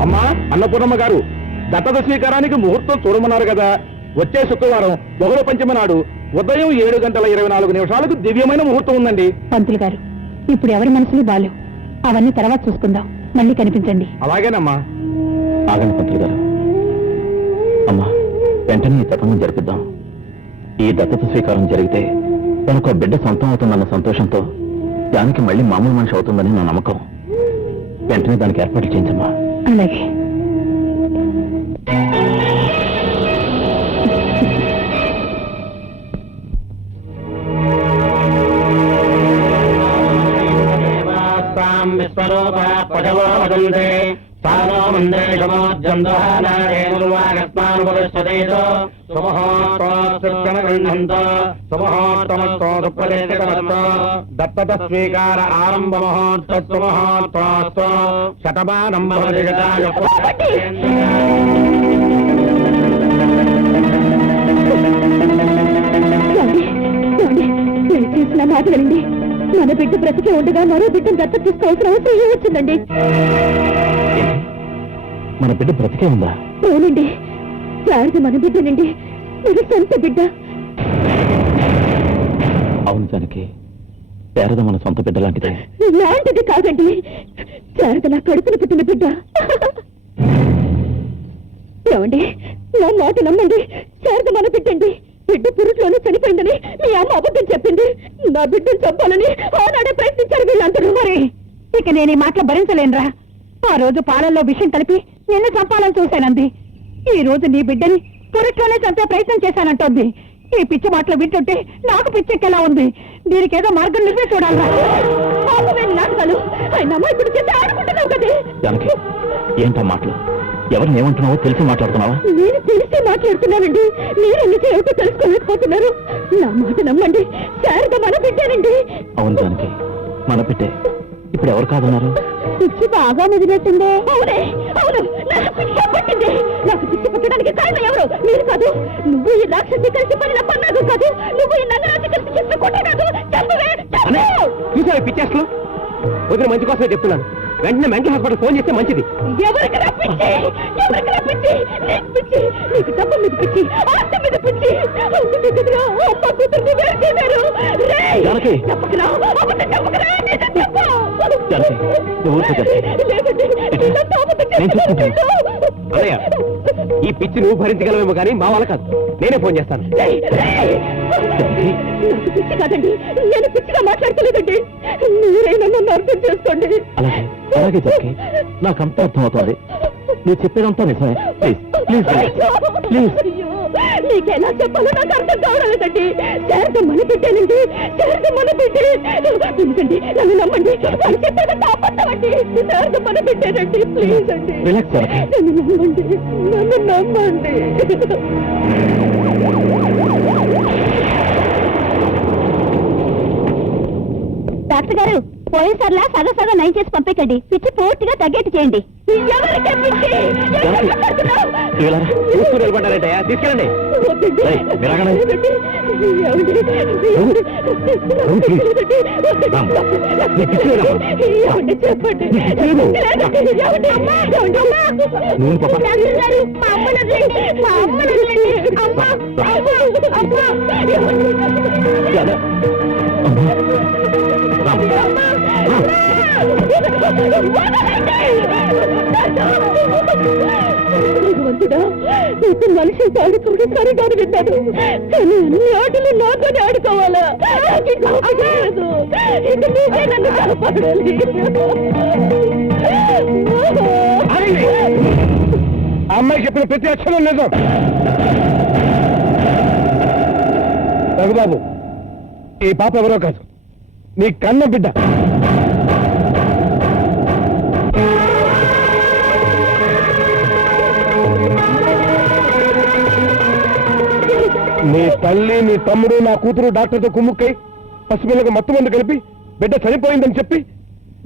అమ్మా అన్నపూర్ణమ్మ గారు, దత్తత స్వీకారానికి ముహూర్తం చూడమన్నారు కదా. వచ్చే శుక్రవారం బహుళ పంచమి నాడు ఉదయం 7:24 దివ్యమైన ముహూర్తం ఉందండి. పంతులు గారు, ఇప్పుడు ఎవరి మనసులు బాలేవు, అవన్నీ తర్వాత చూసుకుందాం. మళ్ళీ కనిపించండి. అలాగేనమ్మా. ఆగండి పంతులు గారు. అమ్మా, వెంటనే ఈ తతంగం జరిపిద్దాం. ఈ దత్తత స్వీకారం జరిగితే తనకు బిడ్డ సొంతం అవుతుందన్న సంతోషంతో దానికి మళ్ళీ మామూలు మనిషి అవుతుందని నా నమ్మకం. వెంటనే దానికి ఏర్పాట్లు చేయించమ్మా. అలాగే. పశవో వదంతే స్థానో మందే సమోజ్జందోహానారేణుర్వాగస్మానుపవిశ్వదేదో సుమహోత్సవగృహంతో సుమహోత్తమస్తోపదేశకమస్తో దత్తత స్వీకార ఆరంభ మహోత్సవ మహోత్సవ శతమానం భవతి గతాయ. దయచేసి నా మాట వినండి. మన బిడ్డ బ్రతికే ఉండగా మరో బిడ్డను దత్తత తీసుకోవాల్సిన అవసరం ఏమొచ్చిందండి? మన బిడ్డ బ్రతికే ఉందా? అవునండి, శారద మన బిడ్డనండి, మన సొంత బిడ్డ. అవును జానకి, శారద మన సొంత బిడ్డ లాంటిదే. లాంటిది కాదండి, శారద నా కడుపున పుట్టిన బిడ్డ. ఏమండి, నా మాట నమ్మండి, శారద మన బిడ్డండి. బిడ్డ పురుట్లోనే చనిపోయిందని మీ అమ్మ అబద్ధం చెప్పింది. నా బిడ్డను చంపాలని ఆనాడే ప్రయత్నించారు వీళ్ళందరూ. మరి ఇక నేను ఈ మాటలు భరించలేనురా. ఆ రోజు పాలల్లో విషయం కలిపి నిన్ను చంపాలని చూశానంది. ఈ రోజు నీ బిడ్డని పురుట్లోనే చంపే ప్రయత్నం చేశానంటోంది. ఈ పిచ్చి మాటలు వింటుంటే నాకు పిచ్చెక్కేలా ఉంది. దీనికి ఏదో మార్గం నువ్వే చూడాలరా. నాటకాలు ఆయన అమ్మాయి ఇప్పుడు చేస్తే ఆడుకుంటున్నావు కదే. జానకి, ఏంటా మాటలు? ఎవరిని ఏమంటున్నావో తెలిసి మాట్లాడుతున్నావా? నేను తెలిసి మాట్లాడుతున్నానండి, మీరు నిజం ఏమిటో తెలుసుకోలేకపోతున్నారు. నా మాట నమ్మండి, శారద మన బిడ్డేనండి. అవును జానకి, మన బిడ్డే. ఇప్పుడు ఎవరు కాదన్నారు? పిచ్చి బాగా ముదిరినట్టుంది. అవునే, అవును, నాకు పిచ్చి పట్టింది. నాకు పిచ్చి పట్టడానికి కారణం ఎవరు? మీరు కాదు. నువ్వు ఈ రాక్షసి కలిసి పడిన పన్నాగం కాదు. నువ్వు ఈ నగరాన్ని కలిసి చేసిన కుట్ర కాదు. చెప్పవే, చెప్పు. చూసావా పిచ్చేస్తలు? వదిన మంచి కోసమే చెప్తున్నాను. వెంటనే మెంటల్ హాస్పిటల్ ఫోన్ చేస్తే మంచిది. ఎవరికి పిచ్చి? ఎవరికి పిచ్చి? నీకు పిచ్చి, నీకు డబ్బు మీద పిచ్చి, ఆస్తి మీద పిచ్చి. అమ్మ కూతుర్ని వేరు చేశారు. జానకి. చెప్పకరా, అబద్ధం చెప్పకరా, నిజం చెప్పు. జానకి, నువ్వు ఊరుకో జానకి. లేదండి, వీళ్ళంతా అబద్ధం నేను చెప్తున్నారు. చూసుకుంటాను. అన్నయ్య, ఈ పిచ్చి నువ్వు భరించగలవేమో కానీ మా వాళ్ళ కాదు. నేనే ఫోన్ చేస్తాను. నాకు పిచ్చి కాదండి, నేను పిచ్చిగా మాట్లాడతలేదండి. మీరైనా నన్ను అర్థం చేసుకోండి. అలాగే అలాగే జానకి, నాకంతా అర్థమవుతుంది. నువ్వు చెప్పేదంతా నిజమే. Please please please. అయ్యో, నీకెలా చెప్పాలో నాకు అర్థం కావడం లేదండి. శారదం మన బిడ్డేనండి, శారదం మన బిడ్డే. ఎందుకండి, నన్ను నమ్మండి. వాళ్ళు చెప్పేదంతా అబద్ధమండి. శారదం మన బిడ్డేనండి. ప్లీజ్ అండి, రిలాక్స్ జానకి. నన్ను నమ్మండి, నన్ను నమ్మండి. డాక్టర్ గారు, పోయినసార్లా సగం నయం చేసి పంపేకండి. పిచ్చి పూర్తిగా తగ్గేట్టు చేయండి. ఎవరికే పిచ్చి? ఎవరు మాట్లాడుతున్నావు? చూస్తూ నిలబడ్డారంటే తీసుకెళ్ళండి. వద్దండి. ఏయ్, మీరాగండి. ఏమండి? ఏమండి? నీ పిచ్చి లేదమ్మా. ఏమండి చెప్పండి. లేదు. ఏమండి? అమ్మా, ఏమండి? అమ్మా. నువ్వు పాప. డాక్టర్ గారు, మా అమ్మను వదలండి. మా అమ్మను వదలండి. అమ్మా, అమ్మా, అమ్మా. ఏమండి? జాన. భగవంతుడా, ఇప్పుడు మనిషి ఆడుకోవడం సరిగానే విన్నాడు. కానీ అన్ని ఆటలు నాతోనే ఆడుకోవాలా? నాకు ఇంకా ఓపిక లేదు. ఇక నువ్వే నన్ను కాపాడాలి. ఆ అమ్మాయి చెప్పిన ప్రతి అక్షరం నిజం. రఘుబాబు, ఈ పాప ఎవరో కాదు, నీ కన్న బిడ్డ. నీ తల్లి, నీ తమ్ముడు, నా కూతురు డాక్టర్తో కుమ్ముక్కై పసిపిల్లకి మత్తు మందు కలిపి బిడ్డ చనిపోయిందని చెప్పి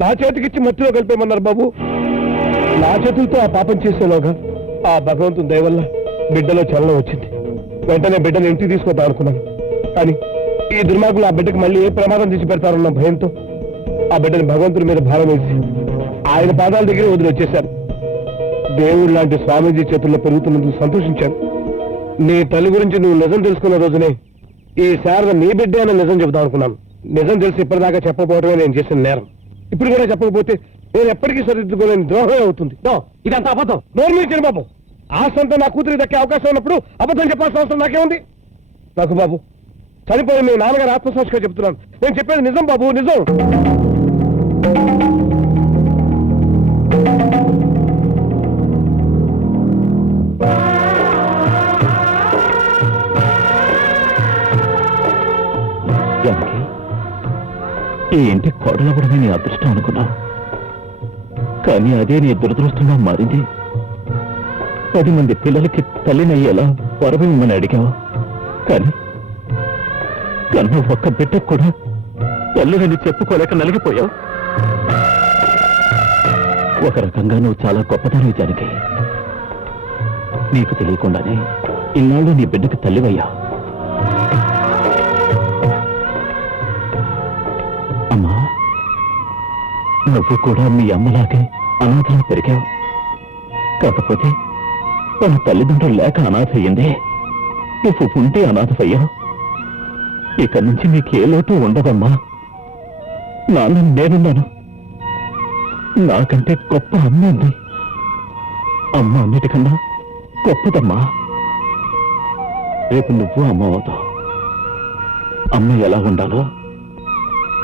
నా చేతికిచ్చి మత్తులో కలిపేయమన్నారు బాబు. నా చేతులతో ఆ పాపం చేసేలోగా ఆ భగవంతుని దయ వల్ల బిడ్డలో చలనం వచ్చింది. వెంటనే బిడ్డను ఇంటికి తీసుకొద్దాం అనుకున్నాను. కానీ ఈ దుర్మార్గులు ఆ బిడ్డకు మళ్ళీ ఏ ప్రమాదం తీసి పెడతారన్న భయంతో ఆ బిడ్డని భగవంతుని మీద భారం వేసి ఆయన పాదాల దగ్గర వదిలి వచ్చేశాను. దేవుడు లాంటి స్వామీజీ చేతుల్లో పెరుగుతున్నందుకు సంతోషించాను. నీ తల్లి గురించి నువ్వు నిజం తెలుసుకున్న రోజునే ఈ శారద నీ బిడ్డే అని నిజం చెబుదాం అనుకున్నాను. నిజం తెలిసి ఇప్పటిదాకా చెప్పకపోవడమే నేను చేసిన నేరం. ఇప్పుడు కూడా చెప్పకపోతే నేను ఎప్పటికీ సరిదిద్దుకోలేని ద్రోహమే అవుతుంది. ఇదంతా అబద్ధం. నోరు మీద బాబు, ఆశంతో నా కూతురికి దక్కే అవకాశం ఉన్నప్పుడు అబద్ధం చెప్పాల్సిన అవసరం నాకేముంది? నాకు బాబు, చనిపోయి మీ నాన్నగారు ఆత్మసాక్షిగా చెప్తున్నాను. నేను చెప్పేది నిజం బాబు, నిజం. జానకి, ఈ ఇంటి కోడలవ్వడమే నీ అదృష్టం అనుకున్నావు. కానీ అదే నీ దురదృష్టంగా మారింది. 10 మంది పిల్లలకి తల్లినయ్యేలా వరమిమ్మని అడిగావు. కానీ కన్నా ఒక్క బిడ్డకు కూడా తల్లిని చెప్పుకోలేక నలిగిపోయావు. ఒక రకంగా నువ్వు చాలా గొప్పదానివి జానకి. నీకు తెలియకుండానే ఇన్నాళ్ళు నీ బిడ్డకు తల్లివయ్యా. అమ్మా, నువ్వు కూడా మీ అమ్మలాగే అనాథలా పెరిగావు. కాకపోతే తన తల్లిదండ్రులు లేక అనాథ అయ్యిందే. నువ్వు ఉంటే అనాథయ్యావు. ఇక నుంచి నీకే లోటు ఉండదమ్మా. నాన్న నేనున్నాను. నాకంటే గొప్ప అమ్మ ఉంది. అమ్మ అన్నిటికన్నా గొప్పదమ్మా. రేపు నువ్వు అమ్మ అవుతావు. అమ్మ ఎలా ఉండాలో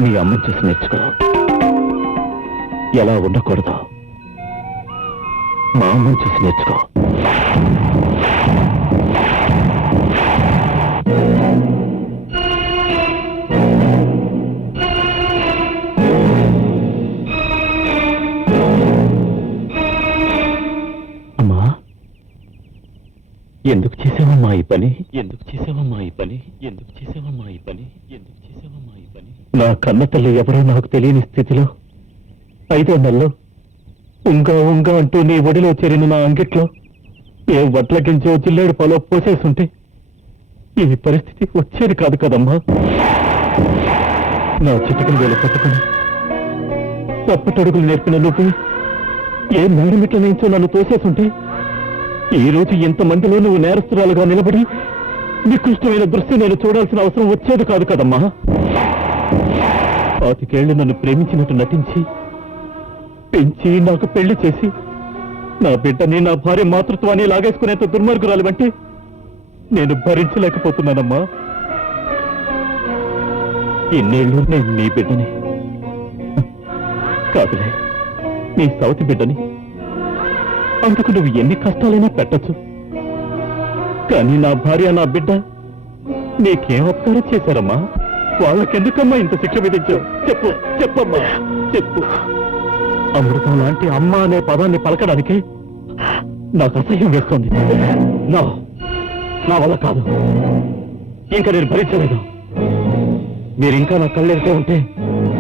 నీ అమ్మని చూసి నేర్చుకో. ఎలా ఉండకూడదు మా అమ్మని చూసి నేర్చుకో. అమ్మా, ఎందుకు చేసావమ్మా ఈ పని? ఎందుకు చేసావమ్మా ఈ పని? ఎందుకు చేసావమ్మా ఈ పని? ఎందుకు చేసావమ్మా ఈ పని? నా కన్న తల్లి ఎవరో నాకు తెలియని స్థితిలో 5వ నెలలో ఉంగా ఉంగా అంటూ నీ ఒడిలో చేరిన నా అంగిట్లో ఏ వడ్ల గింజో జిల్లేడు పాలో పోసేస్తుంటే ఈ పరిస్థితి వచ్చేది కాదు కదమ్మా. నా చిటికల వేలు పట్టుకుని తప్పటడుగులు నేర్పిన నువ్వు ఏ మేడమిట్ల నుంచో నన్ను తోసేస్తుంటే ఈ రోజు ఇంతమందిలో నువ్వు నేరస్తురాలుగా నిలబడి నికృష్టమైన దృశ్యం నేను చూడాల్సిన అవసరం వచ్చేది కాదు కదమ్మా. 5 ఏళ్లు నన్ను ప్రేమించినట్టు నటించి పెంచి నాకు పెళ్లి చేసి నా బిడ్డని నా భార్య మాతృత్వాన్ని లాగేసుకునేంత దుర్మార్గురాలు అంటే నేను భరించలేకపోతున్నానమ్మా. ఇన్నేళ్ళు నేను నీ బిడ్డని కాదులే, నీ సౌతి బిడ్డని. అందుకు నువ్వు ఎన్ని కష్టాలైనా పెట్టచ్చు. కానీ నా భార్య నా బిడ్డ నీకేం అపకారం చేశారమ్మా? వాళ్ళకెందుకమ్మా ఇంత శిక్ష విధించావు? చెప్పు, చెప్పమ్మా, చెప్పు. అమృతం లాంటి అమ్మ అనే పదాన్ని పలకడానికి నాకు అసహ్యం వేస్తుంది. నా వల్ల కాదు, ఇంకా నేను భరించలేదు. మీరింకా నా కళ్ళెడుతూ ఉంటే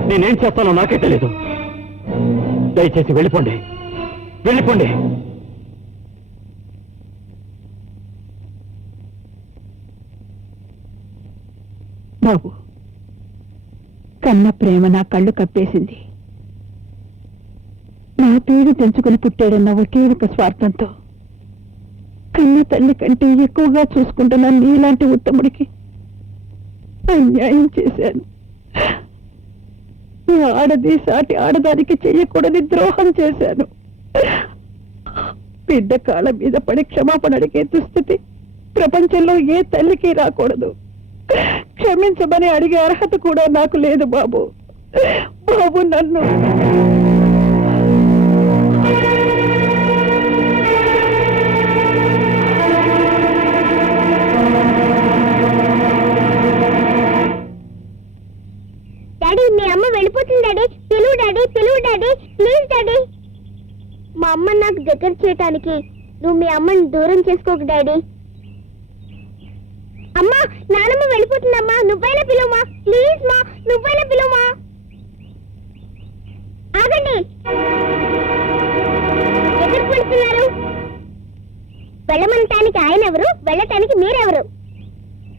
నేనేం చేస్తానో నాకే తెలియదు. దయచేసి వెళ్ళిపోండి, వెళ్ళిపోండి. బాబు, కన్న ప్రేమ నా కళ్ళు కప్పేసింది. నా పేరు తెంచుకుని పుట్టాడన్న ఒకే ఒక స్వార్థంతో కన్న తల్లి కంటే ఎక్కువగా చూసుకుంటున్న నీలాంటి ఉత్తముడికి అన్యాయం చేశాను. ఈ ఆడది సాటి ఆడదానికి చెయ్యకూడని ద్రోహం చేశాను. బిడ్డ కాళ్ళ మీద పడి క్షమాపణ అడిగే దుస్థితి ప్రపంచంలో ఏ తల్లికి రాకూడదు. క్షమించమని అడిగే అర్హత కూడా నాకు లేదు బాబు. బాబు, నన్ను డాడీ, మీ అమ్మ వెళ్ళిపోతుంది డాడీ. పిలువు డాడీ, పిలువు డాడీ, ప్లీజ్ డాడీ. మా అమ్మ నాకు దగ్గర చేయటానికి నువ్వు మీ అమ్మని దూరం చేసుకోకు డాడీ. అమ్మా, నానమ్మ వెళ్ళిపోతుందమ్మా, నువ్వైనా పిలువమా, ప్లీజ్ మా, నువ్వైనా పిలువమా. ఆగండి, ఎక్కడికి వెళ్తున్నారు? వెళ్ళమంటానికి ఆయన ఎవరు, వెళ్ళటానికి మీరెవరు?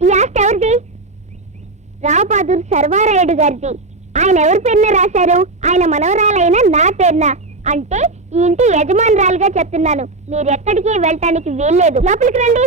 ఈ ఆస్తి ఎవరిది? రావు బహదూర్ సర్వారాయుడు గారిది. ఆయన ఎవరి పేరున రాశారు? ఆయన మనవరాలైన నా పేరున. అంటే ఈ ఇంటి యజమానురాలుగా చెప్తున్నాను. మీరెక్కడికి వెళ్ళటానికి వీల్లేదు. లోపలికి రండి.